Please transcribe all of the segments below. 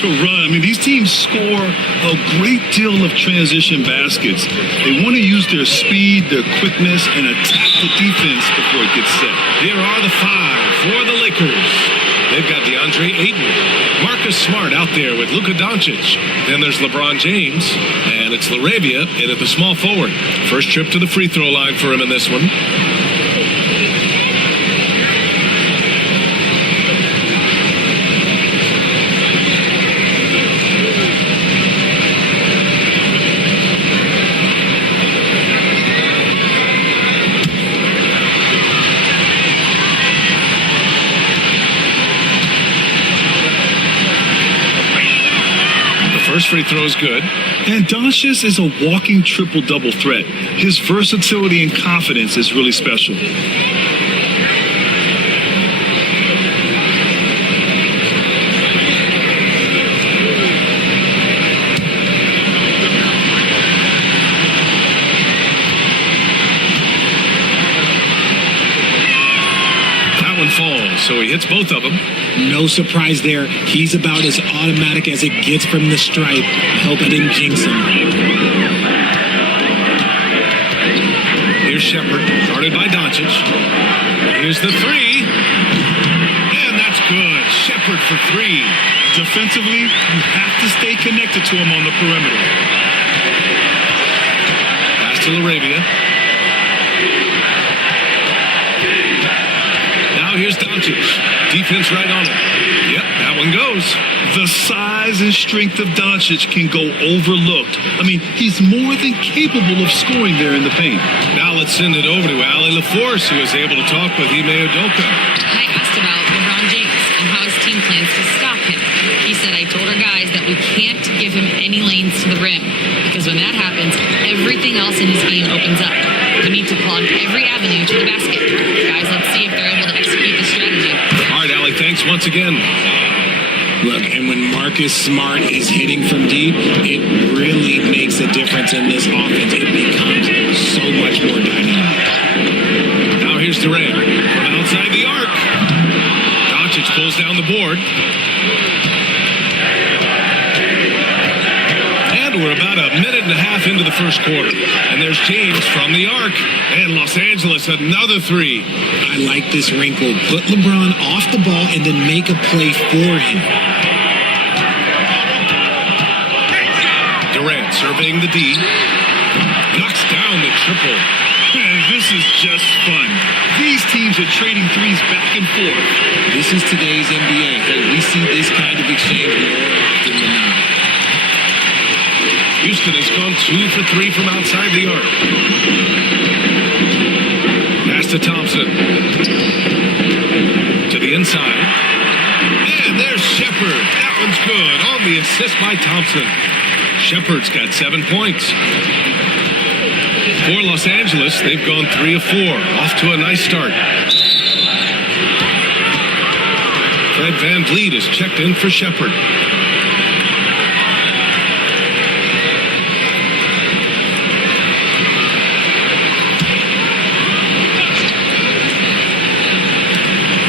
to run. I mean, these teams score a great deal of transition baskets. They want to use their speed, their quickness, and attack the defense before it gets set. Here are the 5 for the Lakers. They've got DeAndre Ayton, Marcus Smart out there with Luka Doncic. Then there's LeBron James, and it's LaRavia in at the small forward. First trip to the free throw line for him in this one. First free throw is good. And Doncic is a walking triple-double threat. His versatility and confidence is really special. That one falls, so he hits both of them. No surprise there. He's about as automatic as it gets from the stripe. I hope I didn't jinx him. Here's Shepard, guarded by Doncic. Here's the 3. And that's good. Shepard for 3. Defensively, you have to stay connected to him on the perimeter. Pass to LaRavia. Now here's Doncic. Defense right on it. Yep, that one goes. The size and strength of Doncic can go overlooked. I mean, he's more than capable of scoring there in the paint. Now let's send it over to Ali LaForce, who is able to talk with Ime Udoka. I asked about LeBron James and how his team plans to stop him. He said, I told our guys that we can't give him any lanes to the rim, because when that happens, everything else in his game opens up. We need to plug every avenue to the basket. Guys, let's see if they're able to execute the strategy. All right, Ali, thanks once again. Look, and when Marcus Smart is hitting from deep, it really makes a difference in this offense. It becomes so much more dynamic. Now here's Durant from outside the arc. Doncic pulls down the board. And we're about a minute and a half into the first quarter. And there's James from the arc. And Los Angeles, another 3. I like this wrinkle. Put LeBron off the ball and then make a play for him. Durant surveying the D. Knocks down the triple. Man, this is just fun. These teams are trading threes back and forth. This is today's NBA. Hey, we see this kind of exchange more often than not. Houston has gone 2 for 3 from outside the arc. Pass to Thompson. To the inside. And there's Shepard. That one's good. On the assist by Thompson. Shepard's got 7 points. For Los Angeles, they've gone 3 of 4. Off to a nice start. Fred VanVleet is checked in for Shepard.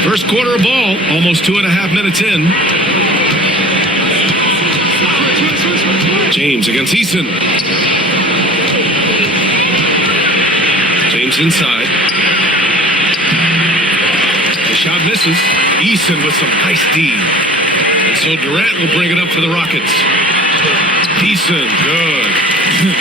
First quarter of ball, almost 2.5 minutes in. James against Eason. James inside. The shot misses. Eason with some nice D. And so Durant will bring it up for the Rockets. Eason, good.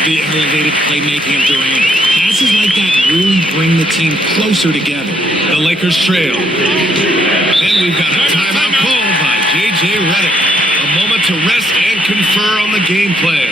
The elevated playmaking of Durant. Passes like that really bring the team closer together. The Lakers trail. Then we've got a timeout call by J.J. Redick. A moment to rest and confer on the game plan.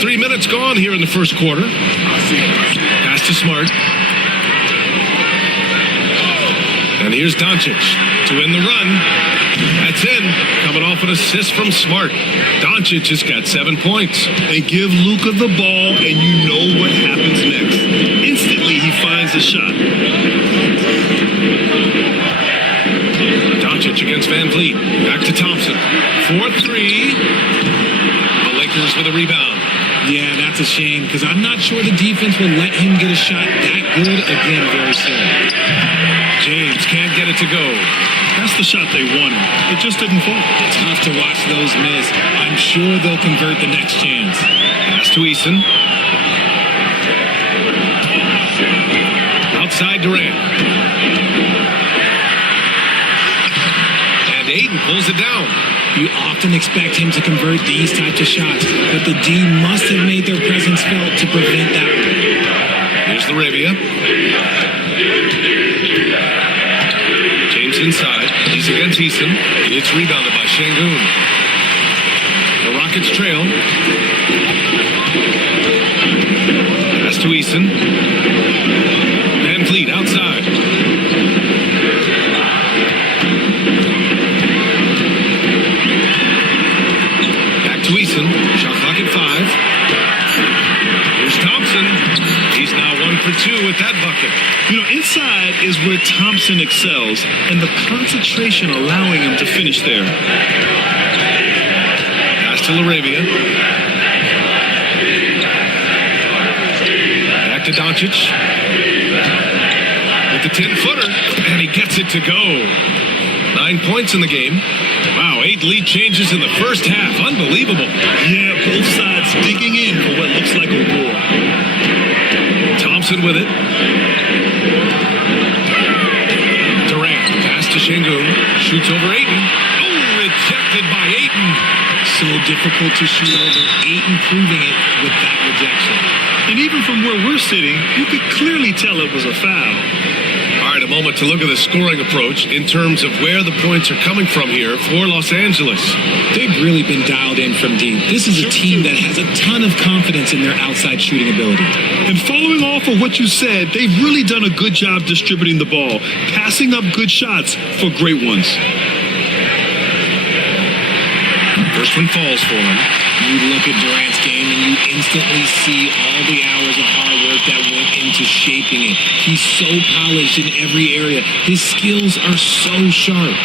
3 minutes gone here in the first quarter. Pass to Smart. And here's Doncic to win the run. That's in. Coming off an assist from Smart. Doncic has got 7 points. They give Luka the ball, and you know what happens next. Instantly, he finds the shot. Doncic against Van Vliet. Back to Thompson. 4-3. The Lakers with a rebound. Yeah, that's a shame because I'm not sure the defense will let him get a shot that good again very soon. James can't get it to go. That's the shot they wanted. It just didn't fall. Tough to watch those miss. I'm sure they'll convert the next chance. Pass to Eason. Outside Durant. And Ayton pulls it down. You often expect him to convert these types of shots, but the D must have made their presence felt to prevent that. Here's Laravia. James inside. He's against Eason. It's rebounded by Şengün. The Rockets trail. Pass to Eason. Van Vliet outside. Back to Eason. Shot clock at 5. Here's Thompson. He's now 1 for 2 with that bucket. You know, inside is where Thompson excels, and the concentration allowing him to finish there. Pass to Laravia. Back to Doncic. With the 10-footer, and he gets it to go. 9 points in the game. Wow, 8 lead changes in the first half. Unbelievable. Yeah, both sides digging in for what looks like a war. Thompson with it. Durant, pass to Şengün. Shoots over Ayton. Oh, rejected by Ayton. So difficult to shoot over. Ayton proving it with that rejection. And even from where we're sitting, you could clearly tell it was a foul. All right, a moment to look at the scoring approach in terms of where the points are coming from here for Los Angeles. They've really been dialed in from deep. This is a team that has a ton of confidence in their outside shooting ability. And following off of what you said, they've really done a good job distributing the ball, passing up good shots for great ones. First one falls for him. You look at Durant's game and you instantly see all the hours of hard work that went into shaping it. He's so polished in every area. His skills are so sharp.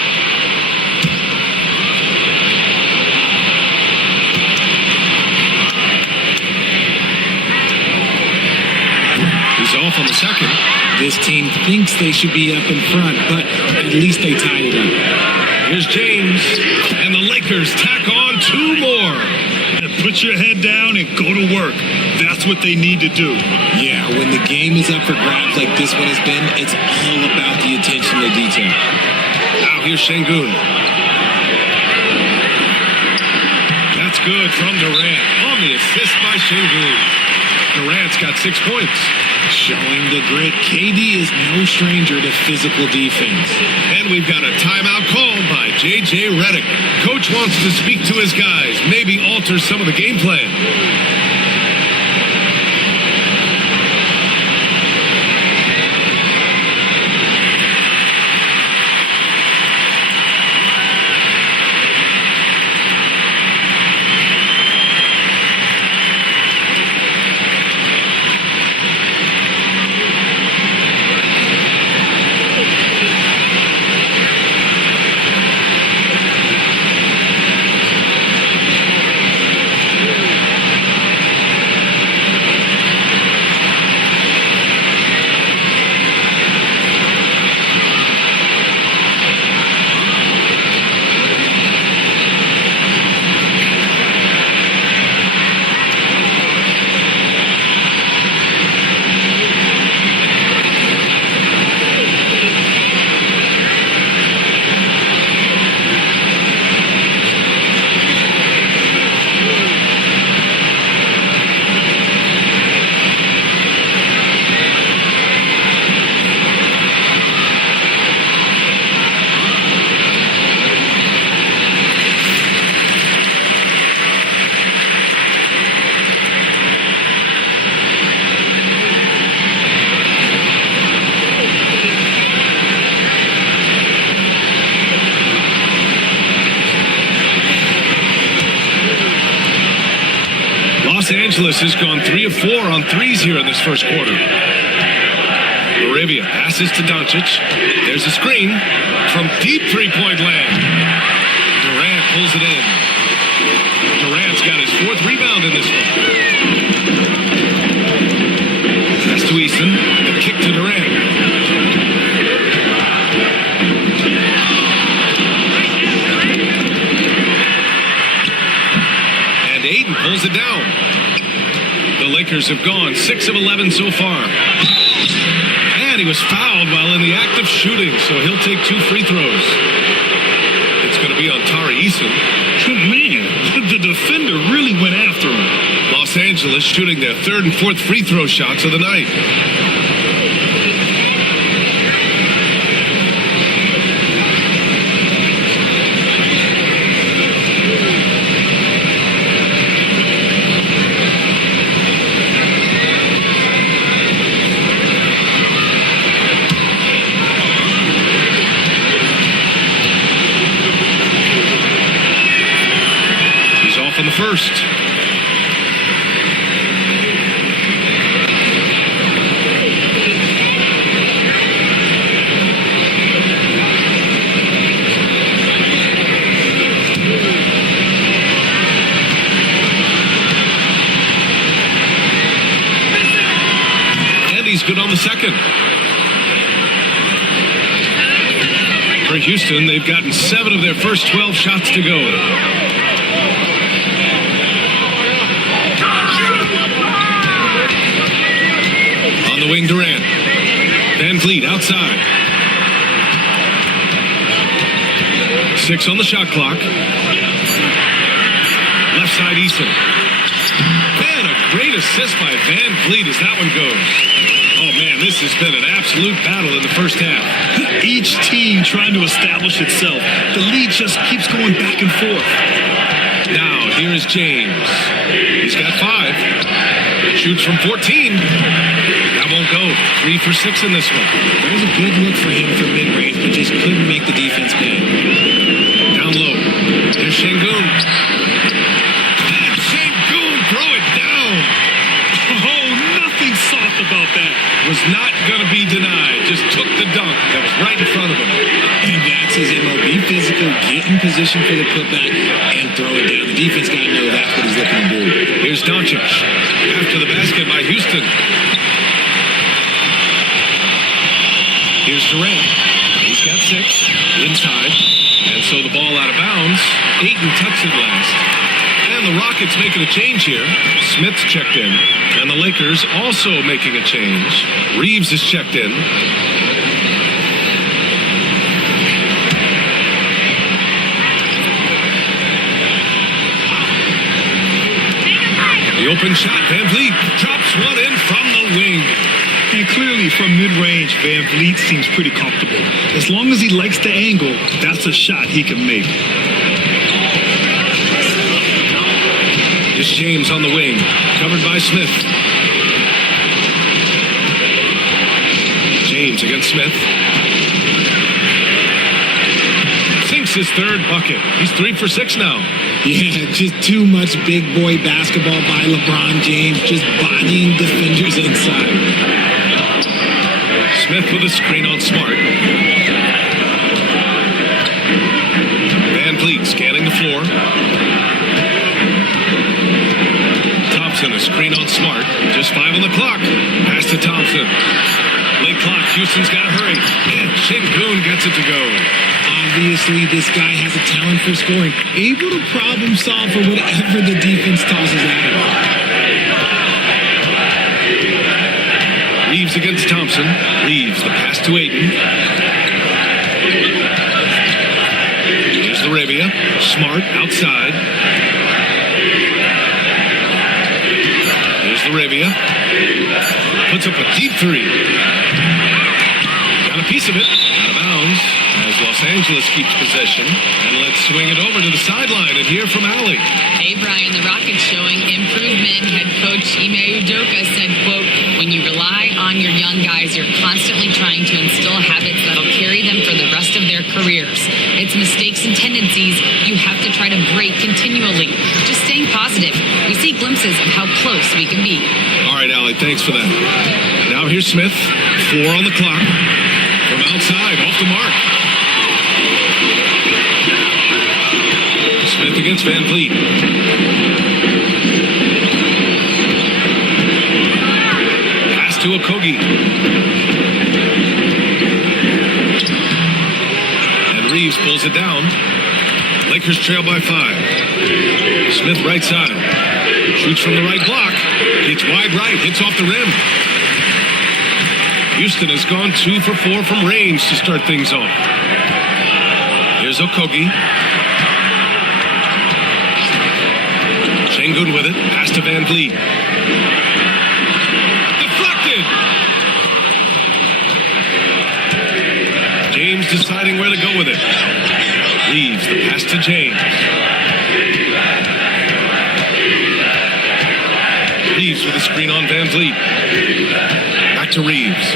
He's off on the second. This team thinks they should be up in front, but at least they tied it up. Here's James, and the Lakers tack on 2 more. And put your head down and go to work. That's what they need to do. Yeah, when the game is up for grabs like this one has been, it's all about the attention to detail. Now here's Şengün. That's good from Durant on the assist by Şengün. Durant's got 6 points. Showing the grit, KD is no stranger to physical defense. And we've got a timeout called by J.J. Redick. Coach wants to speak to his guys, maybe alter some of the game plan. Los Angeles has gone 3 of 4 on threes here in this first quarter. Laravia passes to Doncic. There's a screen from deep three-point land. Durant pulls it in. Durant's got his 4th rebound in this one. Pass to Easton. The kick to Durant. And Ayton pulls it down. The Lakers have gone 6 of 11 so far. And he was fouled while in the act of shooting, so he'll take 2 free throws. It's going to be on Tari Eason. Man, the defender really went after him. Los Angeles shooting their 3rd and 4th free throw shots of the night. On the first. And he's good on the second. For Houston, they've gotten 7 of their first 12 shots to go. On the wing, Durant. Van Vliet outside. 6 on the shot clock. Left side, Easton. Man, a great assist by Van Vliet as that one goes. Oh, man, this has been an absolute battle in the first half. Each team trying to establish itself. The lead just keeps going back and forth. Now, here is James. He's got 5. Shoots from 14. That won't go. 3 for 6 in this one. That was a good look for him from mid-range, but just couldn't make the defense pay. Down low. There's Şengün. And Şengün, throw it down. Oh, nothing soft about that. Was not going to be denied. Just took the dunk that was right in front of him. And that's his MO. Be physical, get in position for the putback, and throw it down. The defense got to know that's what he's looking to do. Here's Doncic. After the basket by Houston. Here's Durant. He's got 6 inside. And so the ball out of bounds. Ayton tucks it last. And the Rockets making a change here. Smith's checked in. And the Lakers also making a change. Reeves is checked in. The open shot. Van Vliet drops one in from the wing. And clearly from mid-range, Van Vliet seems pretty comfortable. As long as he likes the angle, that's a shot he can make. It's James on the wing, covered by Smith. James against Smith. Sinks his 3rd bucket. He's 3 for 6 now. Yeah, just too much big boy basketball by LeBron James, just bodying defenders inside. Smith with a screen on Smart. Van Vliet scanning the floor. Thompson, a screen on Smart. Just 5 on the clock. Pass to Thompson. Late clock. Houston's got to hurry. And Şengün gets it to go. Obviously, this guy has a talent for scoring. Able to problem solve for whatever the defense tosses at him. Reeves against Thompson. Reeves, the pass to Ayton. Here's Laravia. Smart outside. Here's Laravia. Puts up a deep 3. Got a piece of it. Out of bounds as Los Angeles keeps possession. And let's swing it over to the sideline and hear from Allie. Hey, Brian, the Rockets showing improvement. Head coach Ime Udoka said, quote, when you rely on your young guys, you're constantly trying to instill habits that'll carry them for the rest of their careers. It's mistakes and tendencies you have to try to break continually. Just staying positive. We see glimpses of how close we can be. All right, Allie, thanks for that. Now here's Smith. 4 on the clock. From outside, off the mark. Smith against Van Vliet. Pass to Okogie. And Reeves pulls it down. Lakers trail by 5. Smith right side. Shoots from the right block. Hits wide right. Hits off the rim. Houston has gone 2 for 4 from range to start things off. Here's Okogie. Şengün with it. Pass to Van Vliet. Deflected! James deciding where to go with it. Reeves, the pass to James. Reeves with a screen on Van Vliet. Back to Reeves.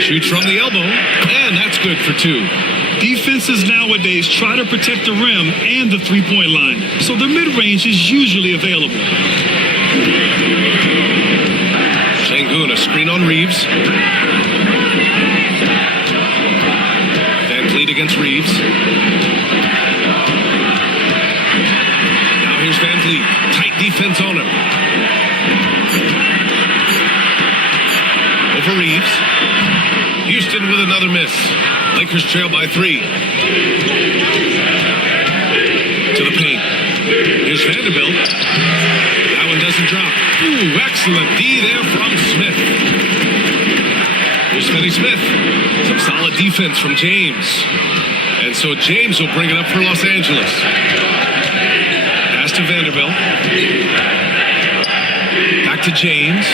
Shoots from the elbow, and that's good for 2. Defenses nowadays try to protect the rim and the three-point line, so the mid-range is usually available. Şengün, a screen on Reeves. Van Vliet against Reeves. Now here's Van Vliet. Tight defense on him. Over Reeves. Houston with another miss. Lakers trail by 3. To the paint. Here's Vanderbilt. That one doesn't drop. Ooh, excellent D there from Smith. Here's Finney Smith. Some solid defense from James. And so James will bring it up for Los Angeles. Pass to Vanderbilt. Back to James.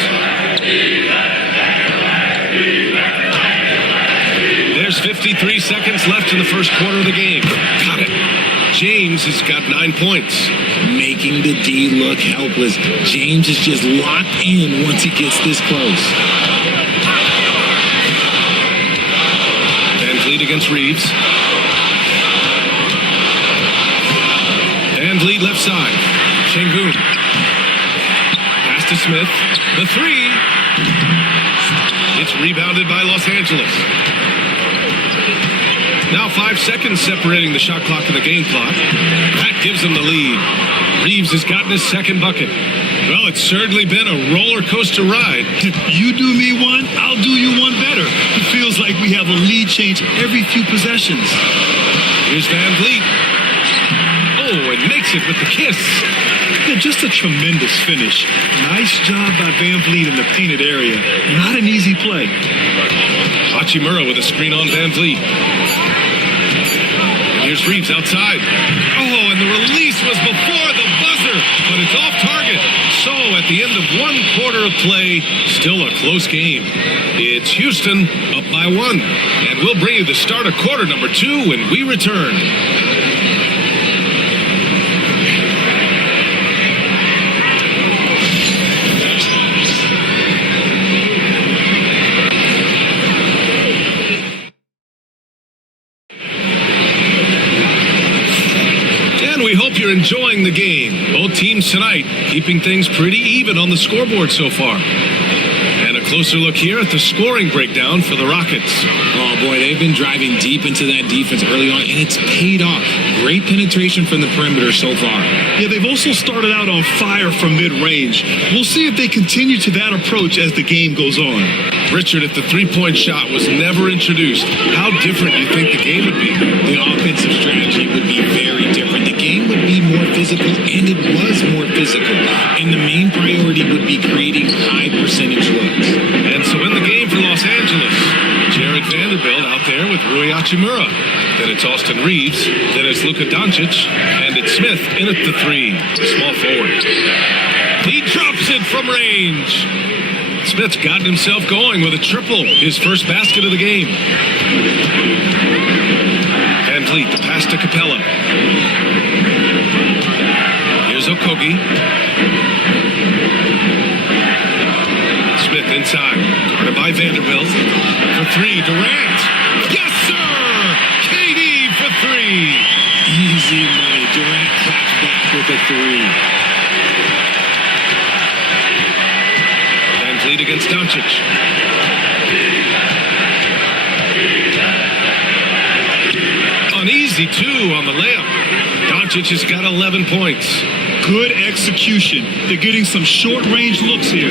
There's 53 seconds left in the first quarter of the game. Got it. James has got 9 points. Making the D look helpless. James is just locked in once he gets this close. Van Vliet against Reeves. Van Vliet left side. Şengün. Pass to Smith. The 3. It's rebounded by Los Angeles. Now 5 seconds separating the shot clock and the game clock. That gives them the lead. Reeves has gotten his second bucket. Well, it's certainly been a roller coaster ride. You do me one, I'll do you one better. It feels like we have a lead change every few possessions. Here's Van Vliet. Oh, and makes it with the kiss. Yeah, just a tremendous finish. Nice job by Van Vliet in the painted area. Not an easy play. Hachimura with a screen on Van Vliet. And here's Reeves outside. Oh, and the release was before the buzzer, but it's off target. So at the end of 1 quarter of play, still a close game. It's Houston up by 1. And we'll bring you the start of quarter number 2 when we return. We hope you're enjoying the game. Both teams tonight keeping things pretty even on the scoreboard so far. And a closer look here at the scoring breakdown for the Rockets. Oh boy, they've been driving deep into that defense early on, and it's paid off. Great penetration from the perimeter so far. Yeah, they've also started out on fire from mid-range. We'll see if they continue to that approach as the game goes on. Richard, if the three-point shot was never introduced, how different do you think the game would be? The offensive strategy would be very different. The game would be more physical, and it was more physical. And the main priority would be creating high percentage looks. And so in the game for Los Angeles, Jared Vanderbilt out there with Rui Hachimura. Then it's Austin Reeves. Then it's Luka Doncic. And it's Smith in at the 3, small forward. He drops it from range. Smith's gotten himself going with a triple, his first basket of the game. Van Vliet, the pass to Capella. Here's Okogie. Smith inside, guarded by Vanderbilt. For three, Durant. Yes, sir! KD for three. Easy money. Durant claps back with a three. Van Vliet against Doncic. An easy two on the layup. Doncic has got 11 points. Good execution. They're getting some short-range looks here.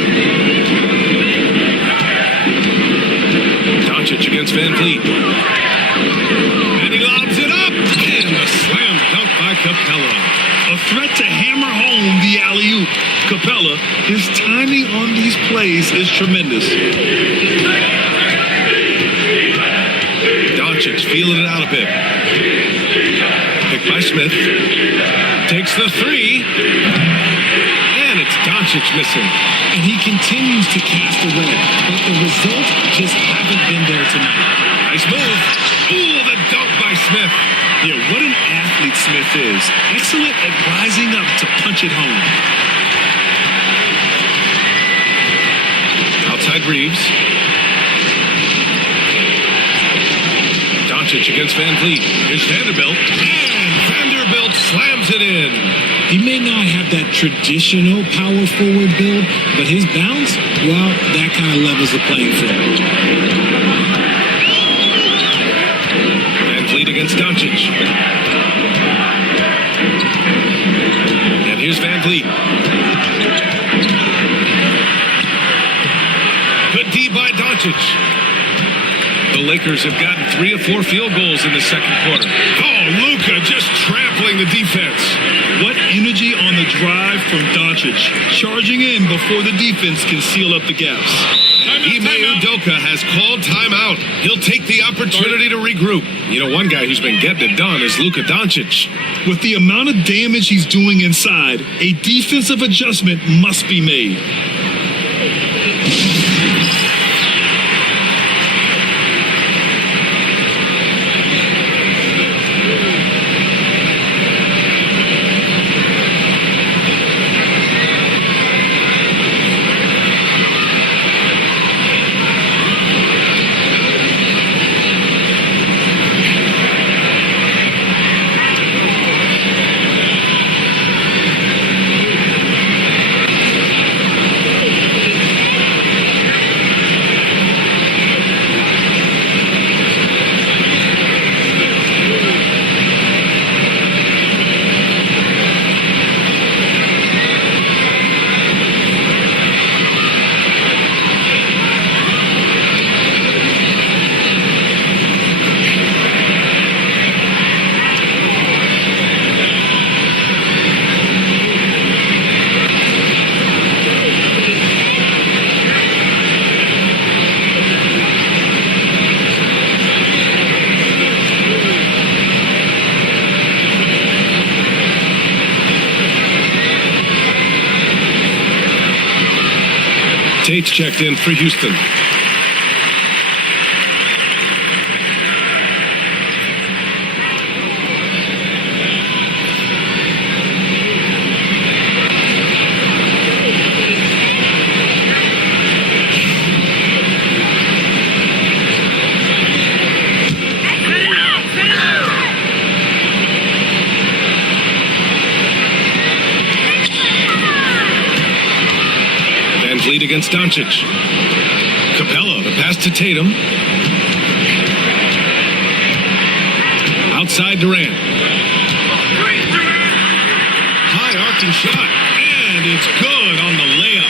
Doncic against Van Vliet. And he lobs it up. And a slam dunk by Capella. A threat to hammer home the alley-oop. Capella, his timing on these plays is tremendous. Doncic feeling it out a bit. Picked by Smith. Takes the three. And it's Doncic missing. And he continues to cast a red, but the results just haven't been there tonight. Nice move. Ooh, the dunk by Smith. Yeah, what an athlete Smith is. Excellent at rising up to punch it home. Outside Reeves. Doncic against Van Vliet. Here's Vanderbilt. And Vanderbilt slams it in. He may not have that traditional power forward build, but his bounce, well, that kind of levels the playing field. Van Vliet against Doncic. And here's Van Vliet. Good D by Doncic. The Lakers have gotten 3 of 4 field goals in the second quarter. Oh, Luka just trampling the defense. What energy on the drive from Doncic. Charging in before the defense can seal up the gaps. Ime Udoka has called timeout. He'll take the opportunity to regroup. You know, one guy who's been getting it done is Luka Doncic. With the amount of damage he's doing inside, a defensive adjustment must be made. Tate's checked in for Houston. Lead against Doncic. Capella, the pass to Tatum. Outside Durant. High arcing shot. And it's good on the layup.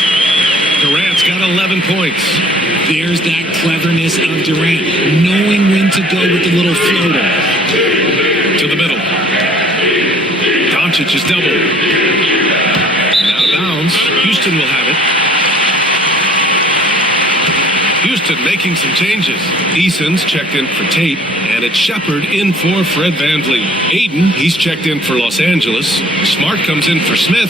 Durant's got 11 points. There's that cleverness of Durant, knowing when to go with the little floater. To the middle. Doncic is doubled. And out of bounds. Houston will have it. Houston making some changes. Eason's checked in for Tate, and it's Shepard in for Fred VanVleet. Aiden, he's checked in for Los Angeles. Smart comes in for Smith.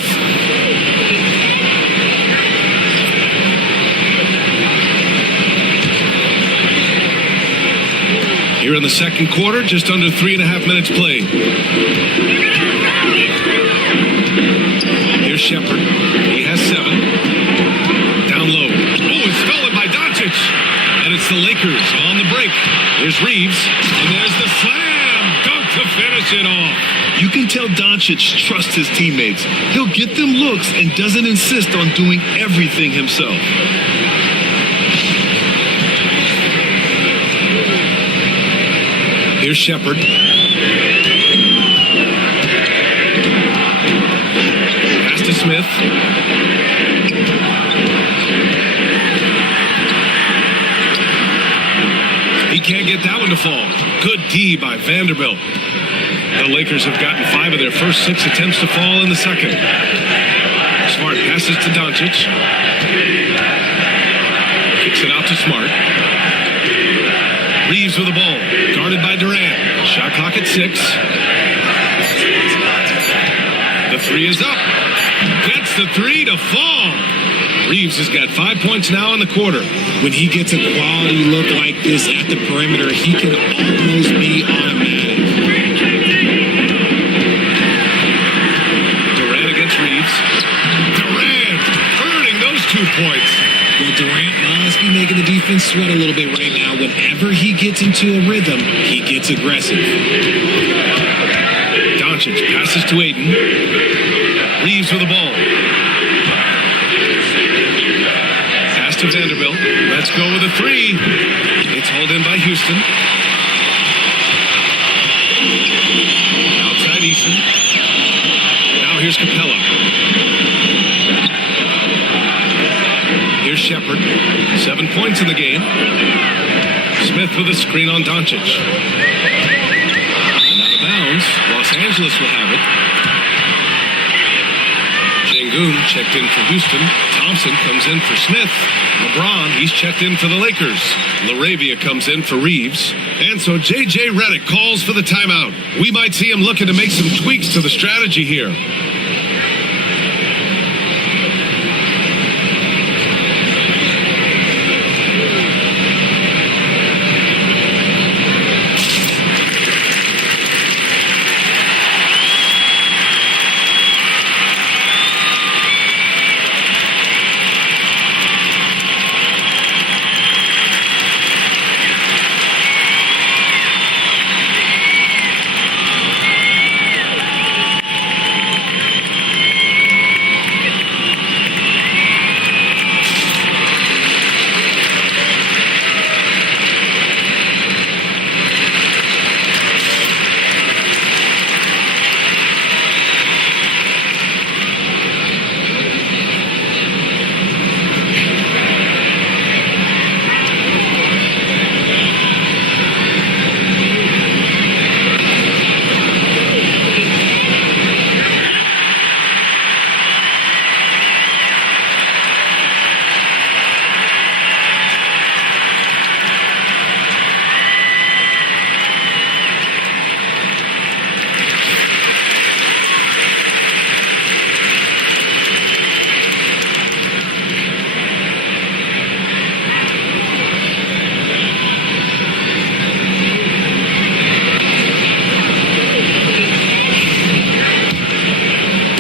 Here in the second quarter, just under 3.5 minutes played. Here's Shepard. He has 7. Down low. Oh, it's stolen by Doncic. And it's the Lakers on the break. Here's Reeves. And there's the slam. Dunk to finish it off. You can tell Doncic trusts his teammates. He'll get them looks and doesn't insist on doing everything himself. Here's Shepard. Pass to Smith. He can't get that one to fall. Good D by Vanderbilt. The Lakers have gotten 5 of their first 6 attempts to fall in the second. Smart passes to Doncic. Kicks it out to Smart. Reeves with the ball. Guarded by Durant. Shot clock at 6. The 3 is up. Gets the 3 to fall. Reeves has got 5 points now in the quarter. When he gets a quality look like this at the perimeter, he can almost be automatic. Durant against Reeves. Durant earning those 2 points. Well, Durant must be making the defense sweat a little bit right now. Whenever he gets into a rhythm, he gets aggressive. Doncic passes to Ayton. Reeves with the ball. Pass to Vanderbilt. Let's go with a 3. It's hauled in by Houston. Outside Easton. Now here's Capella. Here's Shepard. 7 points in the game. Smith with a screen on Doncic. And out of bounds. Los Angeles will have it. Sengun checked in for Houston. Thompson comes in for Smith. LeBron, he's checked in for the Lakers. LaRavia comes in for Reeves. And so J.J. Redick calls for the timeout. We might see him looking to make some tweaks to the strategy here.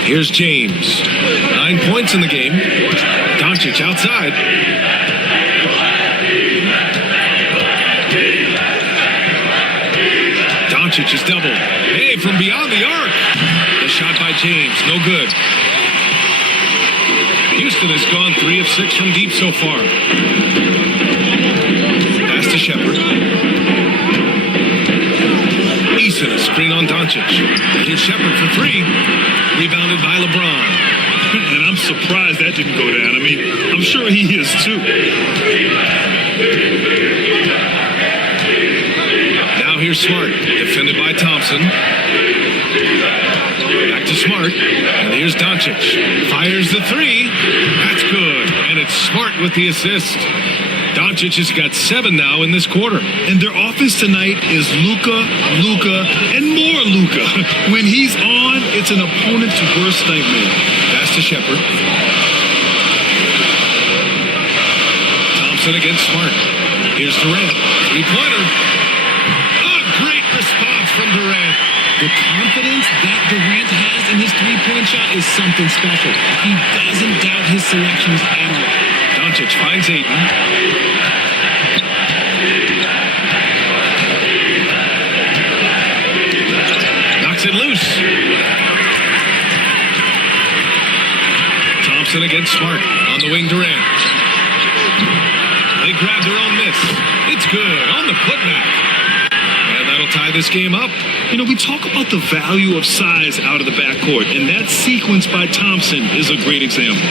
Here's James. 9 points in the game. Doncic outside. Doncic is doubled. Hey, from beyond the arc. The shot by James. No good. Houston has gone 3 of 6 from deep so far. Pass to Shepard. Eason, a screen on Doncic. Here's Shepard for 3. Rebounded by LeBron. And I'm surprised that didn't go down. I mean, I'm sure he is too. Now here's Smart, defended by Thompson. Back to Smart. And here's Doncic. Fires the 3. That's good. And it's Smart with the assist. Doncic has got 7 now in this quarter. And their offense tonight is Luka, and more Luka. When he's on, it's an opponent's worst nightmare. Pass to Shepard. Thompson against Smart. Here's Durant. 3-pointer. from Durant. The confidence that Durant has in his three-point shot is something special. He doesn't doubt his selections at all. Doncic finds Ayton. Knocks it loose. Thompson against Smart. On the wing, Durant. They grab their own miss. It's good on the putback. And that'll tie this game up. You know, we talk about the value of size out of the backcourt, and that sequence by Thompson is a great example.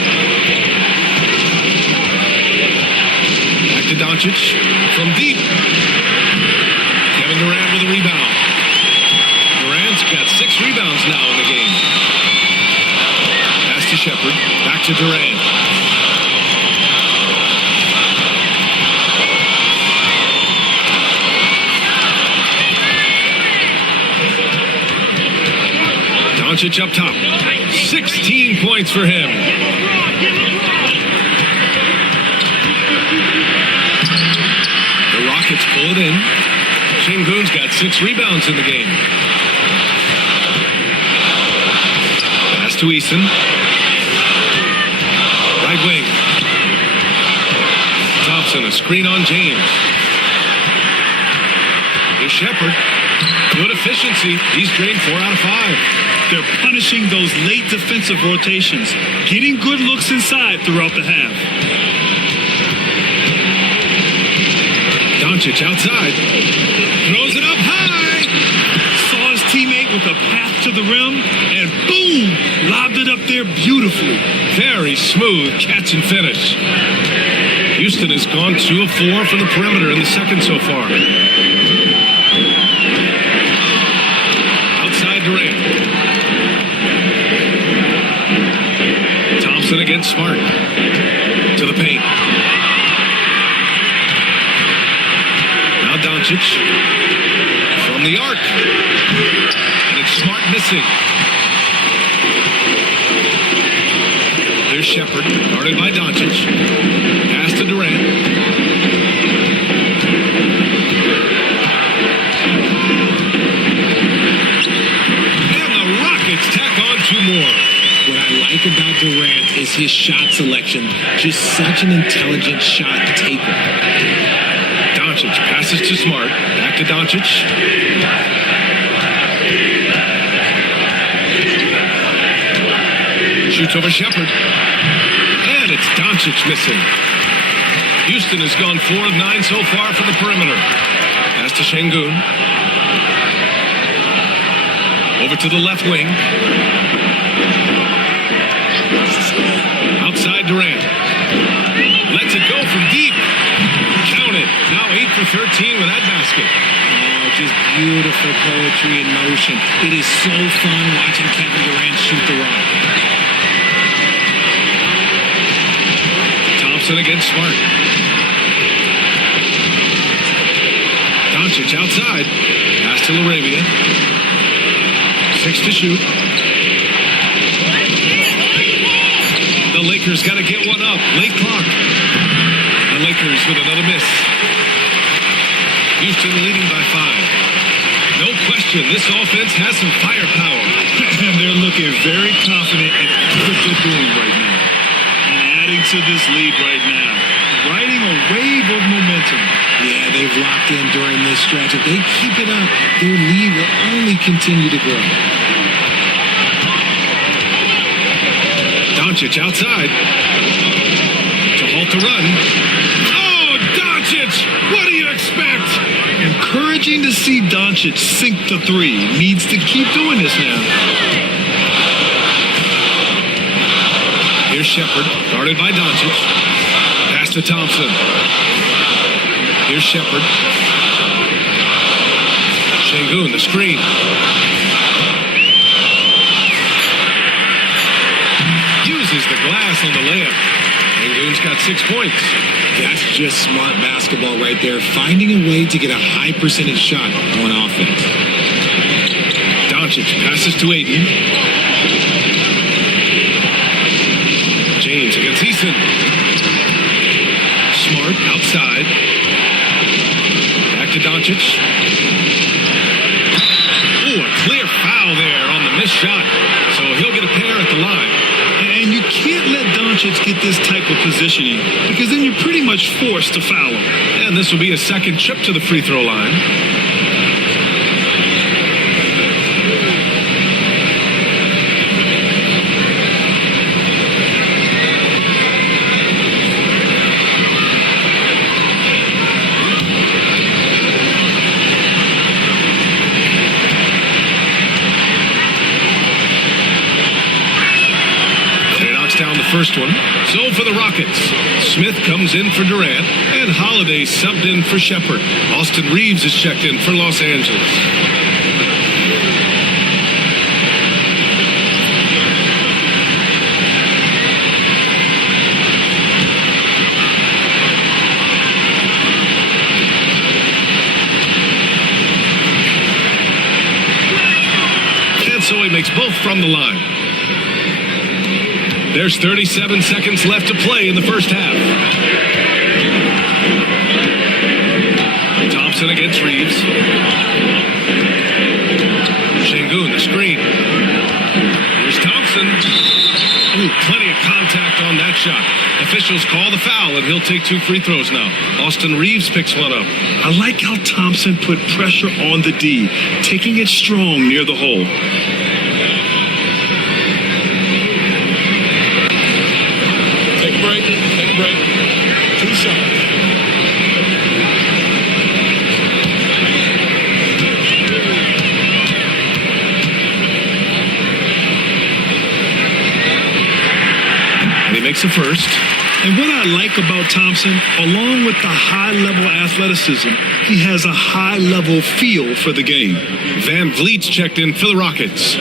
Back to Doncic from deep. Kevin Durant with a rebound. Durant's got 6 rebounds now in the game. Pass to Shepherd. Back to Durant. Doncic up top. 16 points for him. The Rockets pull it in. Şengün's got 6 rebounds in the game. Pass to Eason. Right wing. Thompson, a screen on James. Here's Shepherd. Good efficiency. He's drained 4 out of 5. They're punishing those late defensive rotations, getting good looks inside throughout the half. Doncic outside. Throws it up high. Saw his teammate with a path to the rim, and boom, lobbed it up there beautifully. Very smooth catch and finish. Houston has gone 2 of 4 from the perimeter in the second so far. Outside Durant. Thompson against Smart. To the paint. Now Doncic. From the arc. And it's Smart missing. There's Shepherd, guarded by Doncic. Pass to Durant. And the Rockets tack on 2 more. What I like about Durant is his shot selection. Just such an intelligent shot taker. Doncic passes to Smart. Back to Doncic. Shoots over Shepherd. And it's Doncic missing. Houston has gone 4 of 9 so far from the perimeter. Pass to Şengün. Over to the left wing. Outside Durant. Lets it go from deep. Count it. Now 8 for 13 with that basket. Oh, just beautiful poetry in motion. It is so fun watching Kevin Durant shoot the rock. Thompson against Smart. Doncic outside. Pass to Laravia. 6 to shoot. The Lakers got to get one up. Late clock. The Lakers with another miss. Houston leading by 5. No question, this offense has some firepower. And they're looking very confident in what they're doing right now. And adding to this lead right now. Riding a wave of momentum. Yeah, they've locked in during this stretch. If they keep it up, their lead will only continue to grow. Doncic outside to halt the run. Oh, Doncic! What do you expect? Encouraging to see Doncic sink the 3. Needs to keep doing this now. Here's Shepherd, guarded by Doncic. Pass to Thompson. Here's Shepherd. Şengün, the screen. Uses the glass on the layup. Şengün's got 6 points. That's just smart basketball right there. Finding a way to get a high percentage shot on offense. Doncic passes to Ayton. James against Eason. Smart outside. Back to Doncic. foul there on the missed shot. So he'll get a pair at the line. And you can't let Doncic get this type of positioning because then you're pretty much forced to foul him. And this will be a second trip to the free throw line. First one. So for the Rockets, Smith comes in for Durant, and Holiday subbed in for Shepherd. Austin Reeves is checked in for Los Angeles. And so he makes both from the line. There's 37 seconds left to play in the first half. Thompson against Reeves. Şengün, the screen. Here's Thompson. Ooh, plenty of contact on that shot. Officials call the foul, and he'll take 2 free throws now. Austin Reeves picks one up. I like how Thompson put pressure on the D, taking it strong near the hole. Take break. 2 shots. And he makes a first. And what I like about Thompson, along with the high-level athleticism, he has a high-level feel for the game. Van Vliet's checked in for the Rockets.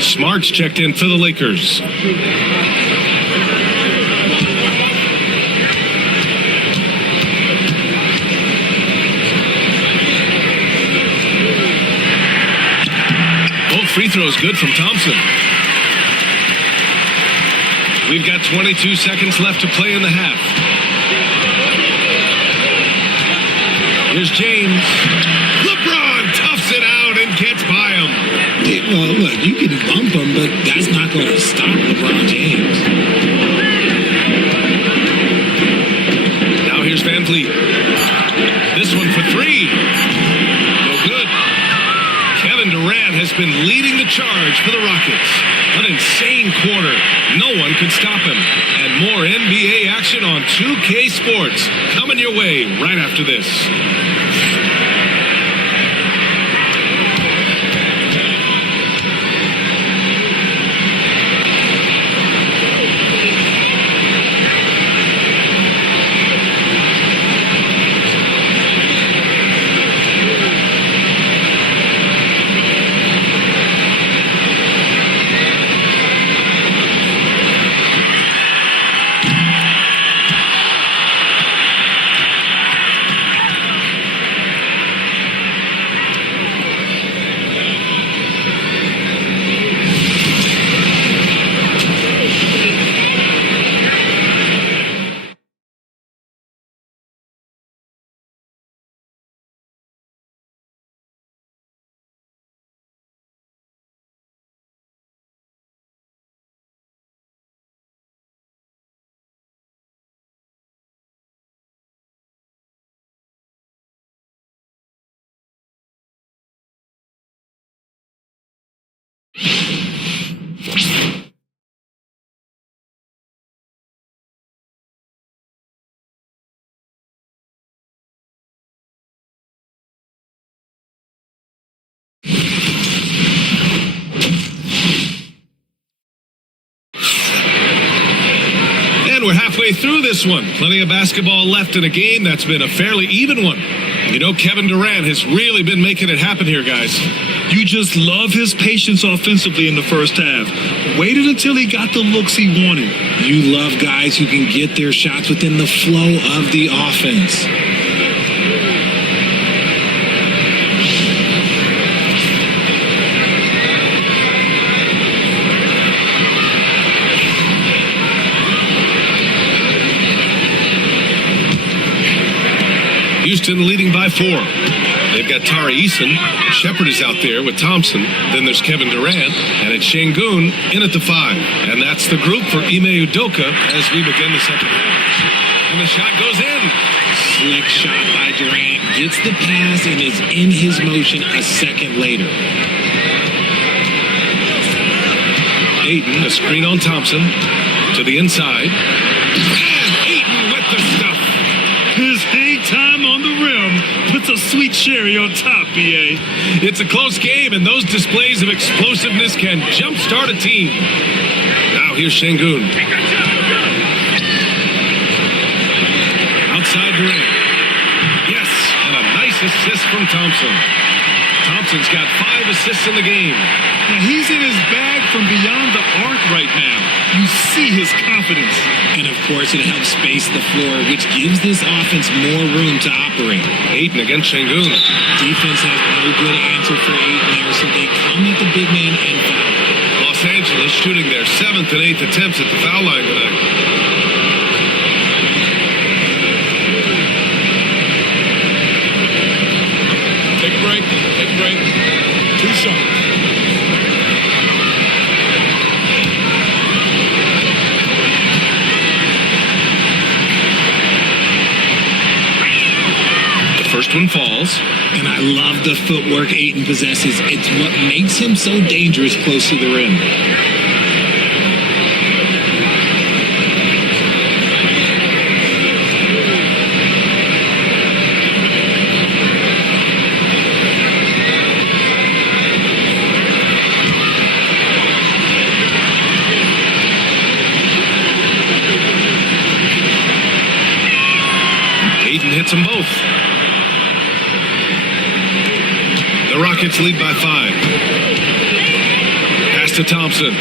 Smart's checked in for the Lakers. Free throws good from Thompson. We've got 22 seconds left to play in the half. Here's James. LeBron toughs it out and gets by him. Yeah, well, look, you can bump him, but that's not going to stop LeBron James. Now here's Van Vliet. This one for 3. No good. Kevin Durant has been leading the charge for the Rockets. An insane quarter. No one could stop him. And more NBA action on 2K Sports coming your way right after this. We're halfway through this one. Plenty of basketball left in a game that's been a fairly even one. You know, Kevin Durant has really been making it happen here, guys. You just love his patience offensively in the first half. Waited until he got the looks he wanted. You love guys who can get their shots within the flow of the offense. Houston leading by 4. They've got Tari Eason. Shepard is out there with Thompson. Then there's Kevin Durant. And it's Şengün in at the 5. And that's the group for Ime Udoka as we begin the second half. And the shot goes in. Slick shot by Durant. Gets the pass and is in his motion a second later. Ayton, a screen on Thompson. To the inside. And Ayton with the stuff. His hang time on the rim puts a sweet cherry on top, B.A. It's a close game, and those displays of explosiveness can jumpstart a team. Now here's Şengün. Outside Durant. Yes, and a nice assist from Thompson. Thompson's got 5 assists in the game. Now he's in his bag from beyond the arc right now. You see his confidence. And of course, it helps space the floor, which gives this offense more room to operate. Ayton against Şengün. Defense has no good answer for Ayton there, so they come at the big man and foul. Los Angeles shooting their 7th and 8th attempts at the foul line tonight. Take a break. Take a break. 2 shots. First one falls. And I love the footwork Ayton possesses. It's what makes him so dangerous close to the rim. Ayton hits them both. The Rockets lead by 5. Pass to Thompson.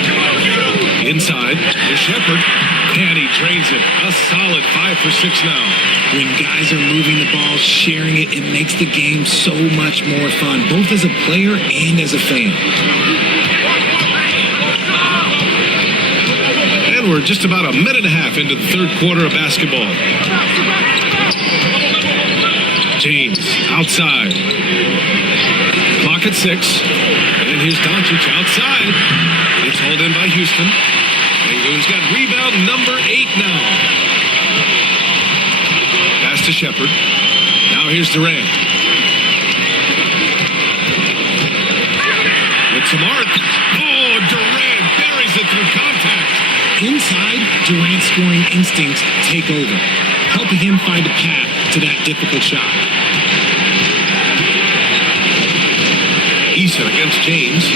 Inside to Shepard. And he drains it. A solid 5 for 6 now. When guys are moving the ball, sharing it, it makes the game so much more fun, both as a player and as a fan. And we're just about a minute and a half into the third quarter of basketball. James outside. Clock at 6. And here's Doncic outside. It's hauled in by Houston. Şengün's got rebound number 8 now. Pass to Shepard. Now here's Durant. With some arc. Oh, Durant buries it through contact. Inside, Durant's scoring instincts take over, helping him find a path to that difficult shot. Eason against James.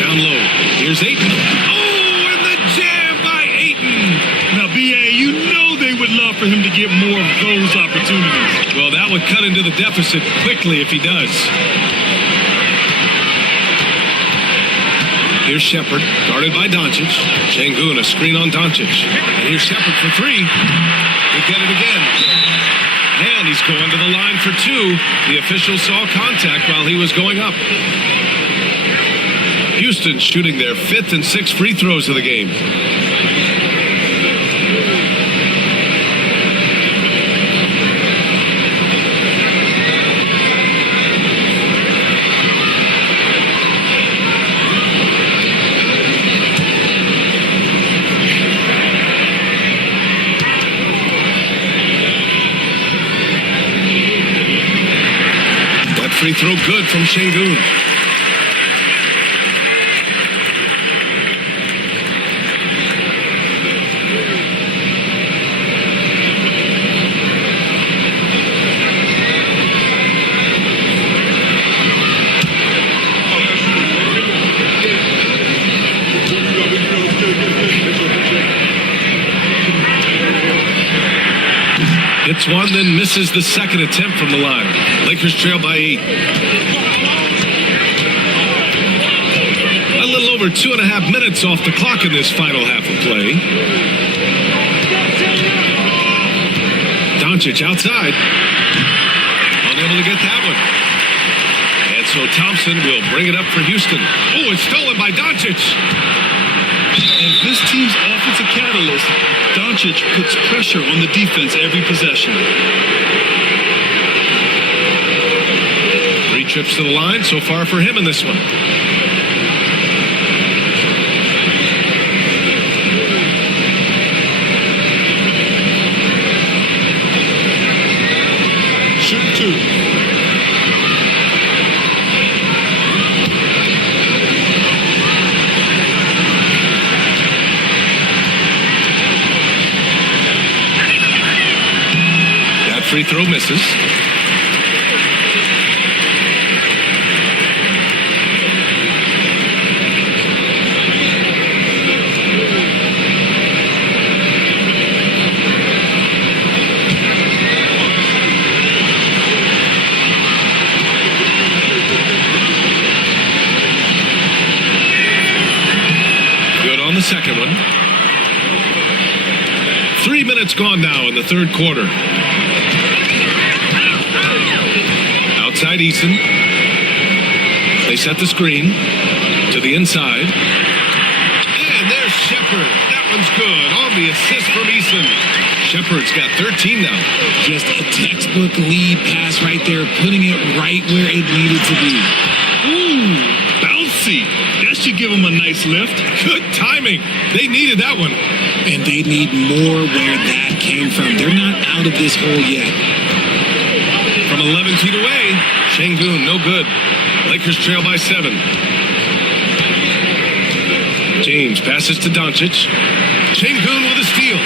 Down low. Here's Ayton. Oh, and the jam by Ayton. Now, B.A., you know they would love for him to get more of those opportunities. Well, that would cut into the deficit quickly if he does. Here's Shepard, guarded by Doncic. Şengün, a screen on Doncic. And here's Shepard for 3. They get it again. And he's going to the line for 2. The official saw contact while he was going up. Houston shooting their 5th and 6th free throws of the game. Free throw good from Şengün. Hits one, then misses the second attempt from the line. Lakers trail by 8. A little over 2.5 minutes off the clock in this final half of play. Doncic outside. Unable to get that one. And so Thompson will bring it up for Houston. Oh, it's stolen by Doncic. As this team's offensive catalyst, Doncic puts pressure on the defense every possession. trips to the line so far for him in this one. Shoot 2. Free throw misses. Good on the second one. 3 minutes gone now in the third quarter. Outside Eason. They set the screen to the inside. And there's Shepard. That one's good on the assist from Eason. Shepard's got 13 now. Just a textbook lead pass right there, putting it right where it needed to be. Ooh, bouncy. That should give him a nice lift. Good timing. They needed that one. And they need more where that came from. They're not out of this hole yet. From 11 feet away, Şengün, no good. Lakers trail by 7. James passes to Doncic. Şengün with a steal.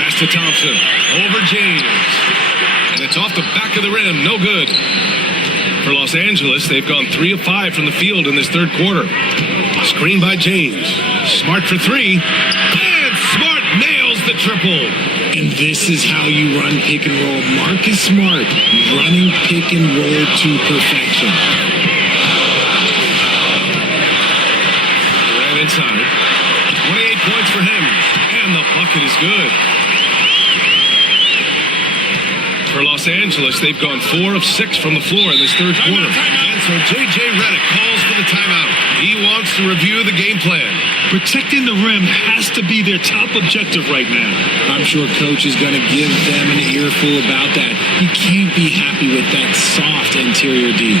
Pass to Thompson. Over James. And it's off the back of the rim. No good. For Los Angeles, they've gone 3 of 5 from the field in this third quarter. Screen by James. Smart for 3. And Smart nails the triple. And this is how you run pick and roll. Marcus Smart running pick and roll to perfection. Right inside. 28 points for him. And the bucket is good. For Los Angeles, they've gone 4 of 6 from the floor in this third quarter. And so J.J. Redick calls for the timeout. He wants to review the game plan. Protecting the rim has to be their top objective right now. I'm sure coach is going to give them an earful about that. You can't be happy with that soft interior D.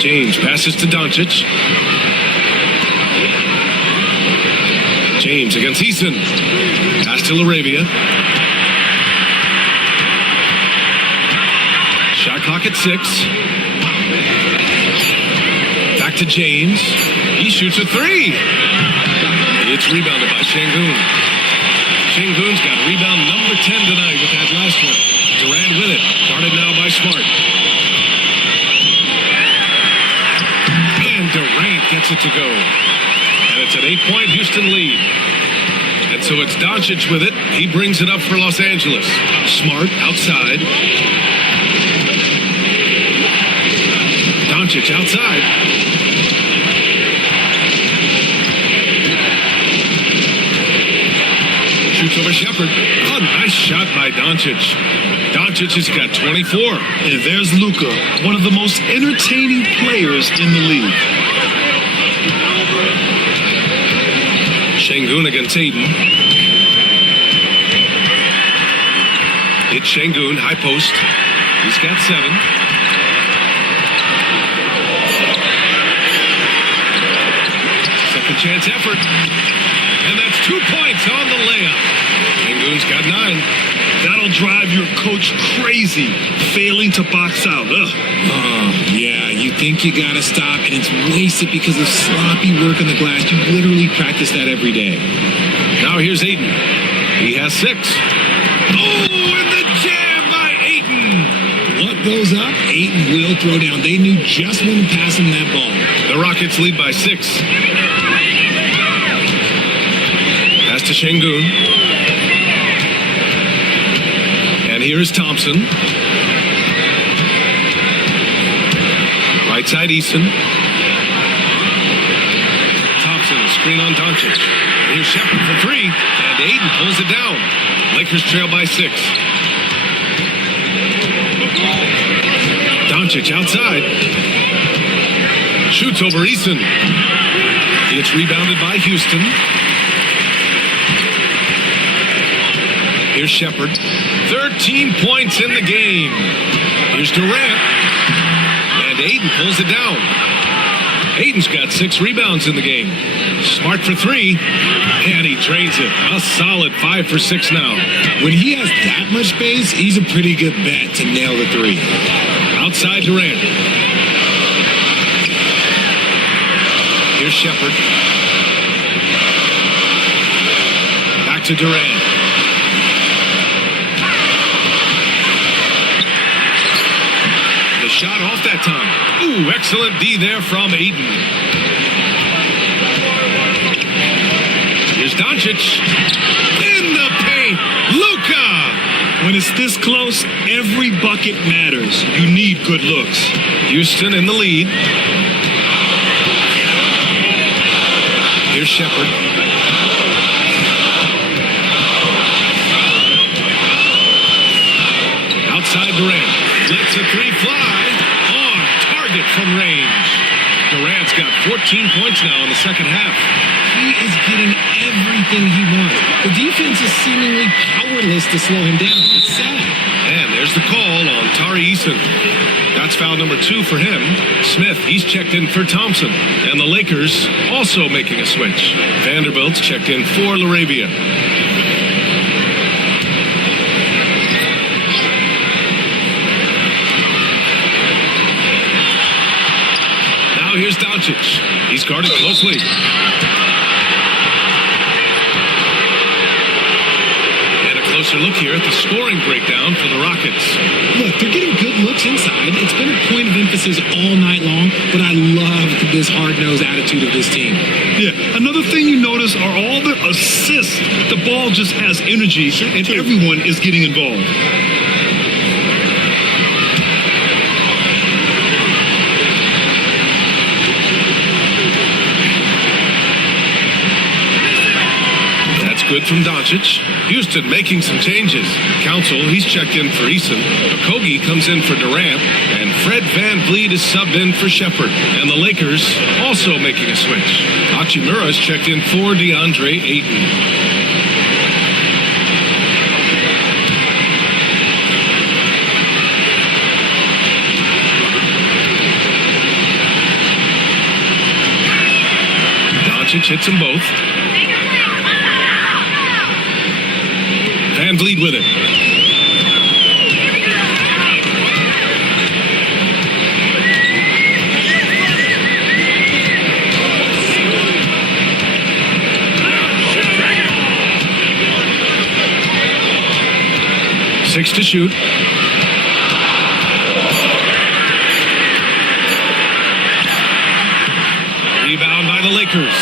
James passes to Doncic. James against Eason. Pass to LaRavia. Shot clock at 6. Back to James. He shoots a 3. It's rebounded by Şengün. Şengün's got rebound number 10 tonight with that last one. Durant with it. Guarded now by Smart. And Durant gets it to go. And it's an 8-point Houston lead. And so it's Doncic with it. He brings it up for Los Angeles. Smart outside. Doncic outside. Shoots over Shepard. Oh, nice shot by Doncic. Doncic has got 24. And there's Luka, one of the most entertaining players in the league. Şengün against Aiden. It's Şengün, high post. He's got 7. Second chance effort. And that's 2 points on the layup. Şengün's got 9. That'll drive your coach crazy, failing to box out. Ugh. Yeah, you think you gotta stop, and it's wasted because of sloppy work on the glass. You literally practice that every day. Now here's Aiden. He has 6. Oh, and the jam by Aiden. What goes up, Aiden will throw down. They knew just when to pass him that ball. The Rockets lead by 6. Pass to Şengün. And here's Thompson. Right side Eason. Thompson, screen on Doncic. Here's Shepard for 3. And Aiden pulls it down. Lakers trail by 6. Doncic outside. Shoots over Eason. It's rebounded by Houston. Here's Shepard. 13 points in the game. Here's Durant. And Aiden pulls it down. Aiden's got 6 rebounds in the game. Smart for 3. And he drains it. A solid 5 for 6 now. When he has that much space, he's a pretty good bet to nail the 3. Outside Durant. Here's Shepard. Back to Durant. The shot off that time. Ooh, excellent D there from Aiden. Here's Doncic. In the paint. Luka. When it's this close, every bucket matters. You need good looks. Houston in the lead. Here's Shepard. Outside Durant. Lets a 3 fly. On target from range. Durant's got 14 points now in the second half. He is getting everything he wants. The defense is seemingly powerless to slow him down. It's sad. And there's the call on Tari Eason. That's foul number 2 for him. Smith, he's checked in for Thompson. And the Lakers also making a switch. Vanderbilt's checked in for LaRavia. Now here's Doncic. He's guarded closely. Closer look here at the scoring breakdown for the Rockets. Look, they're getting good looks inside. It's been a point of emphasis all night long, but I love this hard-nosed attitude of this team. Yeah, another thing you notice are all the assists. The ball just has energy, and everyone is getting involved. Good from Doncic. Houston making some changes. Council, he's checked in for Eason. Okogie comes in for Durant. And Fred VanVleet is subbed in for Shepard. And the Lakers also making a switch. Hachimura's checked in for DeAndre Ayton. Doncic hits them both. VanVleet with it. Six to shoot. Rebound by the Lakers.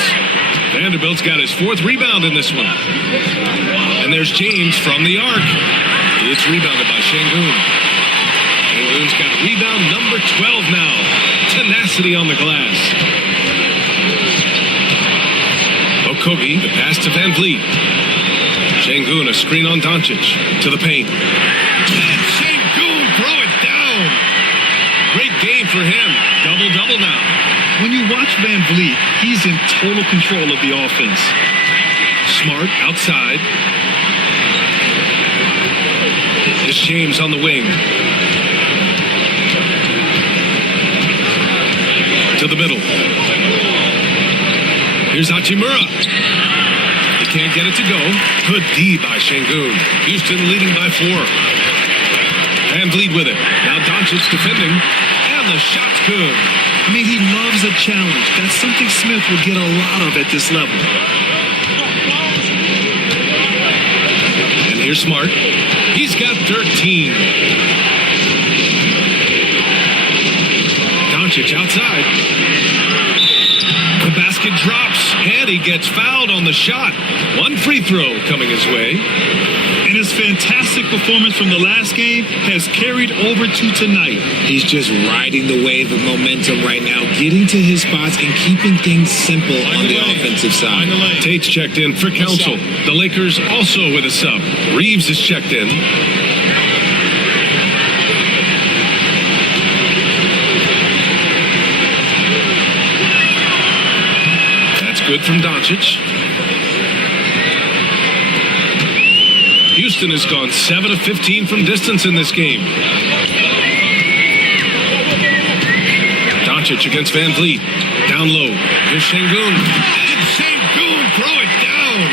Vanderbilt's got his 4th rebound in this one. And there's James from the arc. It's rebounded by Şengün. Şengün's got rebound number 12 now. Tenacity on the glass. Okogie, the pass to VanVleet. Şengün, a screen on Doncic. To the paint. And Şengün, throw it down. Great game for him. Double-double now. When you watch Van Vliet, he's in total control of the offense. Smart outside. It's James on the wing. To the middle. Here's Hachimura. He can't get it to go. Good D by Şengün. Houston leading by 4. Van Vliet with it. Now Doncic defending. And the shot's good. I mean, he loves a challenge. That's something Smith will get a lot of at this level. And here's Smart. He's got 13. Doncic outside. The basket drops, and he gets fouled on the shot. One free throw coming his way. And his fantastic performance from the last game has carried over to tonight. He's just riding the wave of momentum right now, getting to his spots and keeping things simple on the offensive side. Tate's checked in for Council. The Lakers also with a sub. Reeves is checked in. That's good from Doncic. Houston has gone 7 of 15 from distance in this game. Doncic against Van Vliet. Down low. Here's Şengün. And Şengün, throw it down.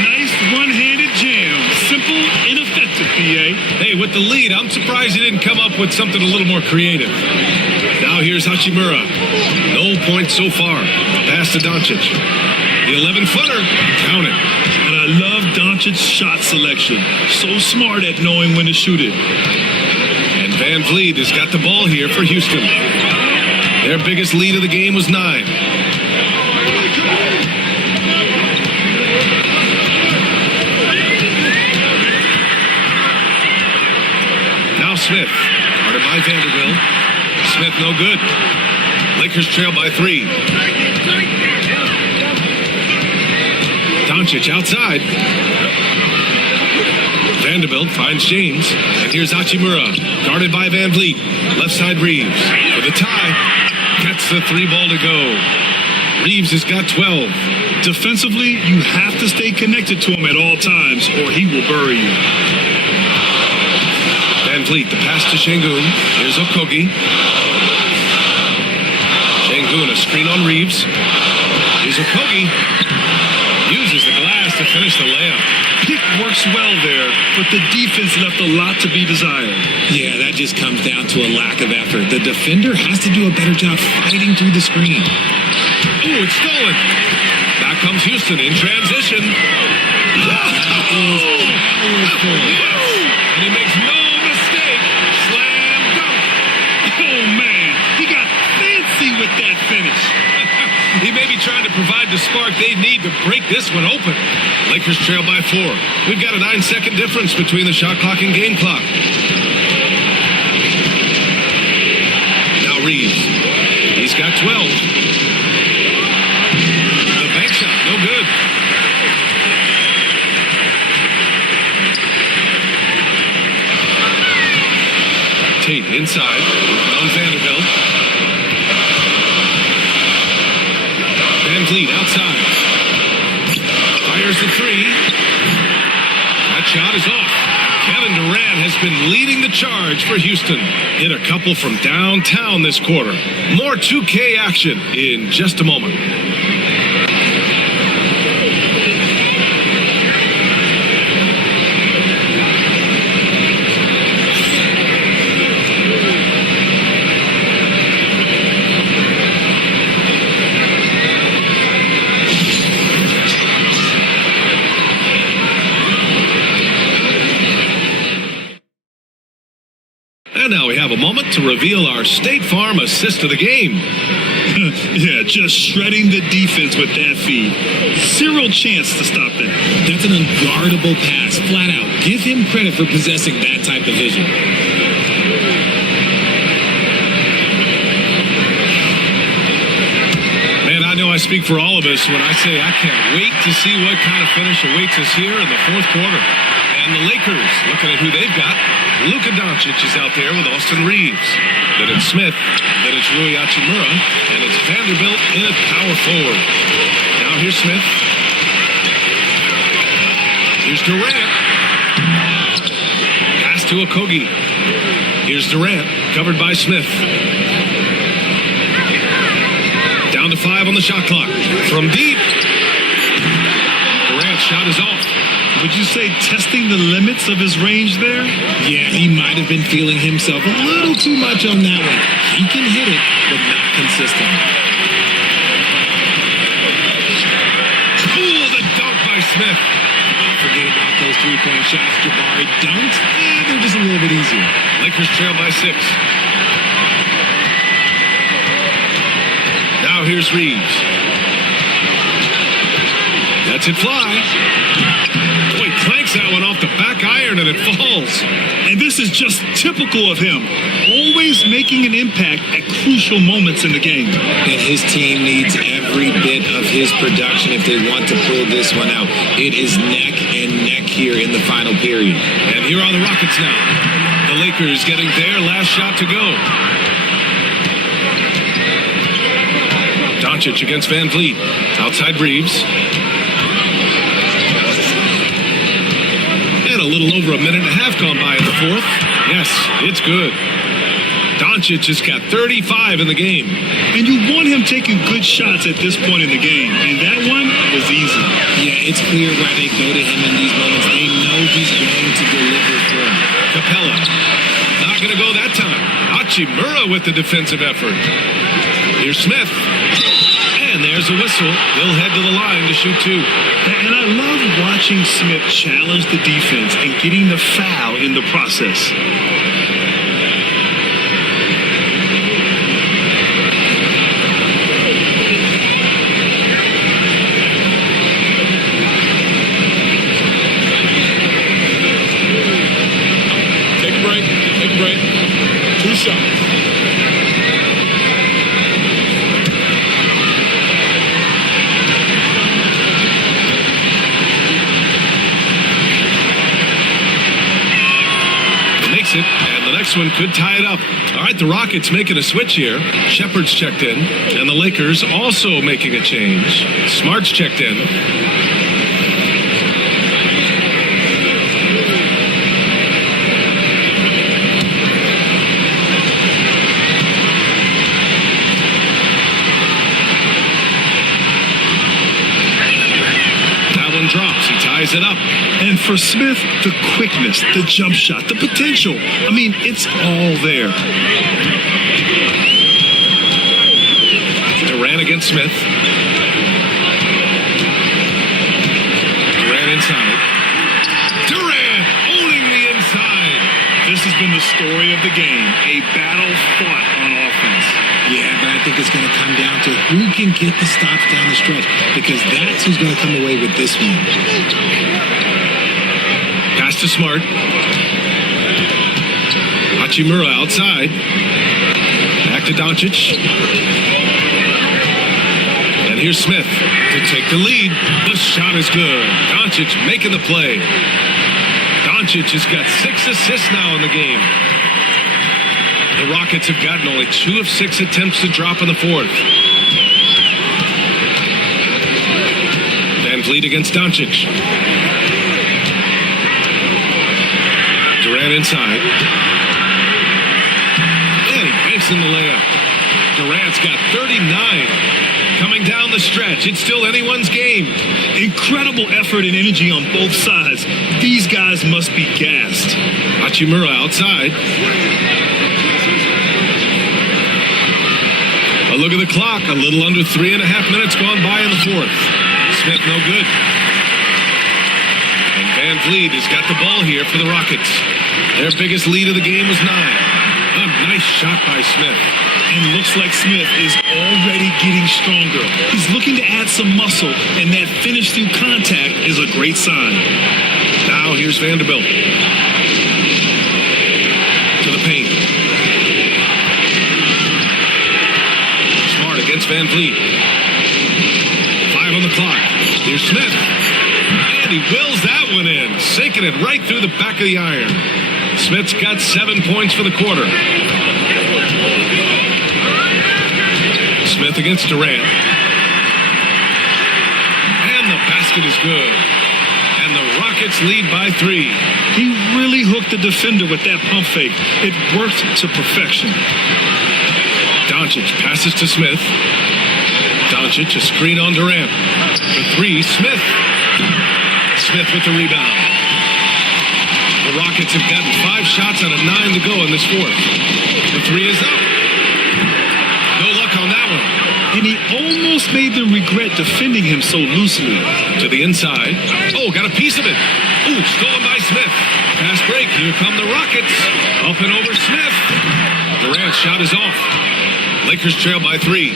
Nice one-handed jam. Simple and effective, PA. Hey, with the lead, I'm surprised he didn't come up with something a little more creative. Now here's Hachimura. No points so far. Pass to Doncic. The 11-footer. Count it. And I love Doncic's shot selection. So smart at knowing when to shoot it. And Van Vliet has got the ball here for Houston. Their biggest lead of the game was 9. Now Smith. Guarded by Vanderbilt. Smith no good. Lakers trail by 3. Doncic outside. Vanderbilt finds James. And here's Hachimura. Guarded by Van Vliet. Left side Reeves. For the tie. Gets the 3 ball to go. Reeves has got 12. Defensively, you have to stay connected to him at all times or he will bury you. Van Vliet, the pass to Şengün. Here's Okogie. Şengün, a screen on Reeves. Here's Okogie. Uses the glass to finish the layup. Pick works well there, but the defense left a lot to be desired. Yeah, that just comes down to a lack of effort. The defender has to do a better job fighting through the screen. Oh, it's stolen. Back comes Houston in transition. And he makes no mistake. Slam dunk. Oh, man, he got fancy with that finish. He may be trying to provide the spark they need to break this one open. Lakers trail by 4. We've got a 9-second difference between the shot clock and game clock. Now Reeves. He's got 12. The bank shot, no good. Tate inside on Vanderbilt. Van Vliet outside. Fires the 3. That shot is off. Kevin Durant has been leading the charge for Houston. Hit a couple from downtown this quarter. More 2K action in just a moment. And now we have a moment to reveal our State Farm assist of the game. Yeah, just shredding the defense with that feed. Zero chance to stop that. That's an unguardable pass, flat out. Give him credit for possessing that type of vision. Man, I know I speak for all of us when I say I can't wait to see what kind of finish awaits us here in the fourth quarter. And the Lakers, looking at who they've got, Luka Doncic is out there with Austin Reeves. Then it's Smith, then it's Rui Hachimura, and it's Vanderbilt in at power forward. Now here's Smith. Here's Durant. Pass to Okogie. Here's Durant, covered by Smith. Down to 5 on the shot clock. From deep. Durant's shot is off. Would you say testing the limits of his range there? Yeah, he might have been feeling himself a little too much on that one. He can hit it, but not consistent. Ooh, the dunk by Smith. Forget about those three-point shots, Jabari. Don't. They're just a little bit easier. Lakers trail by 6. Now here's Reeves. Lets it fly. Boy, clanks that one off the back iron and it falls. And this is just typical of him. Always making an impact at crucial moments in the game. And his team needs every bit of his production if they want to pull this one out. It is neck and neck here in the final period. And here are the Rockets now. The Lakers getting their last shot to go. Doncic against Van Vliet. Outside Reeves. And a little over a minute and a half gone by in the fourth. Yes, it's good. Doncic has got 35 in the game. And you want him taking good shots at this point in the game. And that one was easy. Yeah, it's clear why they go to him in these moments. They know he's going to deliver for them. Capella. Not going to go that time. Hachimura with the defensive effort. Here's Smith. And there's a whistle. He'll head to the line to shoot 2. And I love watching Smith challenge the defense and getting the foul in the process. Take a break. Take a break. 2 shots. It, and the next one could tie it up. All right, the Rockets making a switch here. Shepard's checked in, and the Lakers also making a change. Smart's checked in. That one drops. He ties it up. And for Smith, the quickness, the jump shot, the potential. I mean, it's all there. Durant against Smith. Durant inside. Durant owning the inside. This has been the story of the game. A battle fought on offense. Yeah, but I think it's going to come down to who can get the stops down the stretch, because that's who's going to come away with this one. Pass to Smart. Hachimura outside. Back to Doncic. And here's Smith to take the lead. The shot is good. Doncic making the play. Doncic has got 6 assists now in the game. The Rockets have gotten only 2 of 6 attempts to drop in the fourth. Van Vliet against Doncic. Durant inside. And he banks in the layup. Durant's got 39. Coming down the stretch. It's still anyone's game. Incredible effort and energy on both sides. These guys must be gassed. Hachimura outside. A look at the clock. A little under 3.5 minutes gone by in the fourth. Smith no good. And Van Vliet has got the ball here for the Rockets. Their biggest lead of the game was 9. A nice shot by Smith. And looks like Smith is already getting stronger. He's looking to add some muscle, and that finish through contact is a great sign. Now here's Vanderbilt. To the paint. Smart against Van Vliet. clock. Here's Smith. And he wills that one in, sinking it right through the back of the iron. Smith's got 7 points for the quarter. Smith against Durant. And the basket is good. And the Rockets lead by 3. He really hooked the defender with that pump fake. It worked to perfection. Doncic passes to Smith. Doncic, a screen on Durant. For 3, Smith. Smith with the rebound. The Rockets have gotten 5 shots out of 9 to go in this fourth. The 3 is up. No luck on that one. And he almost made them regret defending him so loosely. To the inside. Oh, got a piece of it. Ooh, stolen by Smith. Fast break. Here come the Rockets. Up and over Smith. Durant's shot is off. Lakers trail by 3.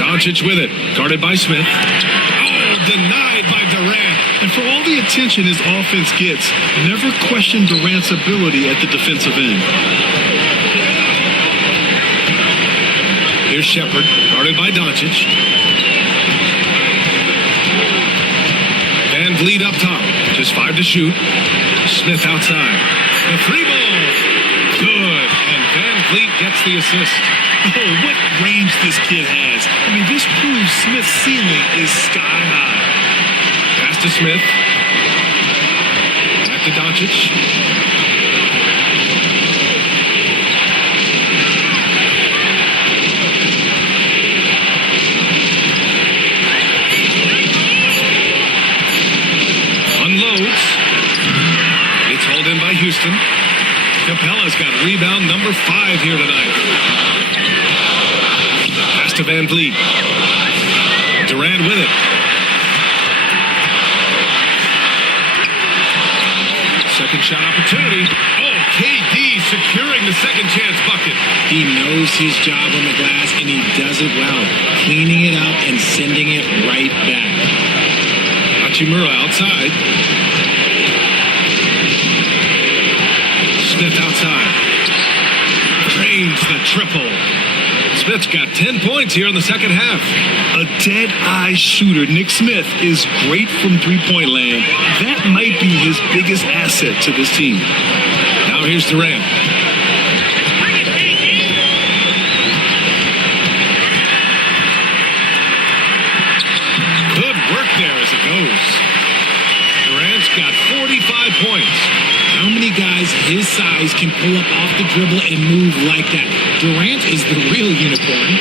Doncic with it. Guarded by Smith. Oh, denied by Durant. And for all the attention his offense gets, never question Durant's ability at the defensive end. Here's Shepard, guarded by Doncic. Van Vliet up top. Just 5 to shoot. Smith outside. The 3 ball. Good. And Van Vliet gets the assist. Oh, what range this kid has. I mean, this proves Smith's ceiling is sky high. Pass to Smith. Back to Doncic. Unloads. It's hauled in by Houston. Capella's got rebound number 5 here tonight. Pass to Van Vliet. Durant with it. Second shot opportunity. Oh, KD securing the second chance bucket. He knows his job on the glass, and he does it well. Cleaning it up and sending it right back. Hachimura outside. Smith outside. Drains the triple. Smith's got 10 points here in the second half. A dead-eye shooter, Nick Smith, is great from three-point land. That might be his biggest asset to this team. Now here's Durant. Good work there as it goes. Durant's got 45 points. How many guys his size can pull up off the dribble and move like that? Durant is the real unicorn.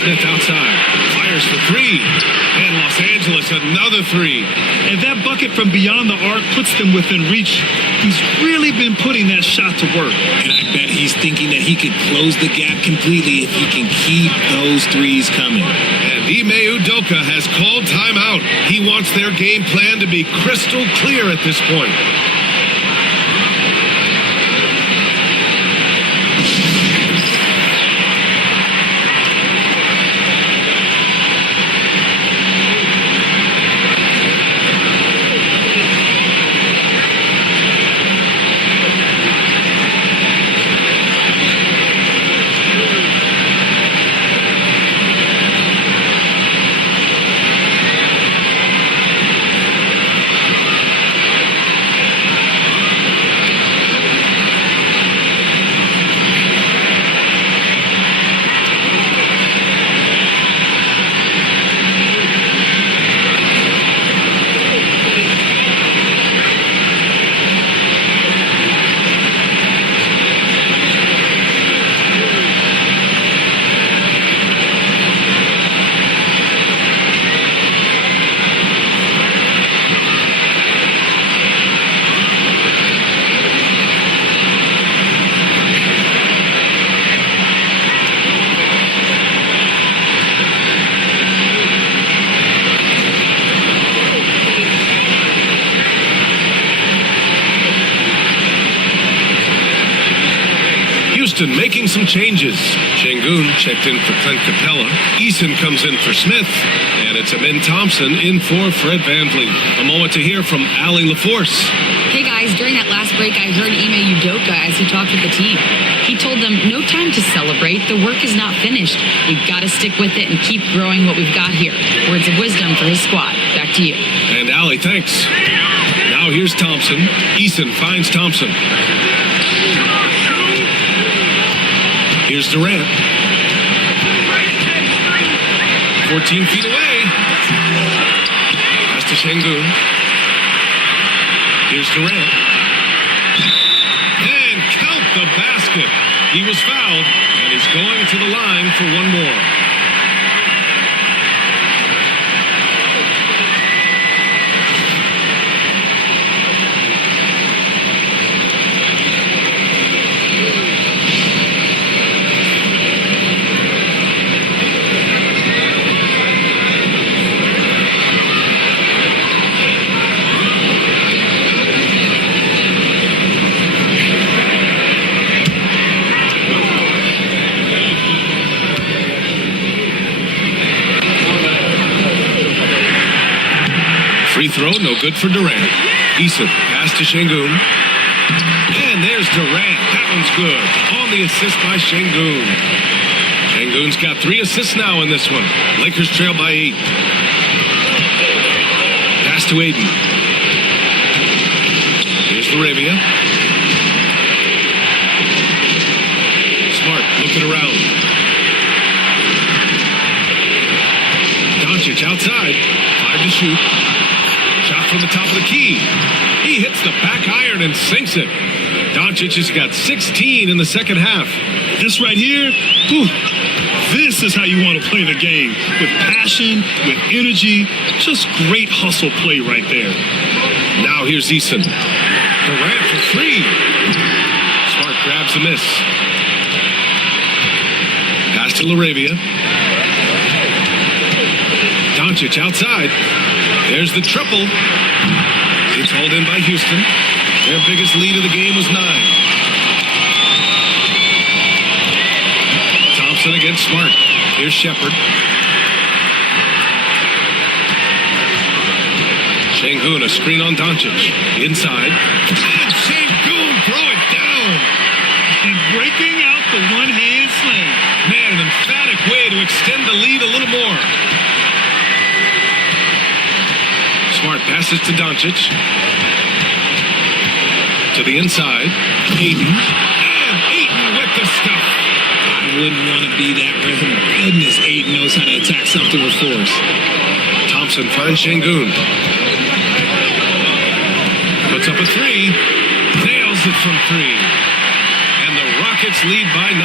Smith outside. Fires for 3. And Los Angeles another 3. And that bucket from beyond the arc puts them within reach. He's really been putting that shot to work. And I bet he's thinking that he could close the gap completely if he can keep those threes coming. And Ime Udoka has called timeout. He wants their game plan to be crystal clear at this point. Making some changes. Şengün checked in for Clint Capella. Eason comes in for Smith. And it's Amin Thompson in for Fred VanVleet. A moment to hear from Allie LaForce. Hey guys, during that last break, I heard Ime Udoka as he talked with the team. He told them, no time to celebrate. The work is not finished. We've got to stick with it and keep growing what we've got here. Words of wisdom for his squad. Back to you. And Allie, thanks. Now here's Thompson. Eason finds Thompson. Here's Durant. 14 feet away. Pass to Şengün. Here's Durant. And count the basket. He was fouled, and he's going to the line for one more. Free throw, no good for Durant. Eason, pass to Şengün. And there's Durant. That one's good. On the assist by Şengün. Şengün's got 3 assists now in this one. Lakers trail by 8. Pass to Aiden. Here's Laravia. Smart, looking around. Doncic outside. 5 to shoot. Shot from the top of the key. He hits the back iron and sinks it. Doncic has got 16 in the second half. This right here, whew, this is how you want to play the game. With passion, with energy, just great hustle play right there. Now here's Eason. Durant for 3. Smart grabs a miss. Pass to Laravia. Doncic outside. There's the triple. It's hauled in by Houston. Their biggest lead of the game was 9. Thompson against Smart. Here's Shepherd. Şengün, a screen on Doncic. Inside. And Şengün, throw it down. And breaking out the one-hand slam. Man, an emphatic way to extend the lead a little more. Smart passes to Doncic. To the inside. Aiden. And Aiden with the stuff. I wouldn't want to be that rhythm. Goodness, Aiden knows how to attack something with force. Thompson finds Şengün. Puts up a 3. Nails it from 3. And the Rockets lead by 9.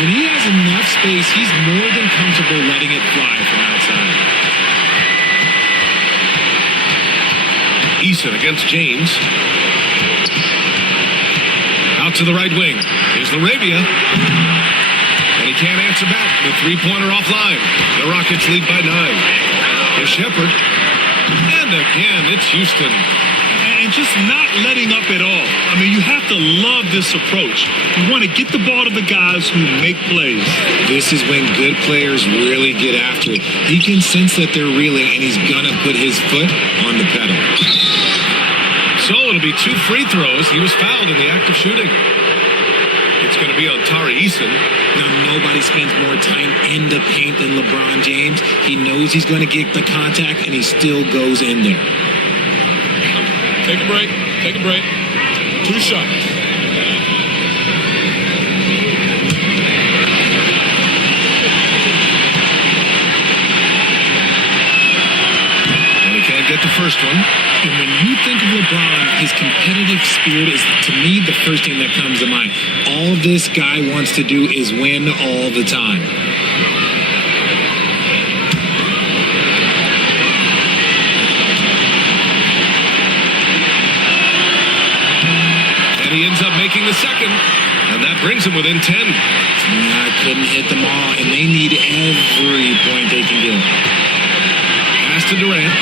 When he has enough space, he's more than comfortable letting it fly from outside. Eason against James. Out to the right wing. Here's Laravia. And he can't answer back. The three-pointer offline. The Rockets lead by 9. Here's Shepherd. And again, it's Houston. And just not letting up at all. I mean, you have to love this approach. You want to get the ball to the guys who make plays. This is when good players really get after it. He can sense that they're reeling, and he's going to put his foot on the pedal. So it'll be 2 free throws. He was fouled in the act of shooting. It's going to be on Tari Eason. Now, nobody spends more time in the paint than LeBron James. He knows he's going to get the contact, and he still goes in there. Take a break. Take a break. 2 shots. And he can't get the first one. And when you think of LeBron, his competitive spirit is, to me, the first thing that comes to mind. All this guy wants to do is win all the time. And he ends up making the second. And that brings him within 10. I couldn't hit them all, and they need every point they can get. Pass to Durant.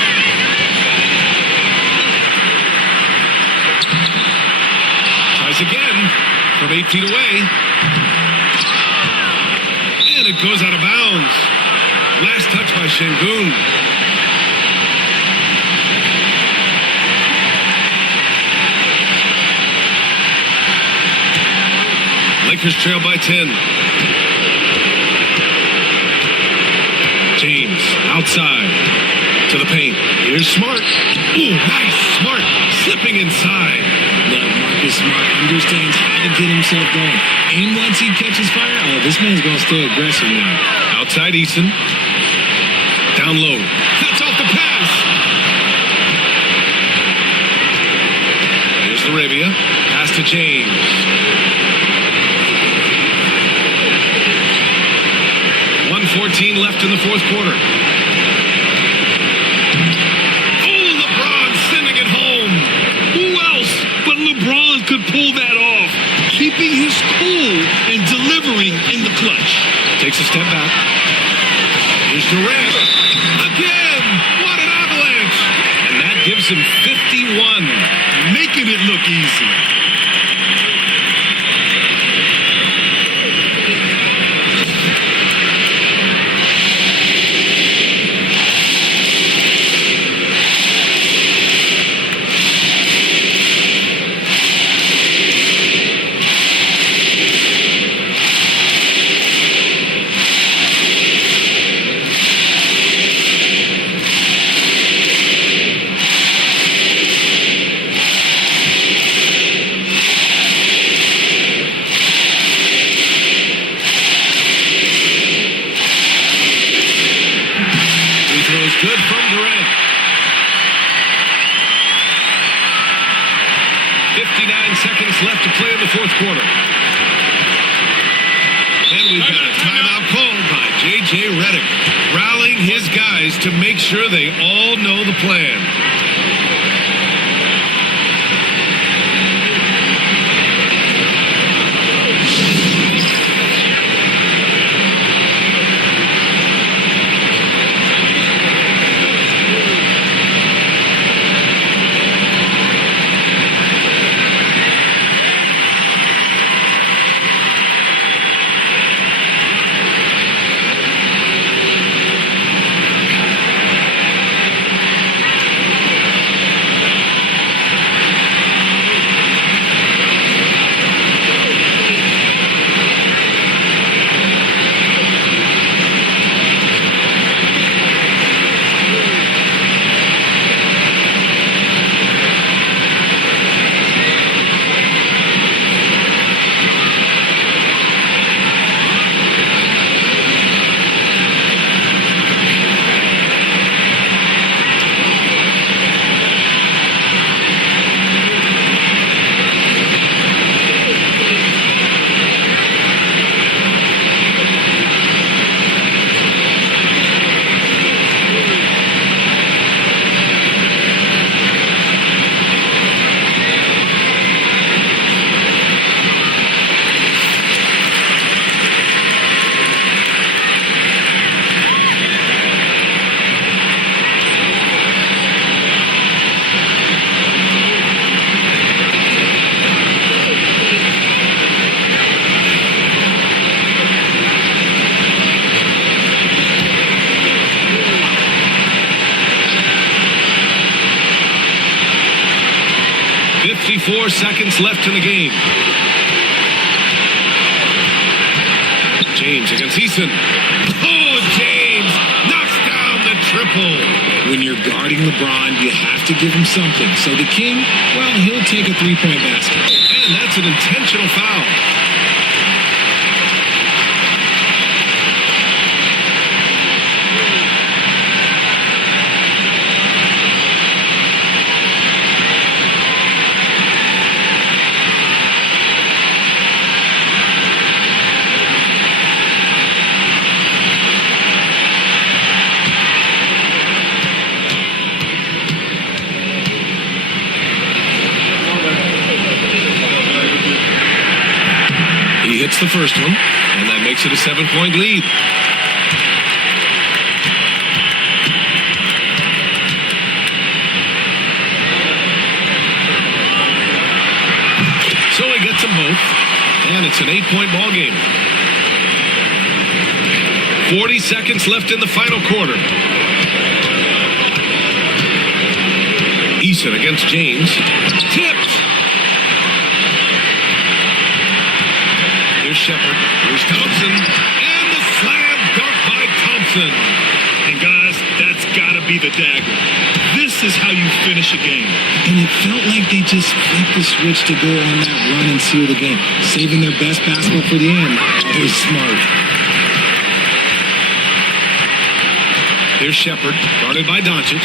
Tries again from 8 feet away. And it goes out of bounds. Last touch by Şengün. Lakers trail by 10. James outside to the paint. Here's Smart. Ooh, nice. Smart slipping inside. Look, Marcus Smart understands how to get himself going. And once he catches fire, oh, this man's going to stay aggressive now. Outside Eason. Down low. Cuts off the pass. Here's Laravia. Pass to James. .14 left in the fourth quarter. Oh, LeBron sending it home. Who else but LeBron could pull that off? Keeping his cool and delivering in the clutch. Takes a step back. Here's Durant. Again! What an avalanche! And that gives him 51. Making it look easy. Good from Durant. 59 seconds left to play in the fourth quarter. And we've got a timeout called by J.J. Redick, rallying his guys to make sure they all know the plan. Seconds left in the game. James against Eason. Oh, James knocks down the triple. When you're guarding LeBron, you have to give him something. So the King, well, he'll take a three-point basket. And that's an intentional foul. The first one, and that makes it a 7-point lead. So he gets them both, and it's an 8-point ball game. 40 seconds left in the final quarter. Eason against James. Tipped. Shepard. Here's Thompson. And the slam dunk by Thompson. And guys, that's got to be the dagger. This is how you finish a game. And it felt like they just flipped the switch to go on that run and seal the game. Saving their best basketball for the end. Always smart. Here's Shepard, guarded by Doncic.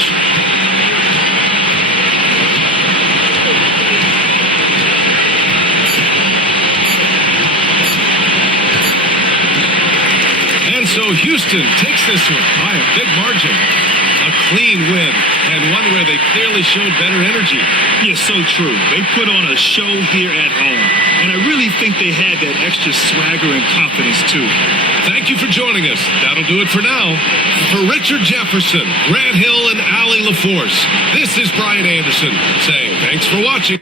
And so Houston takes this one by a big margin. A clean win, and one where they clearly showed better energy. Yeah, so true. They put on a show here at home, and I really think they had that extra swagger and confidence, too. Thank you for joining us. That'll do it for now. For Richard Jefferson, Grant Hill, and Allie LaForce, this is Brian Anderson saying thanks for watching.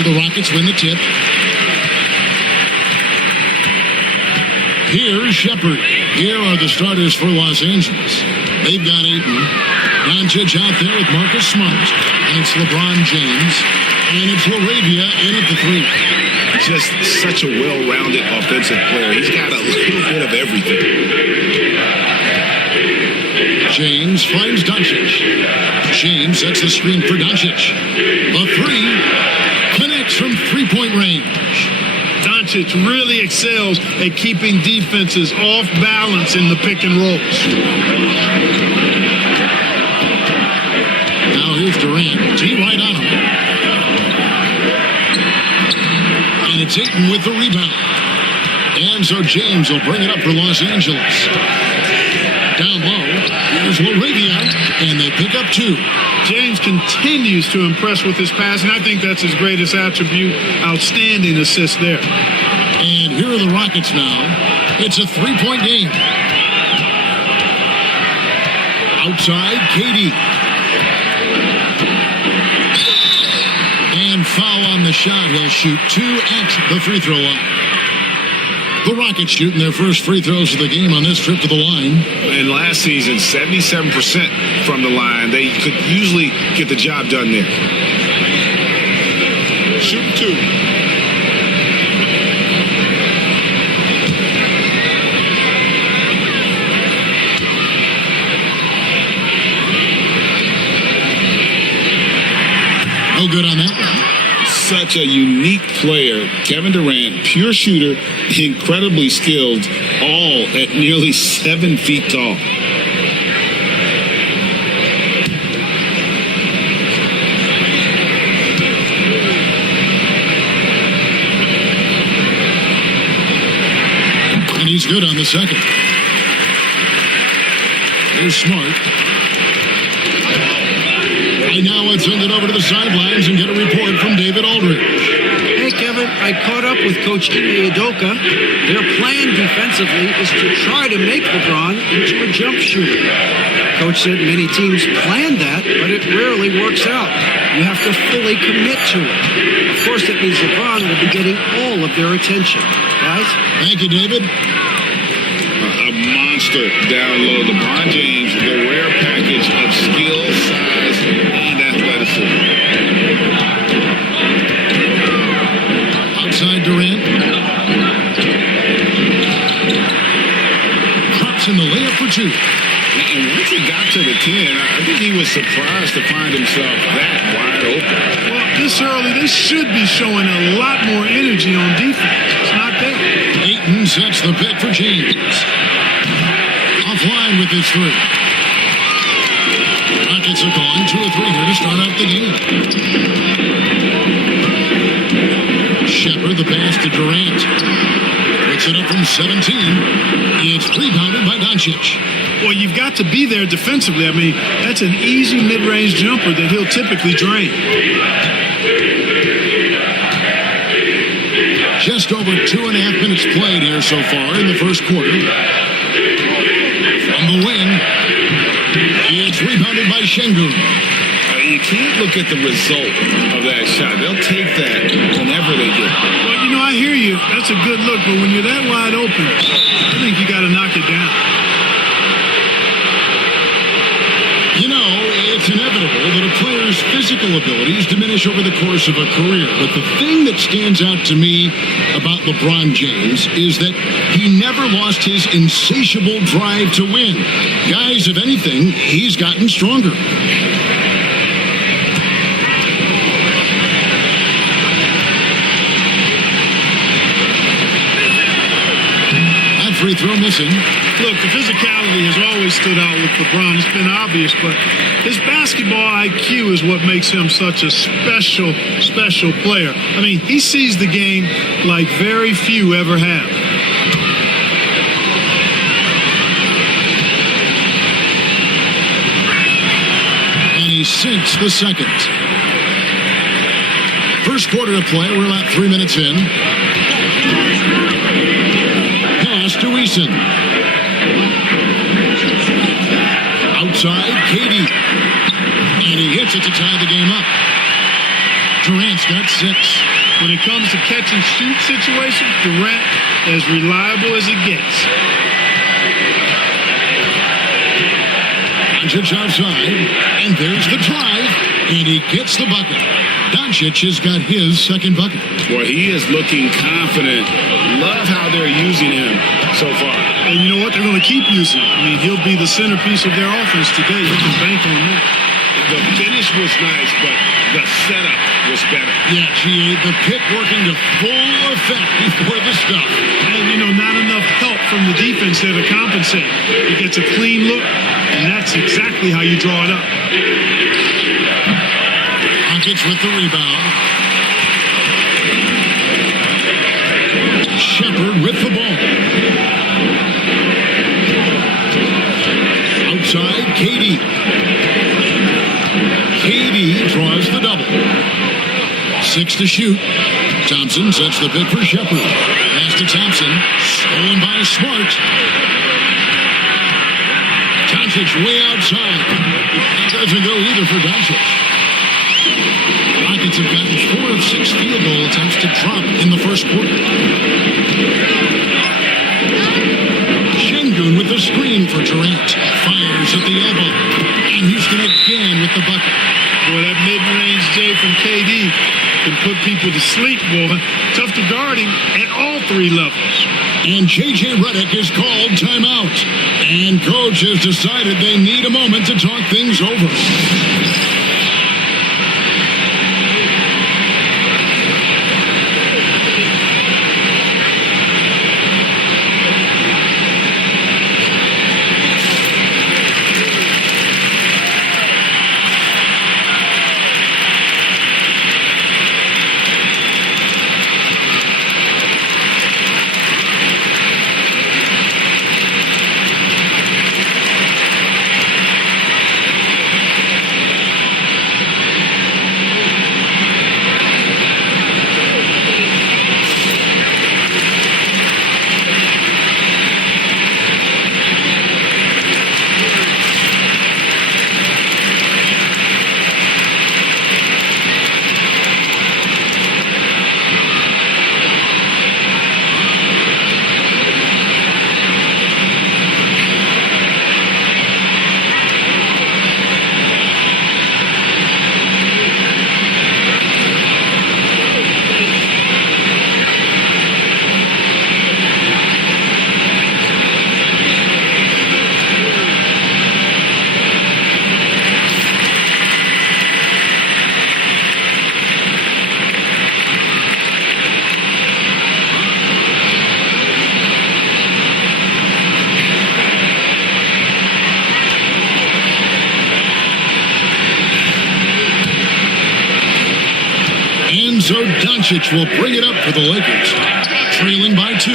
The Rockets win the tip. Here's Shepard. Here are the starters for Los Angeles. They've got Ayton. Doncic out there with Marcus Smart. And it's LeBron James. And it's LaRavia in at the three. Just such a well-rounded offensive player. He's got a little bit of everything. James finds Doncic. James sets the screen for Doncic. The three connects from three-point range. Doncic really excels at keeping defenses off balance in the pick and rolls. Now here's Durant. T right on him. And it's Ayton with the rebound. And so James will bring it up for Los Angeles. Down low, here's LaRavia, and they pick up two. James continues to impress with his passing. I think that's his greatest attribute. Outstanding assist there. And here are the Rockets now. It's a three-point game. Outside, KD. And foul on the shot. He'll shoot two at the free throw line. The Rockets shooting their first free throws of the game on this trip to the line. And last season, 77% from the line. They could usually get the job done there. Shooting two. No good on that one. Such a unique player. Kevin Durant, pure shooter, incredibly skilled, all at nearly 7 feet tall. And he's good on the second. Here's Smart. And now let's send it over to the sidelines and get a report from David Aldridge. Hey, Kevin, I caught up with Coach Ime Udoka. Their plan defensively is to try to make LeBron into a jump shooter. Coach said many teams plan that, but it rarely works out. You have to fully commit to it. Of course, that means LeBron will be getting all of their attention. Guys? Thank you, David. A monster down low. LeBron James, the rare package of skill, size, and athleticism. Outside Durant. Drops in the layup for two. And once he got to the 10, I think he was surprised to find himself that wide open. Well, this early, they should be showing a lot more energy on defense. It's not there. Ayton sets the pick for James. Offline with his three. Rockets are gone 2 or 3 here to start out the game. Shepard the pass to Durant. Puts it up from 17. It's rebounded by Doncic. Well, you've got to be there defensively. I mean, that's an easy mid-range jumper that he'll typically drain. Just over 2.5 minutes played here so far in the first quarter. From the wing, it's rebounded by Şengün. You can't look at the result of that shot. They'll take that whenever they get it. Well, you know, I hear you. That's a good look, but when you're that wide open, I think you got to knock it down. You know, it's inevitable that a player's physical abilities diminish over the course of a career. But the thing that stands out to me about LeBron James is that he never lost his insatiable drive to win. Guys, if anything, he's gotten stronger. That free throw missing. Look, the physicality has always stood out with LeBron. It's been obvious, but his basketball IQ is what makes him such a special player. I mean, he sees the game like very few ever have. And he sinks the second. First quarter of play, we're about 3 minutes in. Pass to Eason. Outside, Katie. And he hits it to tie the game up. Durant's got 6. When it comes to catch and shoot situations, Durant as reliable as it gets. Doncic outside, and there's the drive, and he gets the bucket. Doncic has got his second bucket. Boy, he is looking confident. Love how they're using him so far. And you know what? They're going to keep using him. I mean, he'll be the centerpiece of their offense today. You can bank on that. The finish was nice, but the setup was better. Yeah, G.A., the pick working to full effect before the stuff. And, you know, not enough help from the defense there to compensate. He gets a clean look, and that's exactly how you draw it up. Doncic with the rebound. Shepard with the ball. Outside, Katie. Katie draws the double. 6 to shoot. Thompson sets the pick for Shepard. Pass to Thompson. Stolen by Smart. Doncic way outside. That doesn't go either for Doncic. Rockets have gotten 4 of 6 field goal attempts to drop in the first quarter. Şengün with the screen for Durant. Fires at the elbow. And Houston again with the bucket. Boy, that mid-range J from KD can put people to sleep, boy. Tough to guard him at all 3 levels. And J.J. Redick is called timeout. And coach has decided they need a moment to talk things over. So Doncic will bring it up for the Lakers, trailing by 2.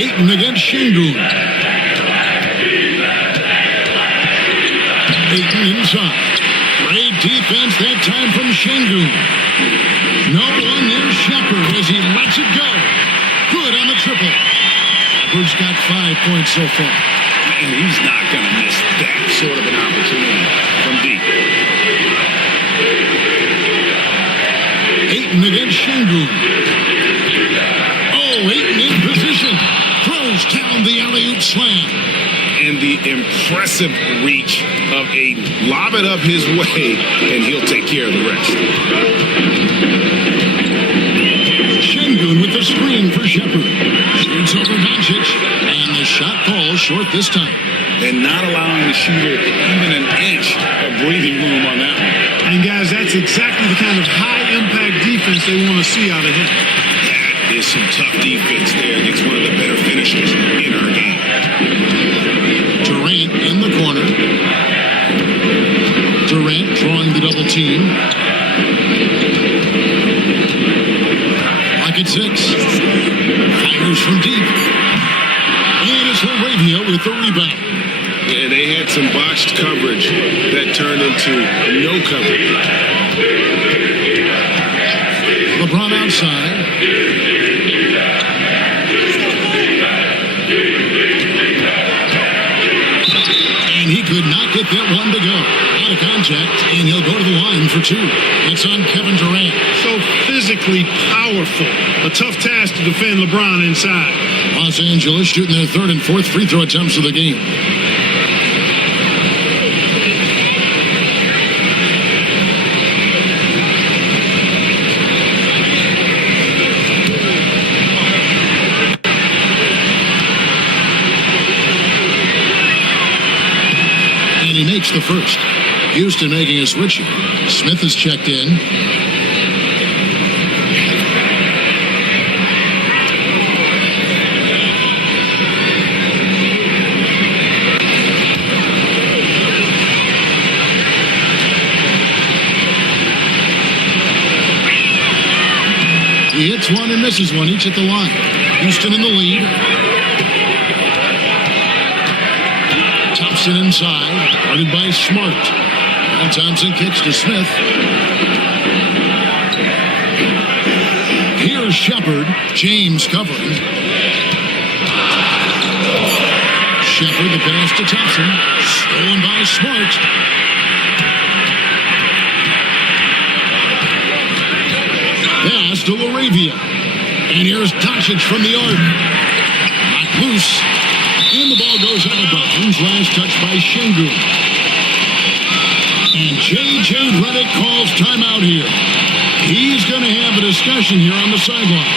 Ayton against Şengün. Ayton inside. Great defense that time from Şengün. No one near Shepard as he lets it go. Good on the triple. Shepard's got 5 points so far. And he's not going to miss that sort of an opportunity from deep. Şengün. Oh, Ayton in position. Throws down the alley-oop slam. And the impressive reach of Ayton. Lob it up his way, and he'll take care of the rest. Şengün with the screen for Shepard. Shoots over Doncic, and the shot falls short this time. And not allowing the shooter even an inch of breathing room on that one. And guys, that's exactly the kind of high-impact defense they want to see out of him. That is some tough defense there against one of the better finishers in our game. Durant in the corner. Durant drawing the double team. Lock at 6. Fires from deep. And it's LaRavia with the rebound. Yeah, they had some botched coverage that turned into no coverage. LeBron outside. And he could not get that one to go. Out of contact, and he'll go to the line for 2. That's on Kevin Durant. So physically powerful. A tough task to defend LeBron inside. Los Angeles shooting their 3rd and 4th free throw attempts of the game. And he makes the first. Houston making a switch here. Smith has checked in. He hits one and misses one, each at the line. Houston in the lead. Thompson inside, guarded by Smart. And Thompson kicks to Smith. Here's Shepard. James covering. Shepard, the pass to Thompson. Stolen by Smart. Pass to LaRavia. And here's Doncic from the arc. Knocked loose. And the ball goes out of bounds. Last touch by Şengün. And J.J. Redick calls timeout here. He's going to have a discussion here on the sideline.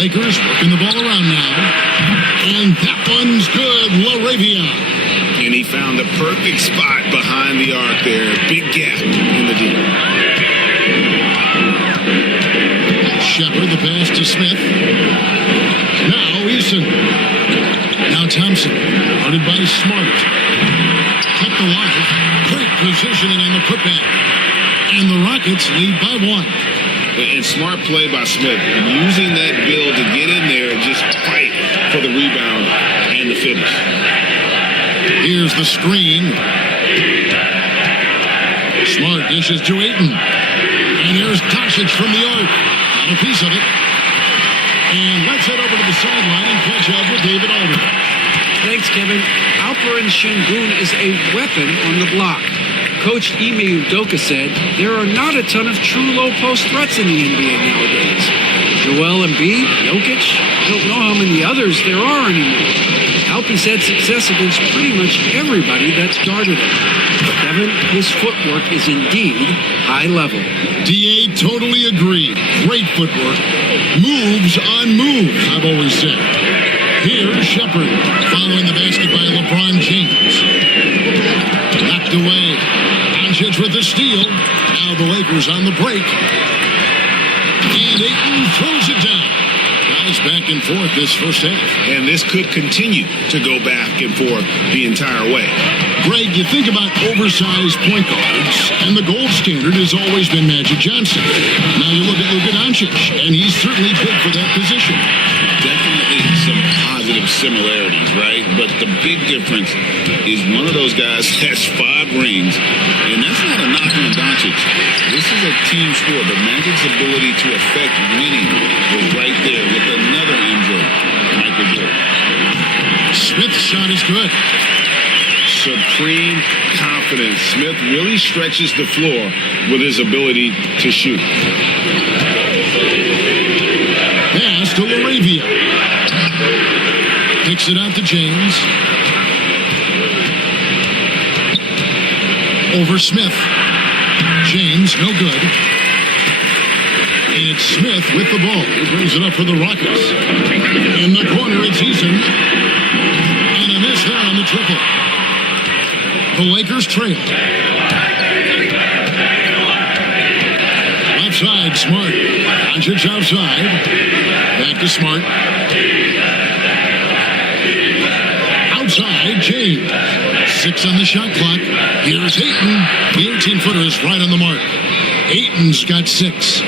Lakers working the ball around now. And that one's good. LaRavia. And he found the perfect spot behind the arc there. Big gap in the deep. Shepard, the pass to Smith. Now Eason. Now Thompson. Guarded by Smart. Kept alive. Great positioning on the putback. And the Rockets lead by 1. And smart play by Smith, using that build to get in there and just fight for the rebound and the finish. Here's the screen. Smart dishes to Ayton. And here's Doncic from the arc. Got a piece of it. And let's head over to the sideline and catch up with David Aldridge. Thanks, Kevin. Alperen Şengün is a weapon on the block. Coach Ime Udoka said there are not a ton of true low-post threats in the NBA nowadays. Joel Embiid, Jokic, I don't know how many others there are anymore. Alpy's had success against pretty much everybody that's guarded him. Kevin, his footwork is indeed high level. DA totally agreed. Great footwork. Moves on moves, I've always said. Here's Shepard following the basket by LeBron James. Knocked away. Doncic with the steal. Now the Lakers on the break. And Ayton throws it down. Guys back and forth this first half. And this could continue to go back and forth the entire way. Greg, you think about oversized point guards, and the gold standard has always been Magic Johnson. Now you look at Luka Doncic, and he's certainly big for that position. Definitely some positive similarities, right? But the big difference is one of those guys has 5 rings, and that's not a knock on Doncic. This is a team sport, but Magic's ability to affect winning was right there with another injury, Michael Jordan. Smith's shot is good. Supreme confidence. Smith really stretches the floor with his ability to shoot. Pass to Laravia. Picks it out to James. Over Smith. James, no good. It's Smith with the ball. He brings it up for the Rockets. In the corner, it's Eason. And a miss there on the triple. The Lakers trail. Left side, Smart. Doncic outside. Back to Smart. Outside, James. 6 on the shot clock. Here's Ayton. The 18-footer is right on the mark. Ayton's got 6.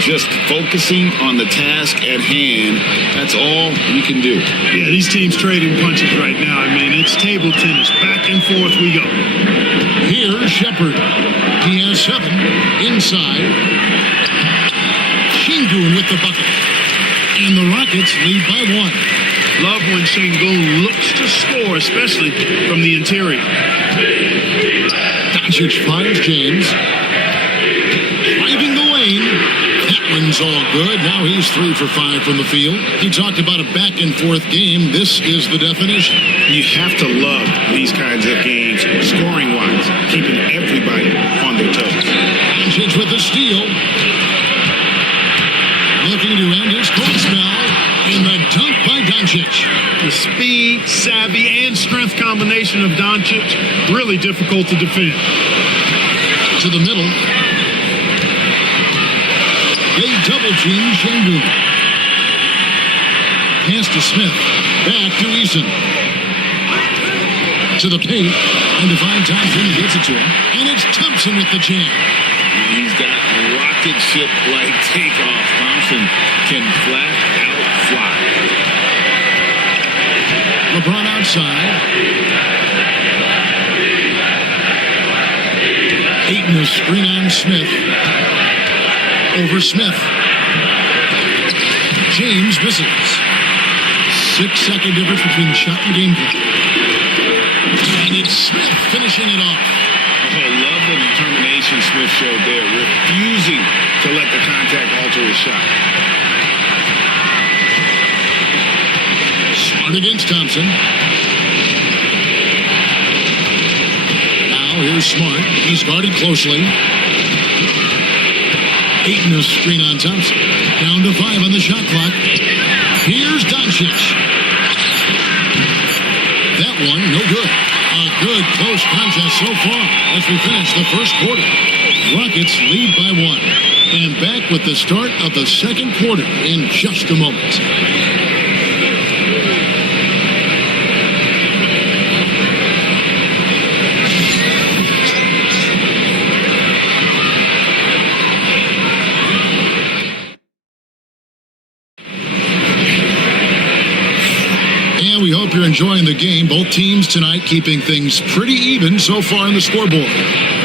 Just focusing on the task at hand. That's all you can do. Yeah, these teams trading punches right now. I mean, it's table tennis. Back and forth we go. Here's Shepard. He has 7. Inside. Şengün with the bucket. And the Rockets lead by 1. Love when Şengün looks to score, especially from the interior. Doncic finds James. Driving the lane. That one's all good. Now he's 3 for 5 from the field. He talked about a back and forth game. This is the definition. You have to love these kinds of games, scoring-wise, keeping everybody on their toes. Doncic with the steal. Looking to end his cold spell. In the dunk by Doncic. The speed, savvy, and strength combination of Doncic, really difficult to defend. To the middle. They double team Şengün. Pass to Smith. Back to Eason. To the paint. And Devine Thompson gets it to him. And it's Thompson with the jam. He's got a rocket ship-like takeoff. Thompson can flat out fly. LeBron outside. Ayton is screen on Smith. Over Smith. James misses. 6-second difference between shot and game clock. And it's Smith finishing it off. Oh, love the determination Smith showed there, refusing to let the contact alter his shot. Smart against Thompson. Now here's Smart. He's guarded closely. Ayton a screen on Thompson. Down to 5 on the shot clock. Here's Doncic. That one, no good. A good close contest so far as we finish the first quarter. Rockets lead by 1. And back with the start of the second quarter in just a moment. the game. Both teams tonight keeping things pretty even so far on the scoreboard.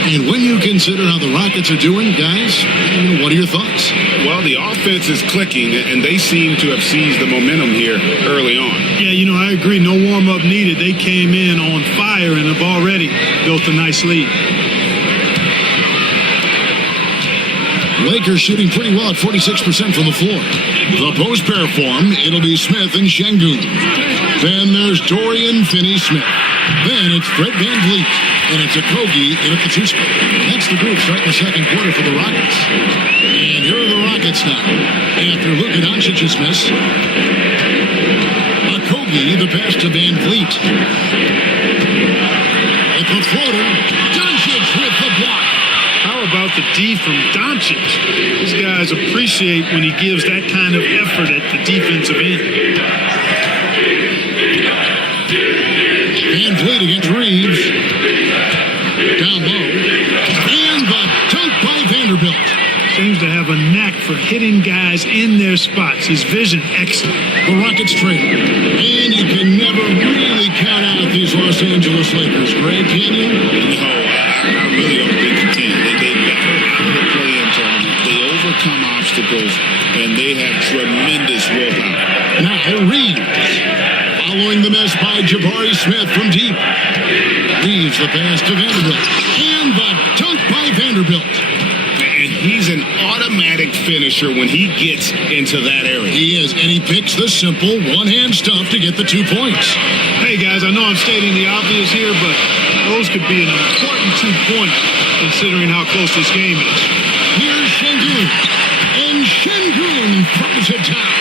And when you consider how the Rockets are doing, guys, what are your thoughts? Well, the offense is clicking, and they seem to have seized the momentum here early on. Yeah, I agree. No warm-up needed. They came in on fire and have already built a nice lead. Lakers shooting pretty well at 46% from the floor. The post pair form, it'll be Smith and Şengün. Then there's Dorian Finney-Smith. Then it's Fred VanVleet. And it's Okogie in at the two spot. That's the group starting the second quarter for the Rockets. And here are the Rockets now. After Luka Doncic's miss, Okogie the pass to VanVleet. It's a floater. Doncic with the block. How about the D from Doncic? These guys appreciate when he gives that kind of effort at the defensive end. VanVleet against Reeves. Down low. And the dunk by Vanderbilt. Seems to have a knack for hitting guys in their spots. His vision, excellent. The Rockets trail. And you can never really count out these Los Angeles Lakers. Greg, can you? No, I really don't think you can. They battle out of the play-in tournament. They overcome obstacles, and they have tremendous willpower. Now Reeves. Following the miss by Jabari Smith from deep. Reeves the pass to Vanderbilt. And the dunk by Vanderbilt. And he's an automatic finisher when he gets into that area. He is, and he picks the simple one-hand stuff to get the 2 points. Hey, guys, I know I'm stating the obvious here, but those could be an important 2 points considering how close this game is. Here's Şengün. And Şengün throws it down.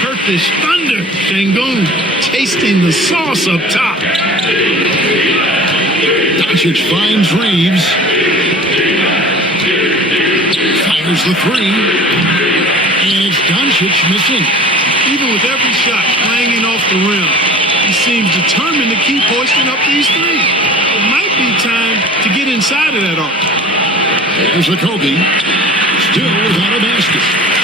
Turkish thunder. Şengün tasting the sauce up top. Doncic finds Reeves. Fires the three. And it's Doncic missing. Even with every shot clanging off the rim, he seems determined to keep hoisting up these three. It might be time to get inside of that arc. There's Okogie. Still without a basket.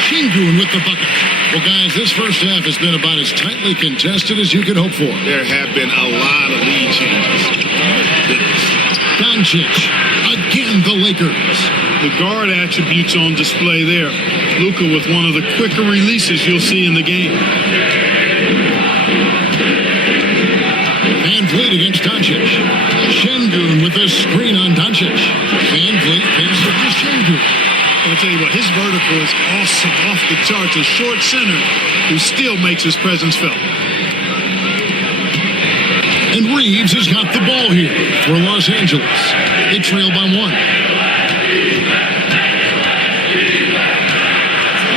Şengün with the bucket. Well, guys, this first half has been about as tightly contested as you could hope for. There have been a lot of lead changes. Doncic. Again, the Lakers. The guard attributes on display there. Luka with one of the quicker releases you'll see in the game. VanVleet against Doncic. Şengün with a screen on Doncic. VanVleet passes it to Şengün. I'll tell you what, his vertical is awesome, off the charts. A short center who still makes his presence felt. And Reeves has got the ball here for Los Angeles. They trail by 1.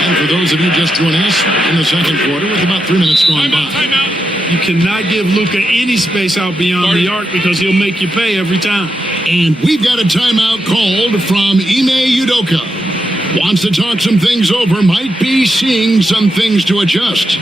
And for those of you just joining us in the second quarter with about 3 minutes gone by. Timeout. You cannot give Luka any space out beyond the arc because he'll make you pay every time. And we've got a timeout called from Ime Udoka. Wants to talk some things over, might be seeing some things to adjust.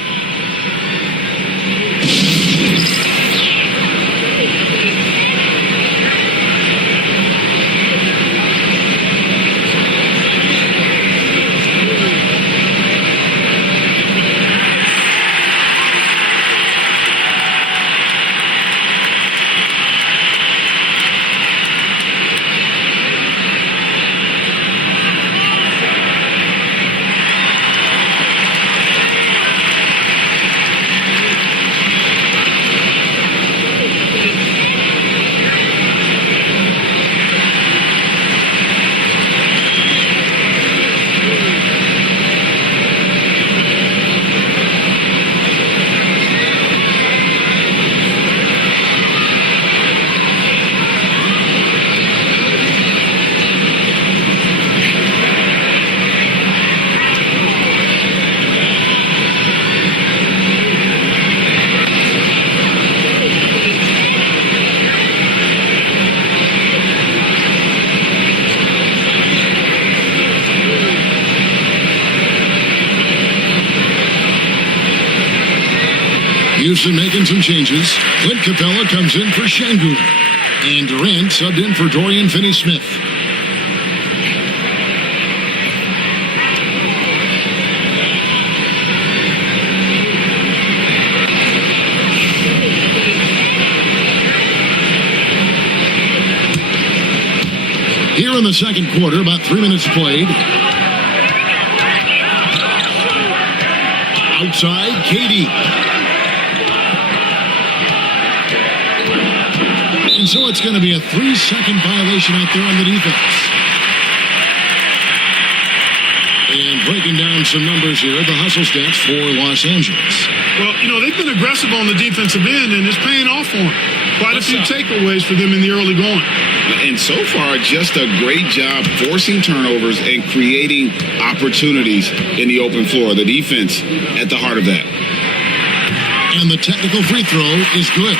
Houston making some changes. Clint Capella comes in for Şengün. And Durant subbed in for Dorian Finney-Smith. Here in the second quarter, about 3 minutes played. Outside, Katie. And so it's going to be a 3-second violation out there on the defense. And breaking down some numbers here, the hustle stats for Los Angeles. Well, they've been aggressive on the defensive end, and it's paying off for them. Quite a few takeaways for them in the early going. And so far, just a great job forcing turnovers and creating opportunities in the open floor. The defense at the heart of that. And the technical free throw is good.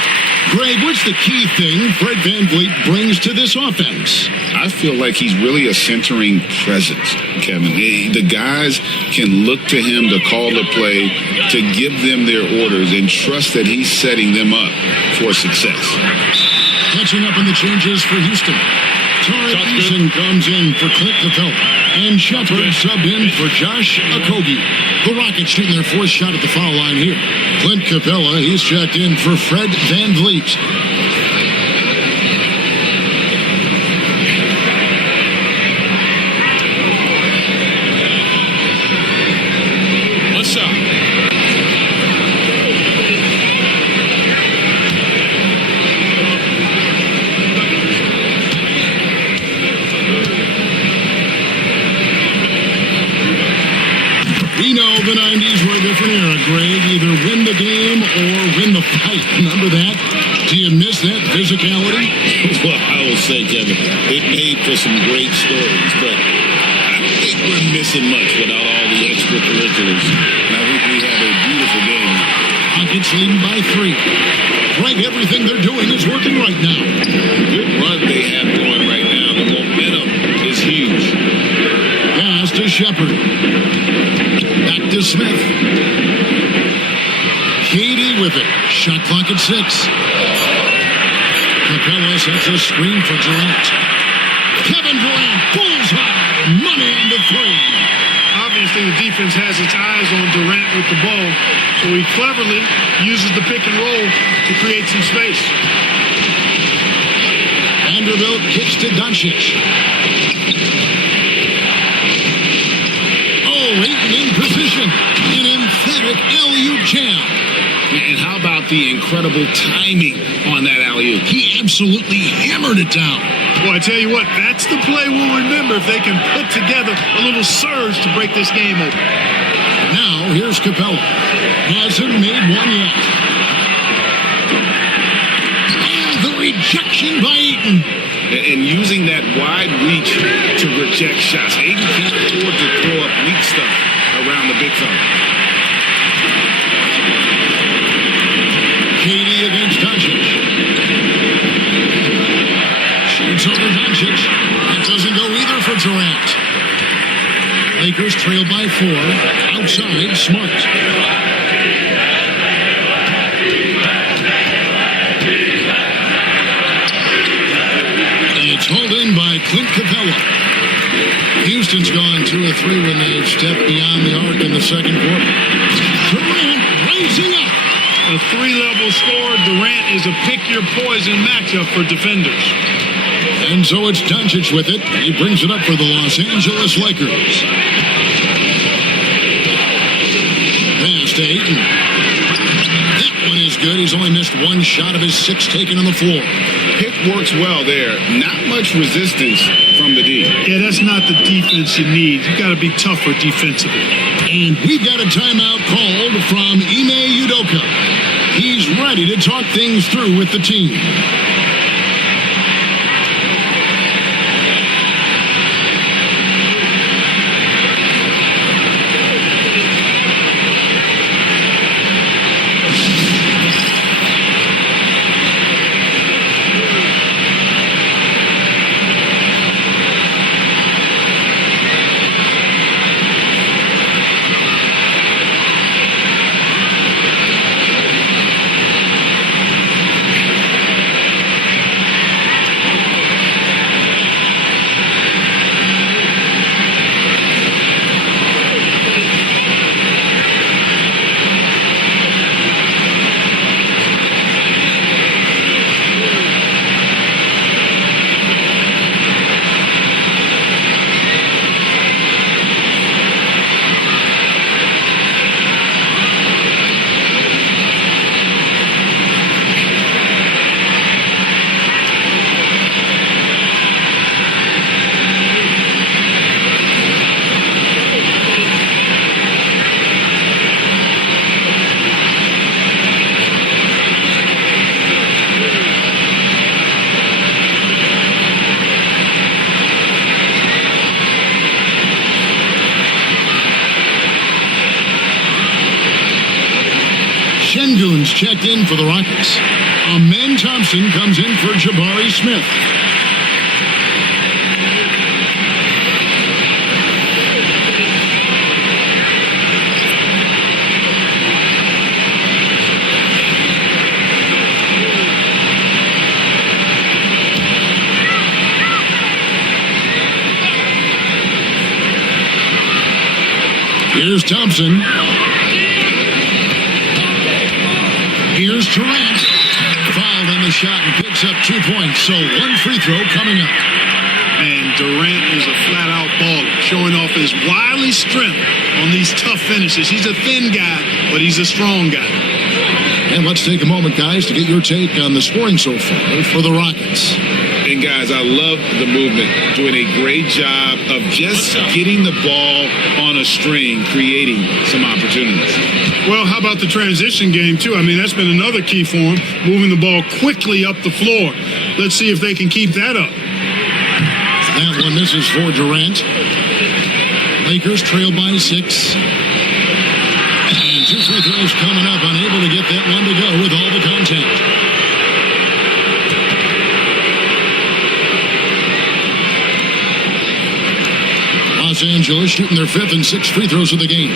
Greg, what's the key thing Fred VanVleet brings to this offense? I feel like he's really a centering presence, Kevin. The guys can look to him to call the play, to give them their orders, and trust that he's setting them up for success. Catching up in the changes for Houston. Tari Eason comes in for Clint Capella. And Shepard subbed in for Josh Okogie. The Rockets shooting their fourth shot at the foul line here. Clint Capella, he's checked in for Fred VanVleet. What's up? We know the 90s were a different era, Greg. Either win the game or win the fight. Remember that? Do you miss that physicality? Well, I will say, Kevin, it made for some great stories, but I don't think we're missing much without all the extracurriculars. And I think we have a beautiful game. Rockets leading by 3. Greg, everything they're doing is working right now. Good run they have going right now. The momentum is huge. Pass to Shepard. Back to Smith. Katie with it. Shot clock at 6. Capella sets a screen for Durant. Kevin Durant, bullseye. Money on the 3. Obviously, the defense has its eyes on Durant with the ball, so he cleverly uses the pick and roll to create some space. Vanderbilt kicks to Doncic. Ayton in position. An emphatic alley-oop jam. And how about the incredible timing on that alley-oop? He absolutely hammered it down. Well, I tell you what, that's the play we'll remember if they can put together a little surge to break this game open. Now, here's Capella. Hasn't made one yet. And the rejection by Ayton. And using that wide reach to reject shots. Ayton can't afford to throw up weak stuff around the big fella. Katie against Doncic. Shoots over Doncic. That doesn't go either for Durant. Lakers trail by 4. Outside, Smart. It's hauled in by Clint Capella. Houston's gone 2 of 3 when they've stepped beyond the arc in the second quarter. Durant rising up. A 3-level score. Durant is a pick-your-poison matchup for defenders. And so it's Doncic with it. He brings it up for the Los Angeles Lakers. Pass to Ayton. That one is good. He's only missed 1 shot of his 6 taken on the floor. Pick works well there. Not much resistance from the D. Yeah, that's not the defense you need. You got to be tougher defensively. And we've got a timeout called from Ime Udoka. He's ready to talk things through with the team. checked in for the Rockets. Amen Thompson comes in for Jabari Smith. Here's Thompson. Here's Durant. Fouled on the shot and picks up 2 points. So one free throw coming up. And Durant is a flat-out baller, showing off his wily strength on these tough finishes. He's a thin guy, but he's a strong guy. And let's take a moment, guys, to get your take on the scoring so far for the Rockets. And guys, I love the movement, doing a great job of just getting the ball on a string, creating some opportunities. Well, how about the transition game, too? I mean, that's been another key for him, moving the ball quickly up the floor. Let's see if they can keep that up. That one misses for Durant. Lakers trail by 6. And 2 free throws coming up, unable to get that one to go with all the contact. Los Angeles shooting their 5th and 6th free throws of the game.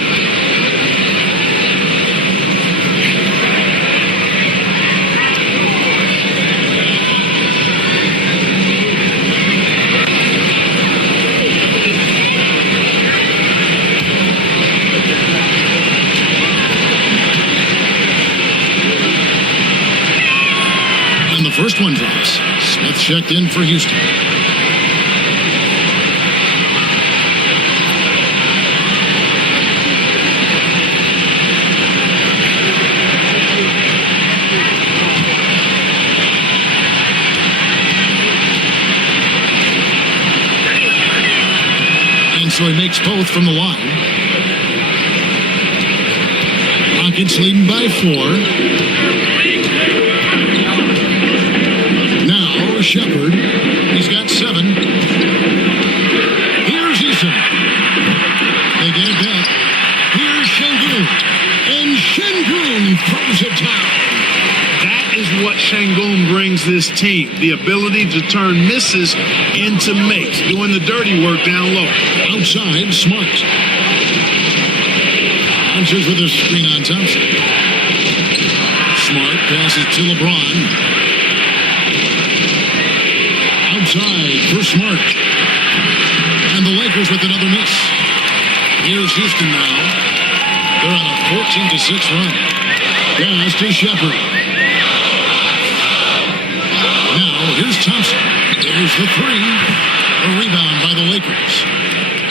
And the first one drops. Smith checked in for Houston. So he makes both from the line. Rockets leading by 4. Now Shepard. He's got 7. Here's Eason. They get it back. Here's Şengün. And Şengün throws it down. That is what Şengün brings this team, the ability to turn misses into makes, doing the dirty work down low. Outside, Smart. Punches with a screen on Thompson. Smart passes to LeBron. Outside for Smart. And the Lakers with another miss. Here's Houston now. They're on a 14-6 run. Pass to Shepard. Here's Thompson. There's the 3. A rebound by the Lakers.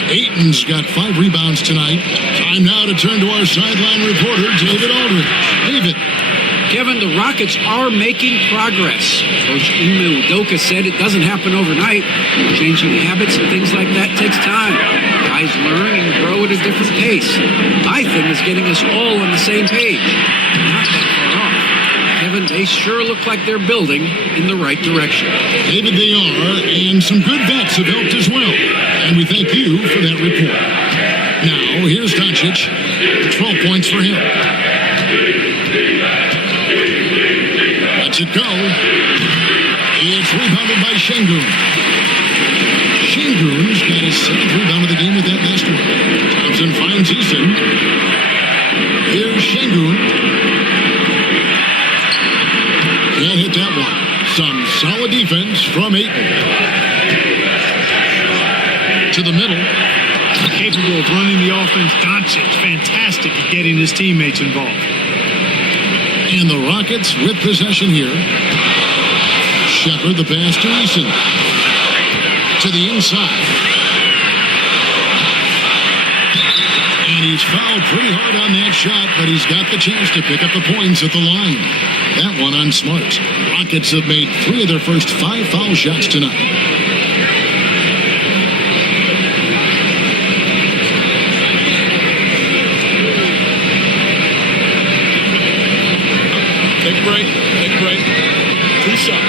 Ayton's got 5 rebounds tonight. Time now to turn to our sideline reporter, David Aldridge. David. Kevin, the Rockets are making progress. Coach Ime Udoka said it doesn't happen overnight. Changing habits and things like that takes time. Guys learn and grow at a different pace. My thing is getting us all on the same page. Not that far off. Kevin, they sure look like they're building in the right direction. David, they are, and some good bets have helped as well. And we thank you for that report. Now, here's Doncic. 12 points for him. Lets it go. It's rebounded by Şengün. Şengün's got his 7th rebound of the game with that last one. Thompson finds Eason. Here's Şengün. Can't hit that one. Some solid defense from Ayton. To the middle. Capable of running the offense. Doncic, fantastic at getting his teammates involved. And the Rockets with possession here. Shepard, the pass to Eason. To the inside. And he's fouled pretty hard on that shot, but he's got the chance to pick up the points at the line. That one on Smart. Rockets have made 3 of their first 5 foul shots tonight. Take a break. Take a break. 2 shots.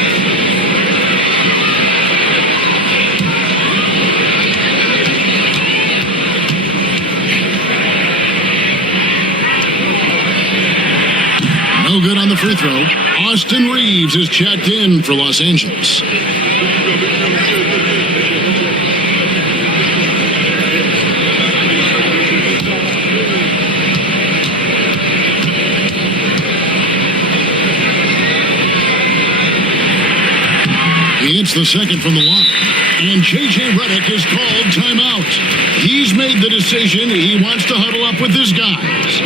No good on the throw. Austin Reeves is checked in for Los Angeles. He hits the second from the line. And J.J. Redick has called timeout. He's made the decision. He wants to huddle up with his guys.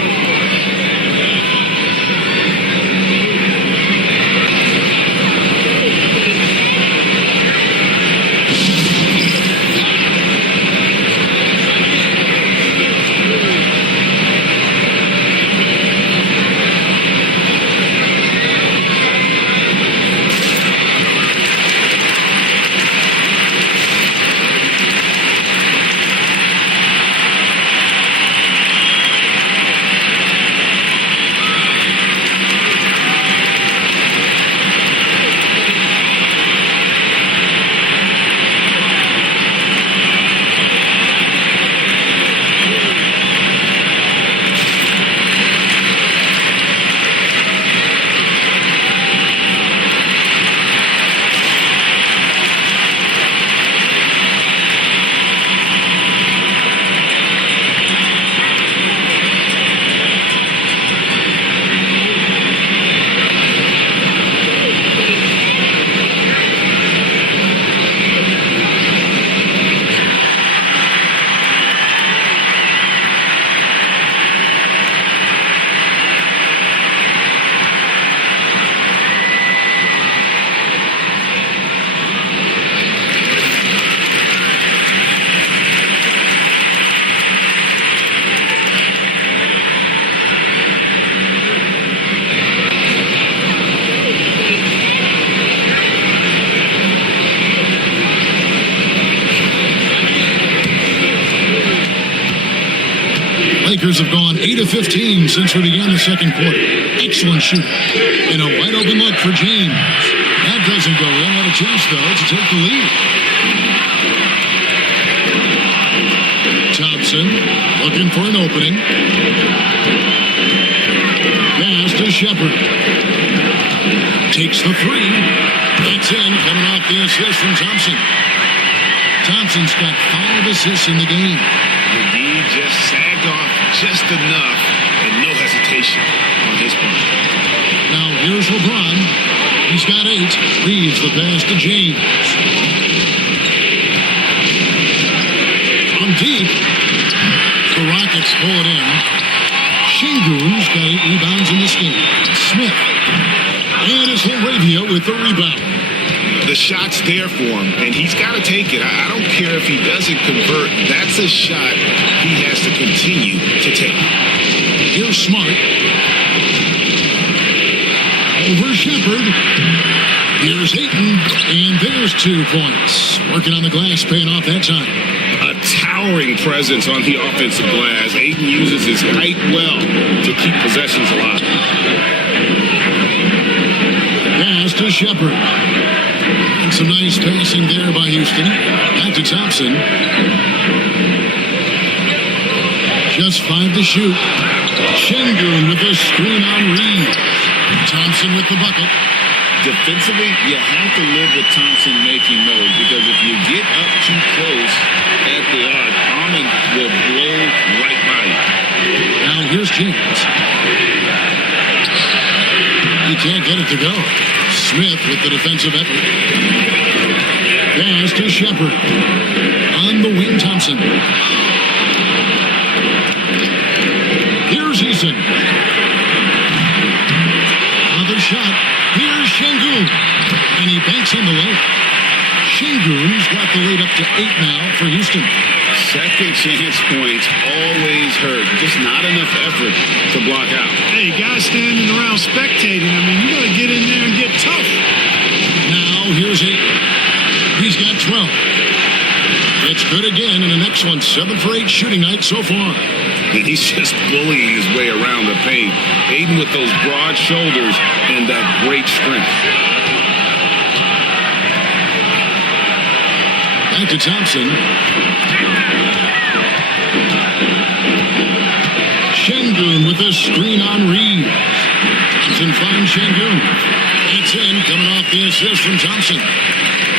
Lakers have gone 8 of 15 since we began the second quarter. Excellent shooting. And a wide open look for James. That doesn't go in. What a chance, though, to take the lead. Thompson looking for an opening. Pass to Shepard. Takes the three. It's in. Coming off the assist from Thompson. Thompson's got 5 assists in the game. McGee just sagged off just enough and no hesitation on his part. Now here's LeBron. He's got 8. Leaves the pass to James. From deep. The Rockets pull it in. Şengün's got 8 rebounds in this game. Smith. And it's LaRavia with the rebound. The shot's there for him, and he's got to take it. I don't care if he doesn't convert. That's a shot he has to continue to take. Here's Smart. Over Shepard. Here's Ayton. And there's 2 points. Working on the glass, paying off that time. A towering presence on the offensive glass. Ayton uses his height well to keep possessions alive. Pass to Shepard. And some nice passing there by Houston. Back to Thompson. Just 5 to shoot. Şengün with a screen on Reed. Thompson with the bucket. Defensively, you have to live with Thompson making those, because if you get up too close at the arc, Almond will blow right by you. Now here's James. He can't get it to go. Smith with the defensive effort. Pass to Shepard. On the wing, Thompson. Here's Eason. Another shot. Here's Şengün. And he banks in the layup. Şengün's got the lead up to 8 now for Houston. Second chance points always hurt. Just not enough effort to block out. Hey, guys standing around spectating. I mean, you got to get in there and get tough. Now here's 8. He's got 12. It's good again, and the next one, 7 for 8 shooting night so far. And he's just bullying his way around the paint. Ayton with those broad shoulders and that great strength. Back to Thompson. Şengün with a screen on Reed. Thompson finds Şengün. It's in, coming off the assist from Thompson.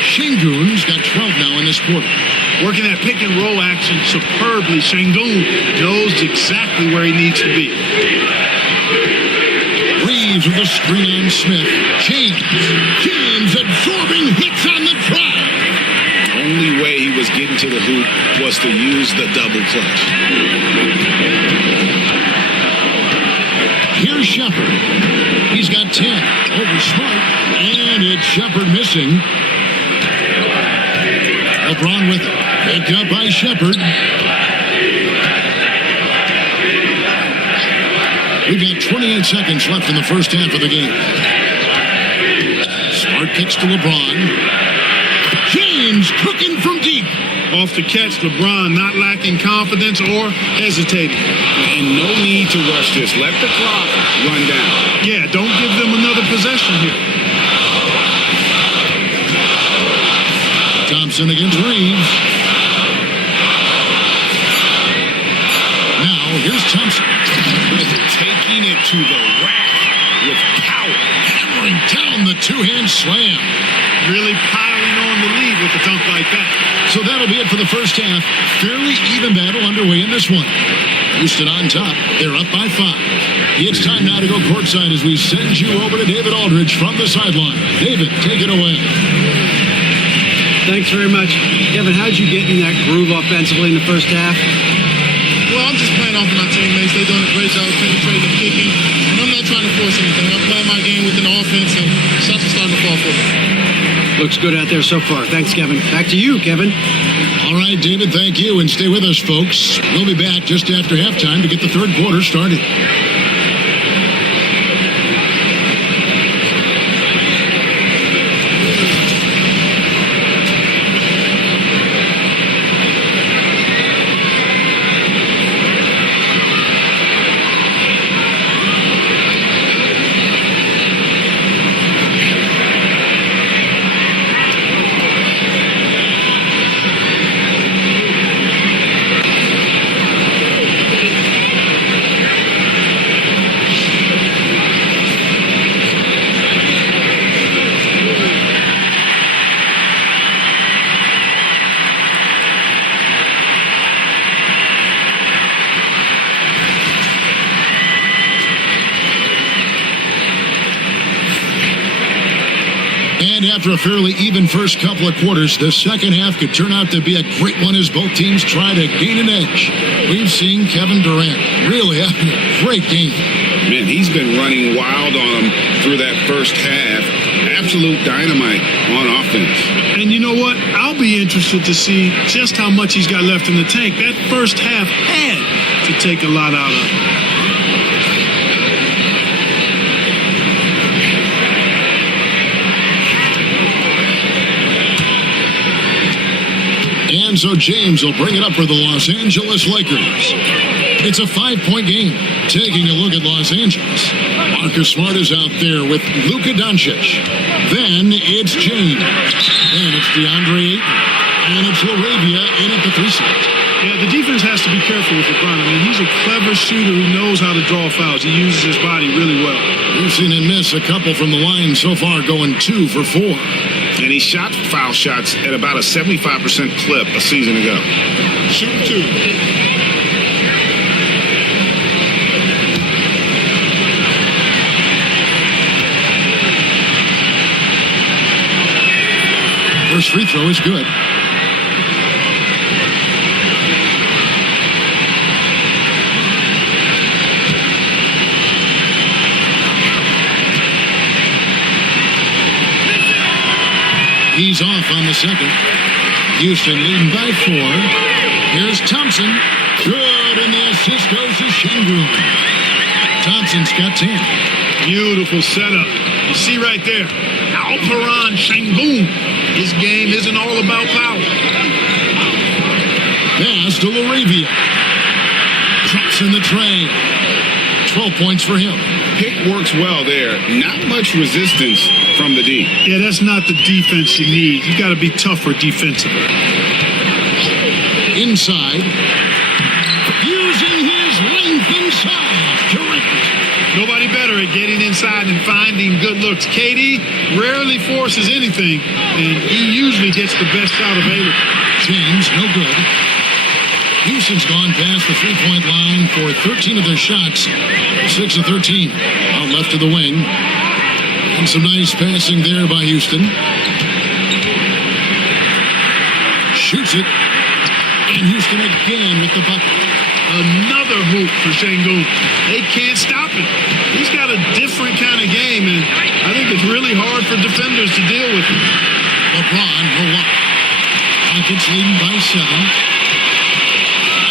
Şengün's got 12 now in this quarter. Working that pick and roll action superbly. Şengün knows exactly where he needs to be. Reeves with a screen on Smith. James absorbing hits on the drive. Only way he was getting to the hoop was to use the double clutch. Here's Shepherd. He's got 10. Over Smart. And it's Shepherd missing. LeBron with it. Picked up by Shepherd. We've got 28 seconds left in the first half of the game. Smart kicks to LeBron. James cooking from deep. Off the catch, LeBron not lacking confidence or hesitating. And no need to rush this. Let the clock run down. Yeah, don't give them another possession here. Thompson against Reeves. Now, here's Thompson. Taking it to the rack with power. Hammering down the two-hand slam. Really piling on the lead with a dunk like that. So that'll be it for the first half. Fairly even battle underway in this one. Houston on top. They're up by 5. It's time now to go courtside as we send you over to David Aldridge from the sideline. David, take it away. Thanks very much. Kevin, how'd you get in that groove offensively in the first half? Well, I'm just playing off of my teammates. They're doing a great job of penetrating and kicking. And I'm not trying to force anything. I'm playing my game within the offense, and shots are starting to fall for me. Looks good out there so far. Thanks, Kevin. Back to you, Kevin. All right, David, thank you. And stay with us, folks. We'll be back just after halftime to get the third quarter started. After a fairly even first couple of quarters, the second half could turn out to be a great one as both teams try to gain an edge. We've seen Kevin Durant really having a great game. Man, he's been running wild on them through that first half. Absolute dynamite on offense. And you know what? I'll be interested to see just how much he's got left in the tank. That first half had to take a lot out of him. And so James will bring it up for the Los Angeles Lakers. It's a 5-point game. Taking a look at Los Angeles. Marcus Smart is out there with Luka Doncic. Then it's James. Then it's DeAndre Ayton. And it's LaRavia in at the 3 spot. Yeah, the defense has to be careful with LeBron. I mean, he's a clever shooter who knows how to draw fouls. He uses his body really well. We've seen him miss a couple from the line so far, going 2 for 4. And he shot foul shots at about a 75% clip a season ago. Shoot 2. First free throw is good. He's off on the second. Houston leading by 4. Here's Thompson. Good, and the assist goes to Şengün. Thompson's got 10. Beautiful setup. You see right there, Alperen Şengün. His game isn't all about power. Pass to LaRavia. Drops in the tray. 12 points for him. Pick works well there. Not much resistance from the D. Yeah, that's not the defense you need. You got to be tougher defensively. Inside. Using his length and size. Terrific. Nobody better at getting inside and finding good looks. KD rarely forces anything, and he usually gets the best shot available. James, no good. Houston's gone past the three-point line for 13 of their shots, 6 of 13. Out left to the wing. And some nice passing there by Houston. Shoots it. And Houston again with the bucket. Another hoop for Şengün. They can't stop it. He's got a different kind of game, and I think it's really hard for defenders to deal with him. LeBron, no luck. Rockets leading by 7.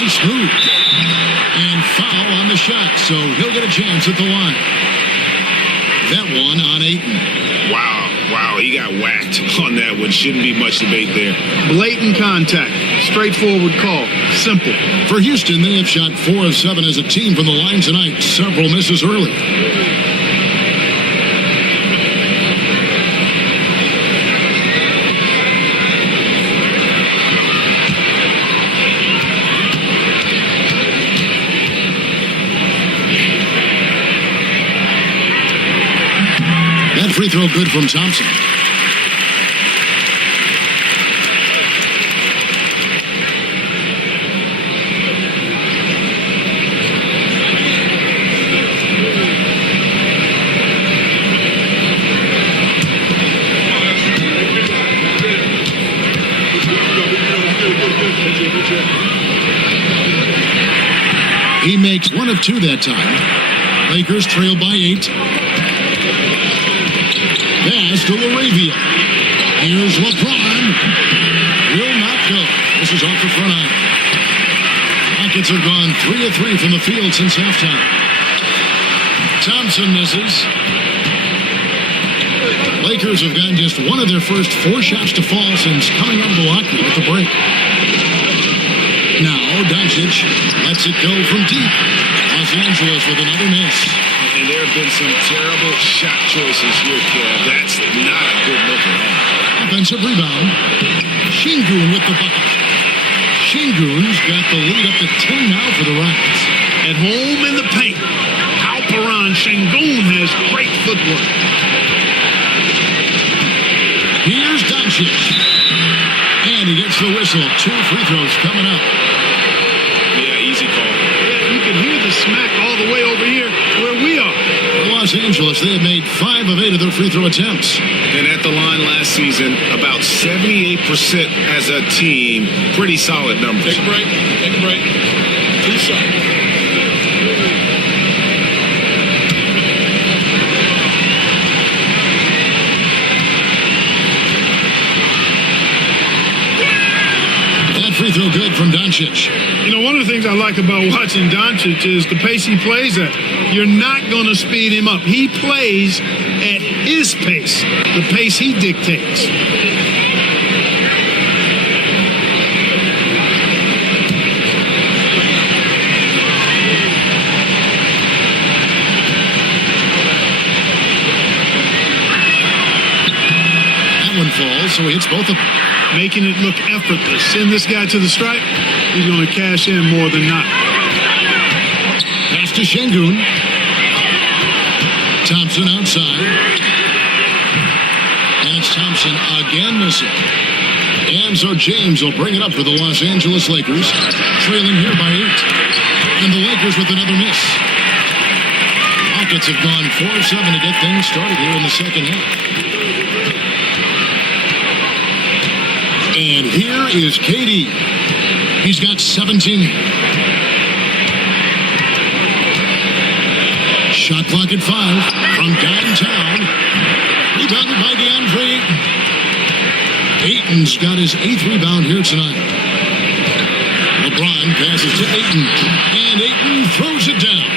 Nice move. And foul on the shot, so he'll get a chance at the line. That one on Ayton. Wow, he got whacked on that one. Shouldn't be much debate there. Blatant contact. Straightforward call. Simple. For Houston, they have shot 4 of 7 as a team from the line tonight. Several misses early. That free throw good from Thompson. He makes 1 of 2 that time. Lakers trail by 8. Pass to Laravia. Here's LeBron. Will not go. This is off the front iron. Rockets have gone 3 of 3 from the field since halftime. Thompson misses. Lakers have gotten just 1 of their first 4 shots to fall since coming out of Milwaukee with the break. Now Doncic lets it go from deep. Los Angeles with another miss. And there have been some terrible shot choices here, Kev. That's not a good look at all. Offensive rebound. Şengün with the bucket. Şengün's got the lead up to 10 now for the Rockets. At home in the paint. Alperen Şengün has great footwork. Here's Doncic. And he gets the whistle. 2 free throws coming up. Yeah, easy call. You can hear the smack all the way over here where we are. Los Angeles, they have made 5 of 8 of their free throw attempts. And at the line last season, about 78% as a team. Pretty solid numbers. Take a break. Take a break. 2 shots. Free throw good from Doncic. You know, one of the things I like about watching Doncic is the pace he plays at. You're not going to speed him up. He plays at his pace, the pace he dictates. That one falls, so he hits both of them. Making it look effortless. Send this guy to the stripe, he's going to cash in more than not. Pass to Şengün. Thompson outside. And it's Thompson again missing. And so James will bring it up for the Los Angeles Lakers. Trailing here by 8. And the Lakers with another miss. Rockets have gone 4 of 7 to get things started here in the second half. And here is KD. He's got 17. Shot clock at 5 from downtown. Rebounded by DeAndre Ayton. Ayton's got his 8th rebound here tonight. LeBron passes to Ayton. And Ayton throws it down.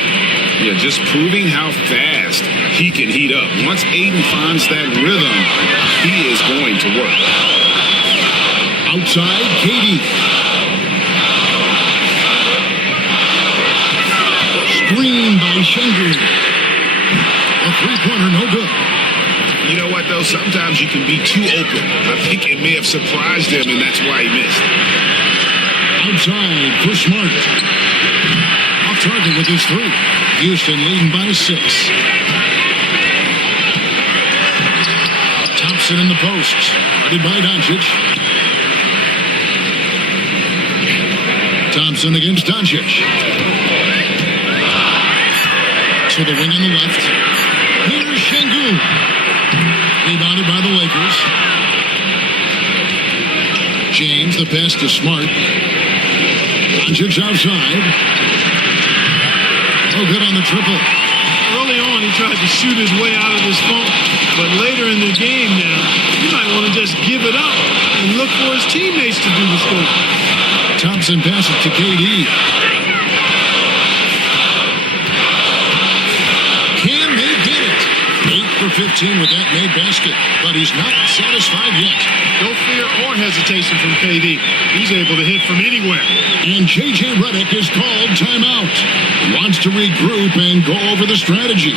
Yeah, just proving how fast he can heat up. Once Ayton finds that rhythm, he is going to work. Outside, KD. Screen by Şengün. A three-pointer, no good. You know what, though? Sometimes you can be too open. I think it may have surprised him, and that's why he missed. Outside for Smart. Off target with his 3. Houston leading by 6. Thompson in the post. Guarded by Doncic. Thompson against Doncic. To the wing on the left. Here's Şengün. Rebounded by the Lakers. James, the pass to Smart. Doncic outside. Oh, good on the triple. Early on, he tried to shoot his way out of this funk, but later in the game now, you might want to just give it up and look for his teammates to do the scoring. Thompson passes to KD. Can they get it? 8 for 15 with that made basket, but he's not satisfied yet. No fear or hesitation from KD. He's able to hit from anywhere. And J.J. Redick is called timeout. He wants to regroup and go over the strategy.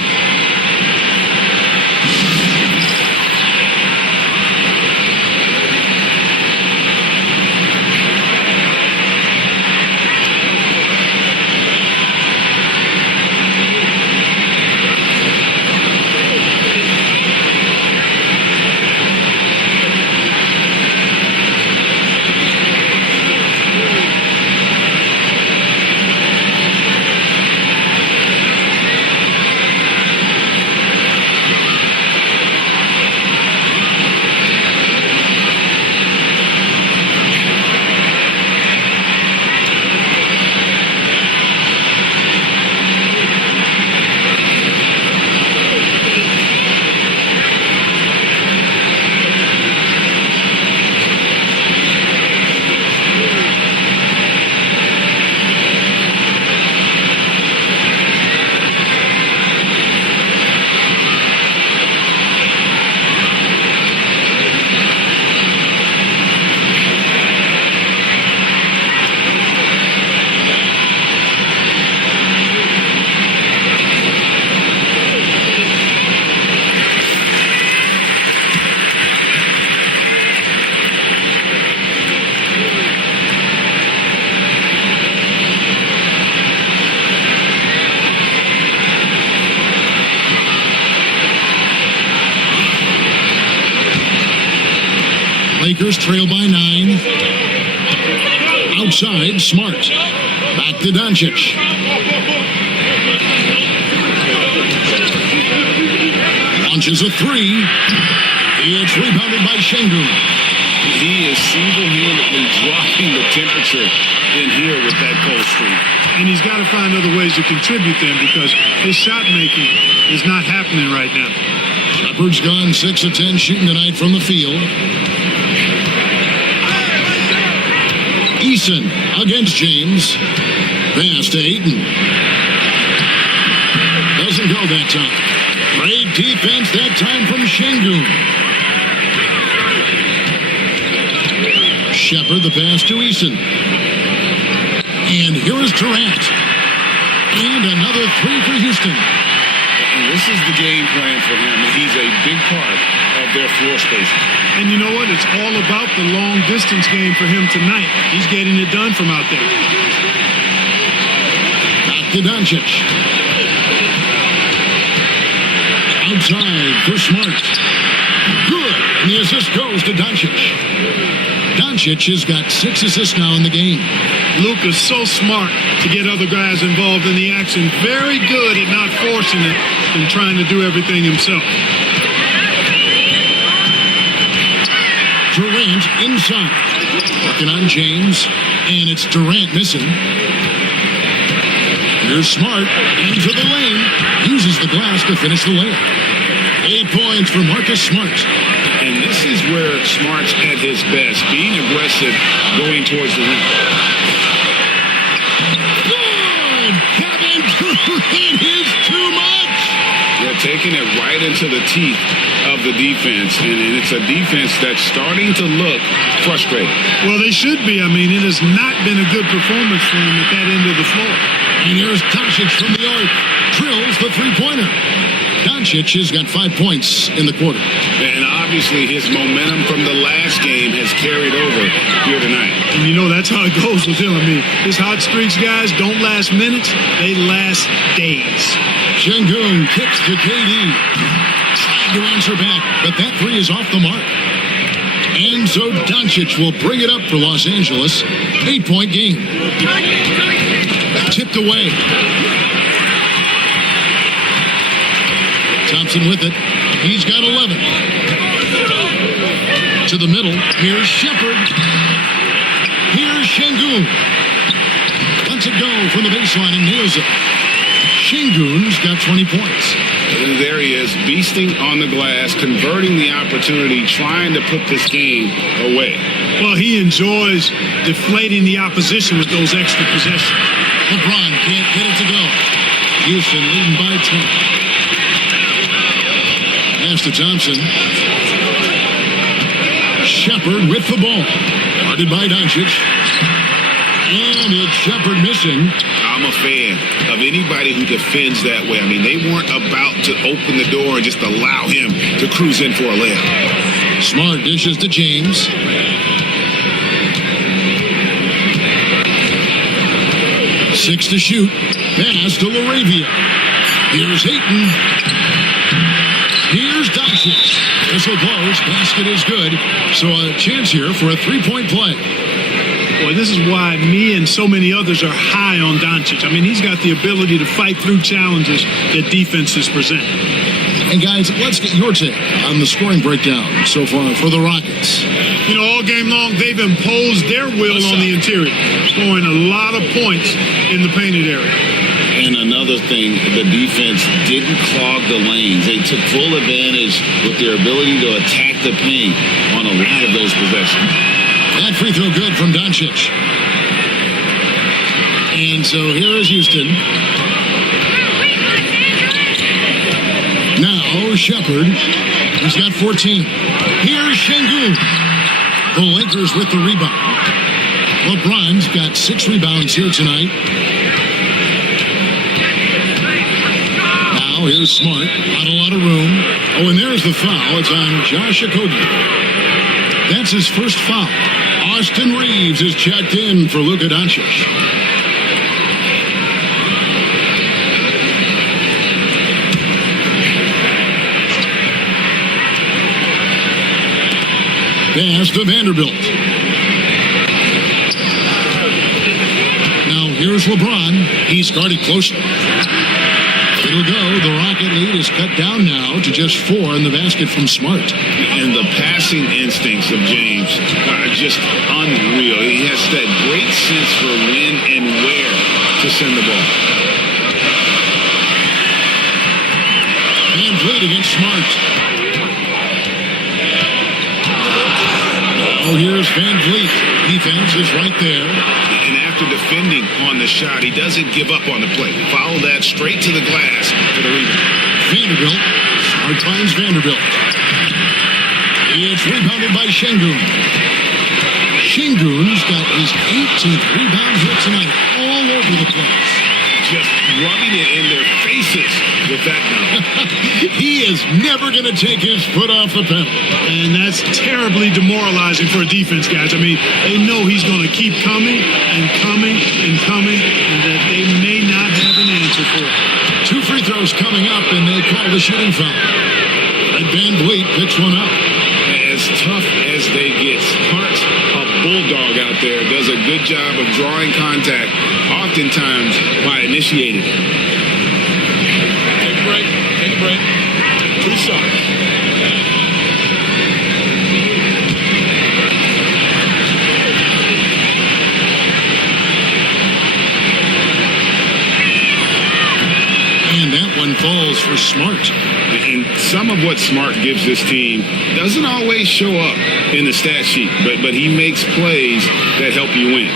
Lakers trail by 9. Outside, Smart. Back to Doncic. Launches a 3. It's rebounded by Şengün. He is single-handedly dropping the temperature in here with that cold streak. And he's got to find other ways to contribute them because his shot making is not happening right now. Shepard's gone 6 of 10 shooting tonight from the field. Eason against James. Pass to Ayton. Doesn't go that time. Great defense that time from Şengün. Shepard the pass to Eason. And here is Durant. And another 3 for Houston. And this is the game plan for him. He's a big part of their floor spacing. And you know what? It's all about the long distance game for him tonight. He's getting it done from out there. Back to Doncic. Outside for Smart. Good. And the assist goes to Doncic. Doncic has got 6 assists now in the game. Luka's so smart to get other guys involved in the action. Very good at not forcing it and trying to do everything himself. Durant inside. Working on James. And it's Durant missing. Here's Smart into the lane. Uses the glass to finish the layup. 8 points for Marcus Smart. And this is where Smart's at his best, being aggressive, going towards the rim. Good! Kevin Durant is too much! They're taking it right into the teeth of the defense, and it's a defense that's starting to look frustrated. Well, they should be. I mean, it has not been a good performance for him at that end of the floor. And here's Doncic from the arc. Drills the three-pointer. Doncic has got 5 points in the quarter. And obviously his momentum from the last game has carried over here tonight. And you know, that's how it goes with him. I mean, his hot streaks, guys, don't last minutes. They last days. Şengün kicks to KD. tried to answer back, but that three is off the mark. And so Doncic will bring it up for Los Angeles. 8-point game. Tipped away. Thompson with it. He's got 11. To the middle. Here's Shepard. Here's Şengün. Lets it go from the baseline and nails it. Şengün's got 20 points. And there he is, beasting on the glass, converting the opportunity, trying to put this game away. Well, he enjoys deflating the opposition with those extra possessions. LeBron can't get it to go. Houston leading by 10. Pass to Thompson. Shepard with the ball. Guarded by Doncic. And it's Shepard missing. I'm a fan of anybody who defends that way. I mean, they weren't about to open the door and just allow him to cruise in for a layup. Smart dishes to James. Six to shoot. Pass to LaRavia. Here's Ayton. Here's Doncic. Whistle blows. Basket is good. So a chance here for a three-point play. Boy, this is why me and so many others are high on Doncic. I mean, he's got the ability to fight through challenges that defenses present. And guys, let's get your take on the scoring breakdown so far for the Rockets. You know, all game long, they've imposed their will on the interior, scoring a lot of points in the painted area. And another thing, the defense didn't clog the lanes. They took full advantage with their ability to attack the paint on a lot of those possessions. That free throw good from Doncic. And so here is Houston. Now Shepard. He's got 14. Here's Şengün. The Lakers with the rebound. LeBron's got 6 rebounds here tonight. Now here's Smart. Not a lot of room. Oh, and there's the foul. It's on Josh Okogie. That's his first foul. Austin Reeves is checked in for Luka Doncic. Pass to Vanderbilt. Now here's LeBron. He's guarded closely. It'll go. The Rocket lead is cut down now to just 4 in the basket from Smart. And the passing instincts of James are just unreal. He has that great sense for when and where to send the ball. And played against Smart. Oh, here's Van Vliet. Defense is right there. And after defending on the shot, he doesn't give up on the play. Follow that straight to the glass for the rebound. Vanderbilt. Smart finds Vanderbilt. It's rebounded by Şengün. Şengün's got his 18th rebound here tonight, all over the place. Just rubbing it in their faces with that number. He is never going to take his foot off the pedal. And that's terribly demoralizing for a defense, guys. I mean, they know he's going to keep coming and coming and coming, and that they may not have an answer for it. 2 free throws coming up, and they call the shooting foul. And Van Vliet picks one up. As tough as they get, Smart's a bulldog out there, does a good job of drawing contact, oftentimes by initiating it. Take a break. Take a break. 2 shots. And that one falls for Smart. And some of what Smart gives this team doesn't always show up in the stat sheet, but he makes plays that help you win.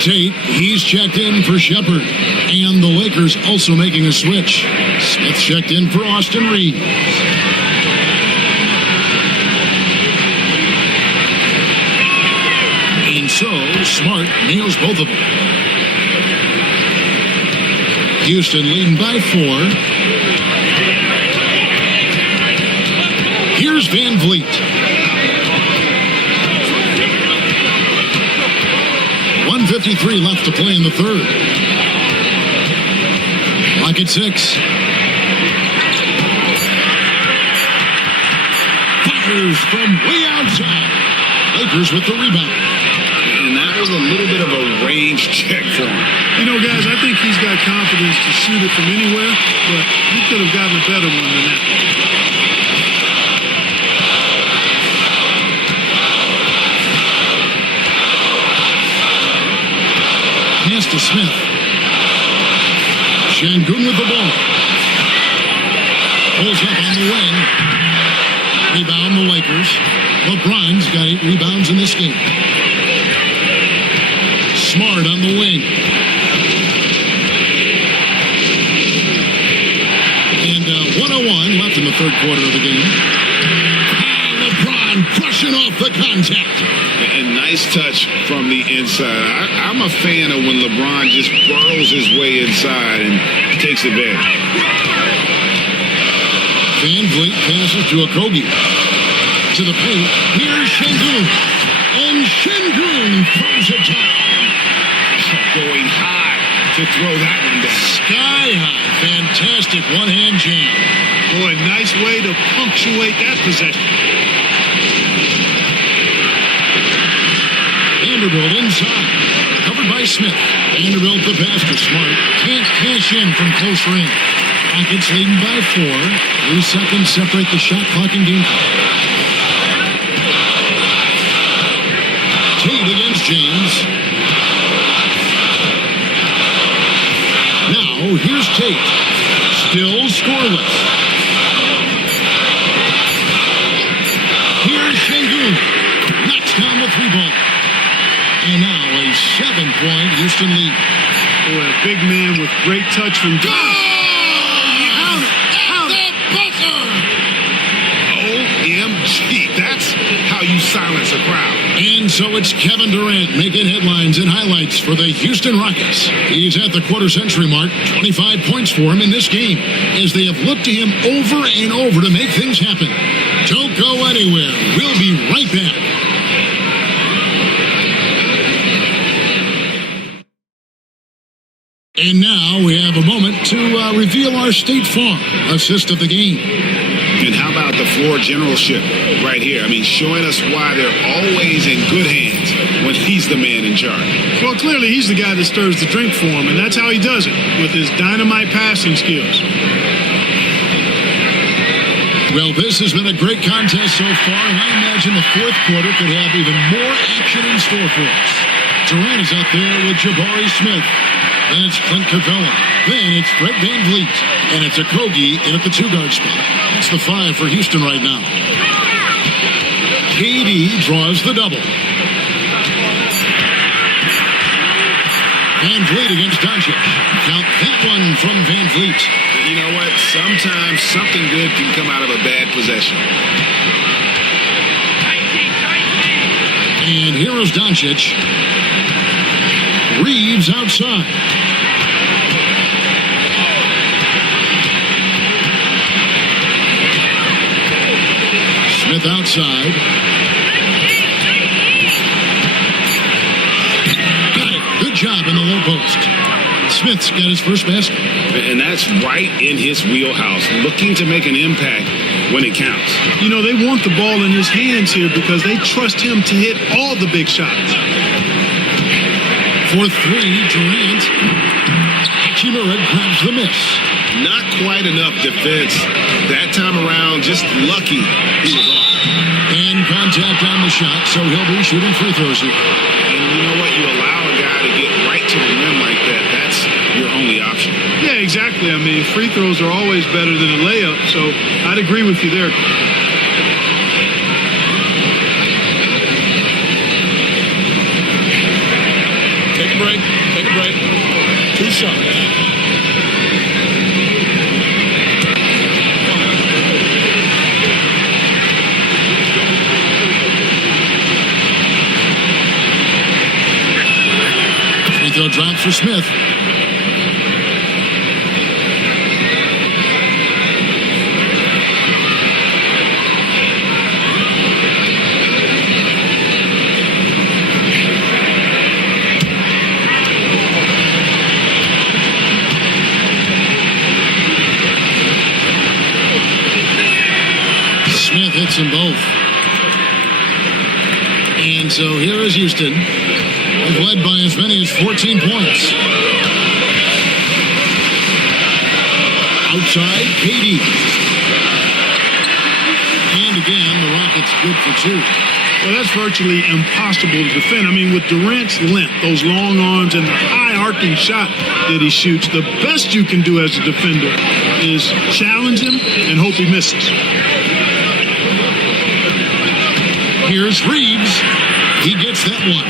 Tate, he's checked in for Shepard. And the Lakers also making a switch. Smith checked in for Austin Reeves. And so, Smart nails both of them. Houston leading by 4. Here's Van Vliet. 1:53 left to play in the third. Rocket 6. fires from way outside. Lakers with the rebound. And that was a little bit of a range check for him. You know, guys, I think he's got confidence to shoot it from anywhere, but he could have gotten a better one than that. Pass to Smith. Şengün with the ball. Pulls up on the wing. Rebound the Lakers. LeBron's got 8 rebounds in this game. Smart on the wing. And 1:01 left in the third quarter of the game. LeBron brushing off the contact. And nice touch from the inside. I'm a fan of when LeBron just burrows his way inside and takes advantage. Van Vliet passes to Okogie. To the paint. Here's Şengün. And Şengün throws it down. Going high to throw that one down. Sky high. Fantastic one-hand jam. Boy, nice way to punctuate that possession. Vanderbilt inside. Covered by Smith. Vanderbilt the pass to Smart. Can't cash in from close range. Rockets leading by 4. 3 seconds separate the shot clock and game clock. Tate against James. Now, here's Tate. Still scoreless. Here's Şengün. Knocks down the 3-ball. And now a 7-point Houston lead. Boy, a big man with great touch from Go! OMG, that's how you silence a crowd. And so it's Kevin Durant making headlines and highlights for the Houston Rockets. He's at the quarter-century mark, 25 points for him in this game, as they have looked to him over and over to make things happen. Don't go anywhere. We'll be right back. And now we have a moment to reveal our State Farm assist of the game. And how about the floor generalship right here? I mean, showing us why they're always in good hands when he's the man in charge. Well, clearly he's the guy that stirs the drink for him, and that's how he does it, with his dynamite passing skills. Well, this has been a great contest so far, and I imagine the fourth quarter could have even more action in store for us. Durant is out there with Jabari Smith. Then it's Clint Capella. Then it's Fred Van Vliet. And it's Okogie in at the 2-guard spot. That's the 5 for Houston right now. KD draws the double. Van Vliet against Doncic. Count that one from Van Vliet. You know what? Sometimes something good can come out of a bad possession. And here is Doncic. Reeves outside. Smith outside. Got it. Good job in the low post. Smith's got his first basket. And that's right in his wheelhouse, looking to make an impact when it counts. You know, they want the ball in his hands here because they trust him to hit all the big shots. For 3, Durant. Hachimura grabs the miss. Not quite enough defense that time around. Just lucky he was off. And contact on the shot, so he'll be shooting free throws here. And you know what? You allow a guy to get right to the rim like that. That's your only option. Yeah, exactly. I mean, free throws are always better than a layup, so I'd agree with you there. Take a break. Take a break. 2 shots. Free throw drop for Smith. Smith hits them both. And so here is Houston. They've led by as many as 14 points. Outside, KD. And again, the Rockets good for two. Well, that's virtually impossible to defend. I mean, with Durant's length, those long arms, and the high arcing shot that he shoots, the best you can do as a defender is challenge him and hope he misses. Here's Reeves. He gets that one.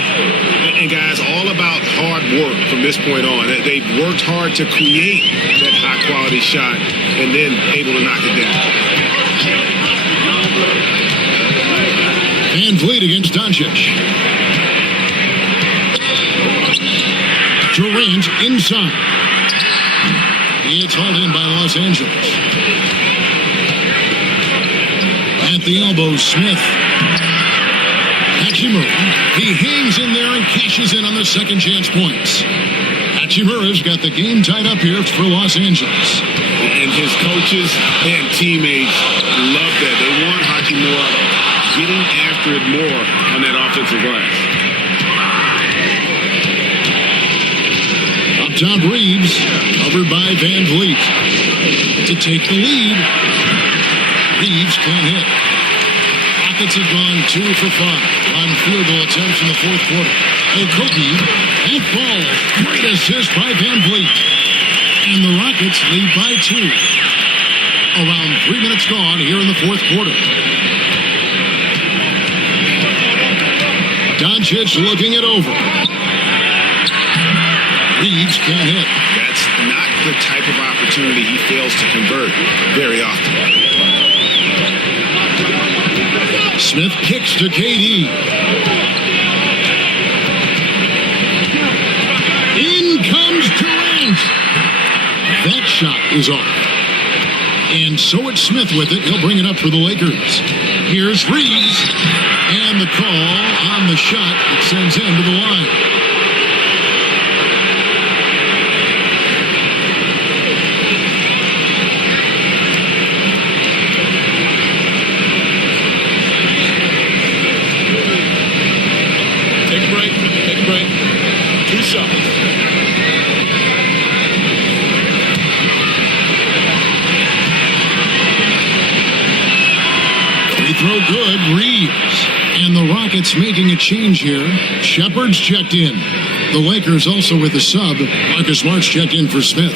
And guys, all about hard work from this point on. They've worked hard to create that high-quality shot and then able to knock it down. Van Vliet against Doncic. Durant inside. It's hauled in by Los Angeles. At the elbow, Smith. Hachimura. He hangs in there and cashes in on the second chance points. Hachimura's got the game tied up here for Los Angeles. And his coaches and teammates love that. They want Hachimura getting after it more on that offensive glass. Up top, Reeves, covered by Van Vliet. To take the lead. Reeves can't hit. Rockets have gone 2 for 5 on field goal attempts in the fourth quarter. Okogie, that ball, great assist by Van Vliet. And the Rockets lead by 2. Around 3 minutes gone here in the fourth quarter. Doncic looking it over. Reeves can't hit. That's not the type of opportunity he fails to convert very often. Smith kicks to KD. In comes Durant. That shot is off. And so it's Smith with it. He'll bring it up for the Lakers. Here's Reeves. And the call on the shot that sends him to the line. Take a break. 2 shots. Free throw good, Reeves. And the Rockets making a change here. Shepard's checked in. The Lakers also with a sub. Marcus Smart's checked in for Smith.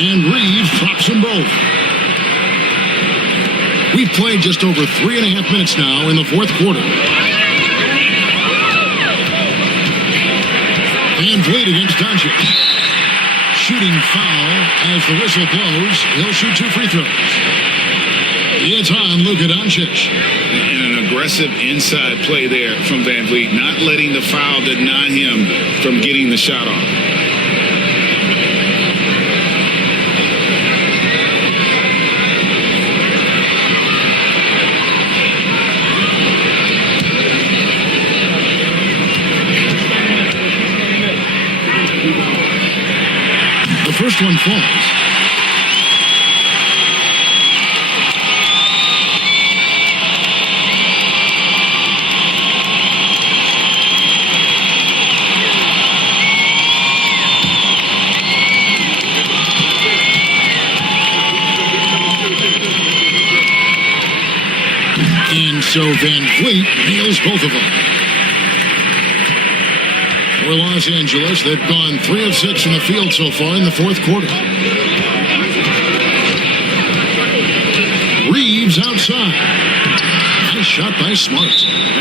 And Reeves drops them both. We've played just over 3.5 minutes now in the fourth quarter. Van Vliet against Doncic. Shooting foul as the whistle blows. He'll shoot 2 free throws. It's on Luka Doncic. And an aggressive inside play there from Van Vliet, not letting the foul deny him from getting the shot off. The first one falls. And so Van Vliet nails both of them. For Los Angeles, they've gone 3 of 6 from the field so far in the fourth quarter. Reeves outside. Nice shot by Smart.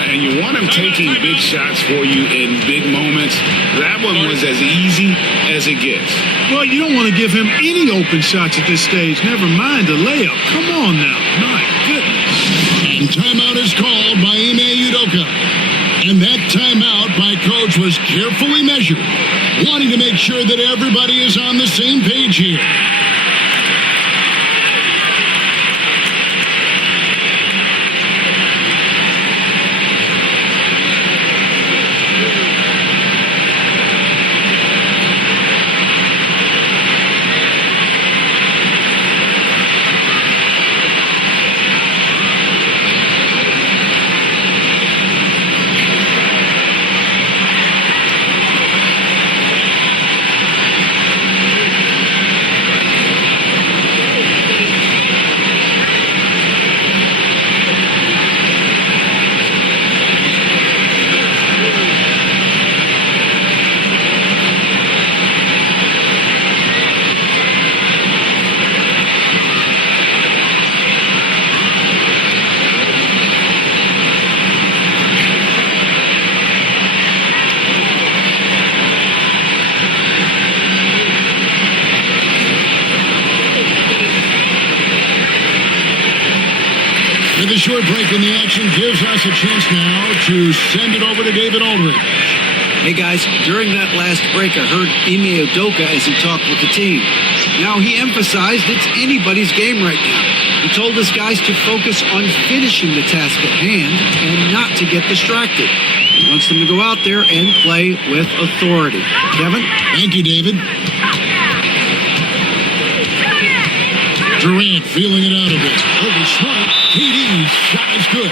And you want him taking big shots for you in big moments. That one was as easy as it gets. Well, you don't want to give him any open shots at this stage. Never mind a layup. Come on now. My goodness. And timeout is called by Ime Udoka. And that timeout by Coach was carefully measured, wanting to make sure that everybody is on the same page here. short break in the action gives us a chance now to send it over to David Aldridge. Hey guys, during that last break, I heard Ime Udoka as he talked with the team. Now he emphasized it's anybody's game right now. He told his guys to focus on finishing the task at hand and not to get distracted. He wants them to go out there and play with authority. Kevin? Thank you, David. Durant feeling it out a bit. Over Smart. KD's shot is good.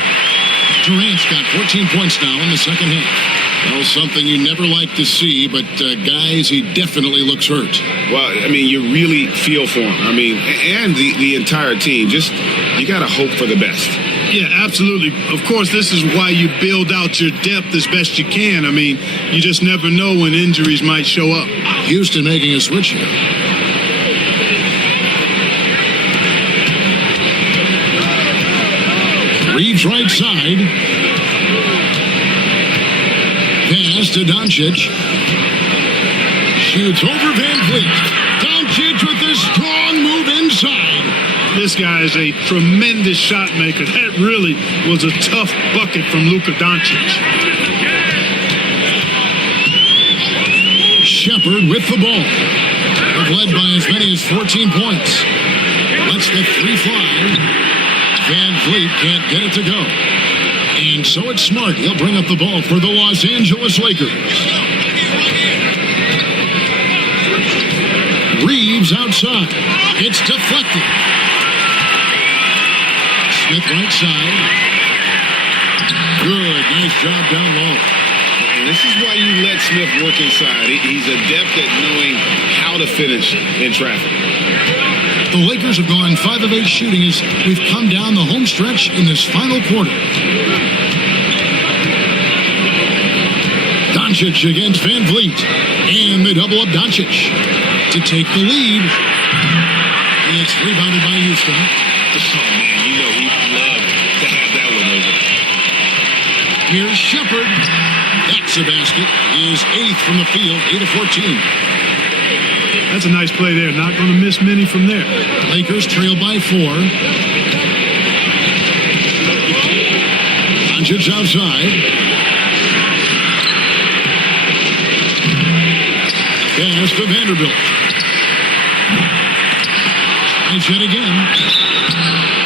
Durant's got 14 points now in the second half. Well, something you never like to see, but guys, he definitely looks hurt. Well, I mean, you really feel for him. I mean, and the entire team. Just, you got to hope for the best. Yeah, absolutely. Of course, this is why you build out your depth as best you can. I mean, you just never know when injuries might show up. Houston making a switch here. Reeves right side. Pass to Doncic. Shoots over Van Vliet. Doncic with a strong move inside. This guy is a tremendous shot maker. That really was a tough bucket from Luka Doncic. Shepard with the ball. They've led by as many as 14 points. Lets the three fly. Van Vliet can't get it to go. And so it's Smart. He'll bring up the ball for the Los Angeles Lakers. Reeves outside. It's deflected. Smith right side. Good. Nice job down low. And this is why you let Smith work inside. He's adept at knowing how to finish in traffic. The Lakers have gone 5 of 8 shooting as we've come down the home stretch in this final quarter. Doncic against Van Vliet. And they double up Doncic to take the lead. It's rebounded by Houston. Oh, man, you know he'd love to have that one over. Here's Shepard. That's a basket. He is 8th from the field, 8 of 14. That's a nice play there. Not going to miss many from there. Lakers trail by 4. Doncic outside. Pass to Vanderbilt. Nice hit again.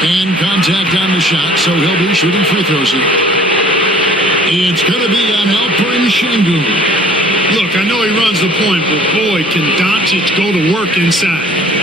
And contact on the shot, so he'll be shooting free throws here. It's going to be on Alperen Şengün. Look, I know he runs the point, but boy, can Doncic go to work inside.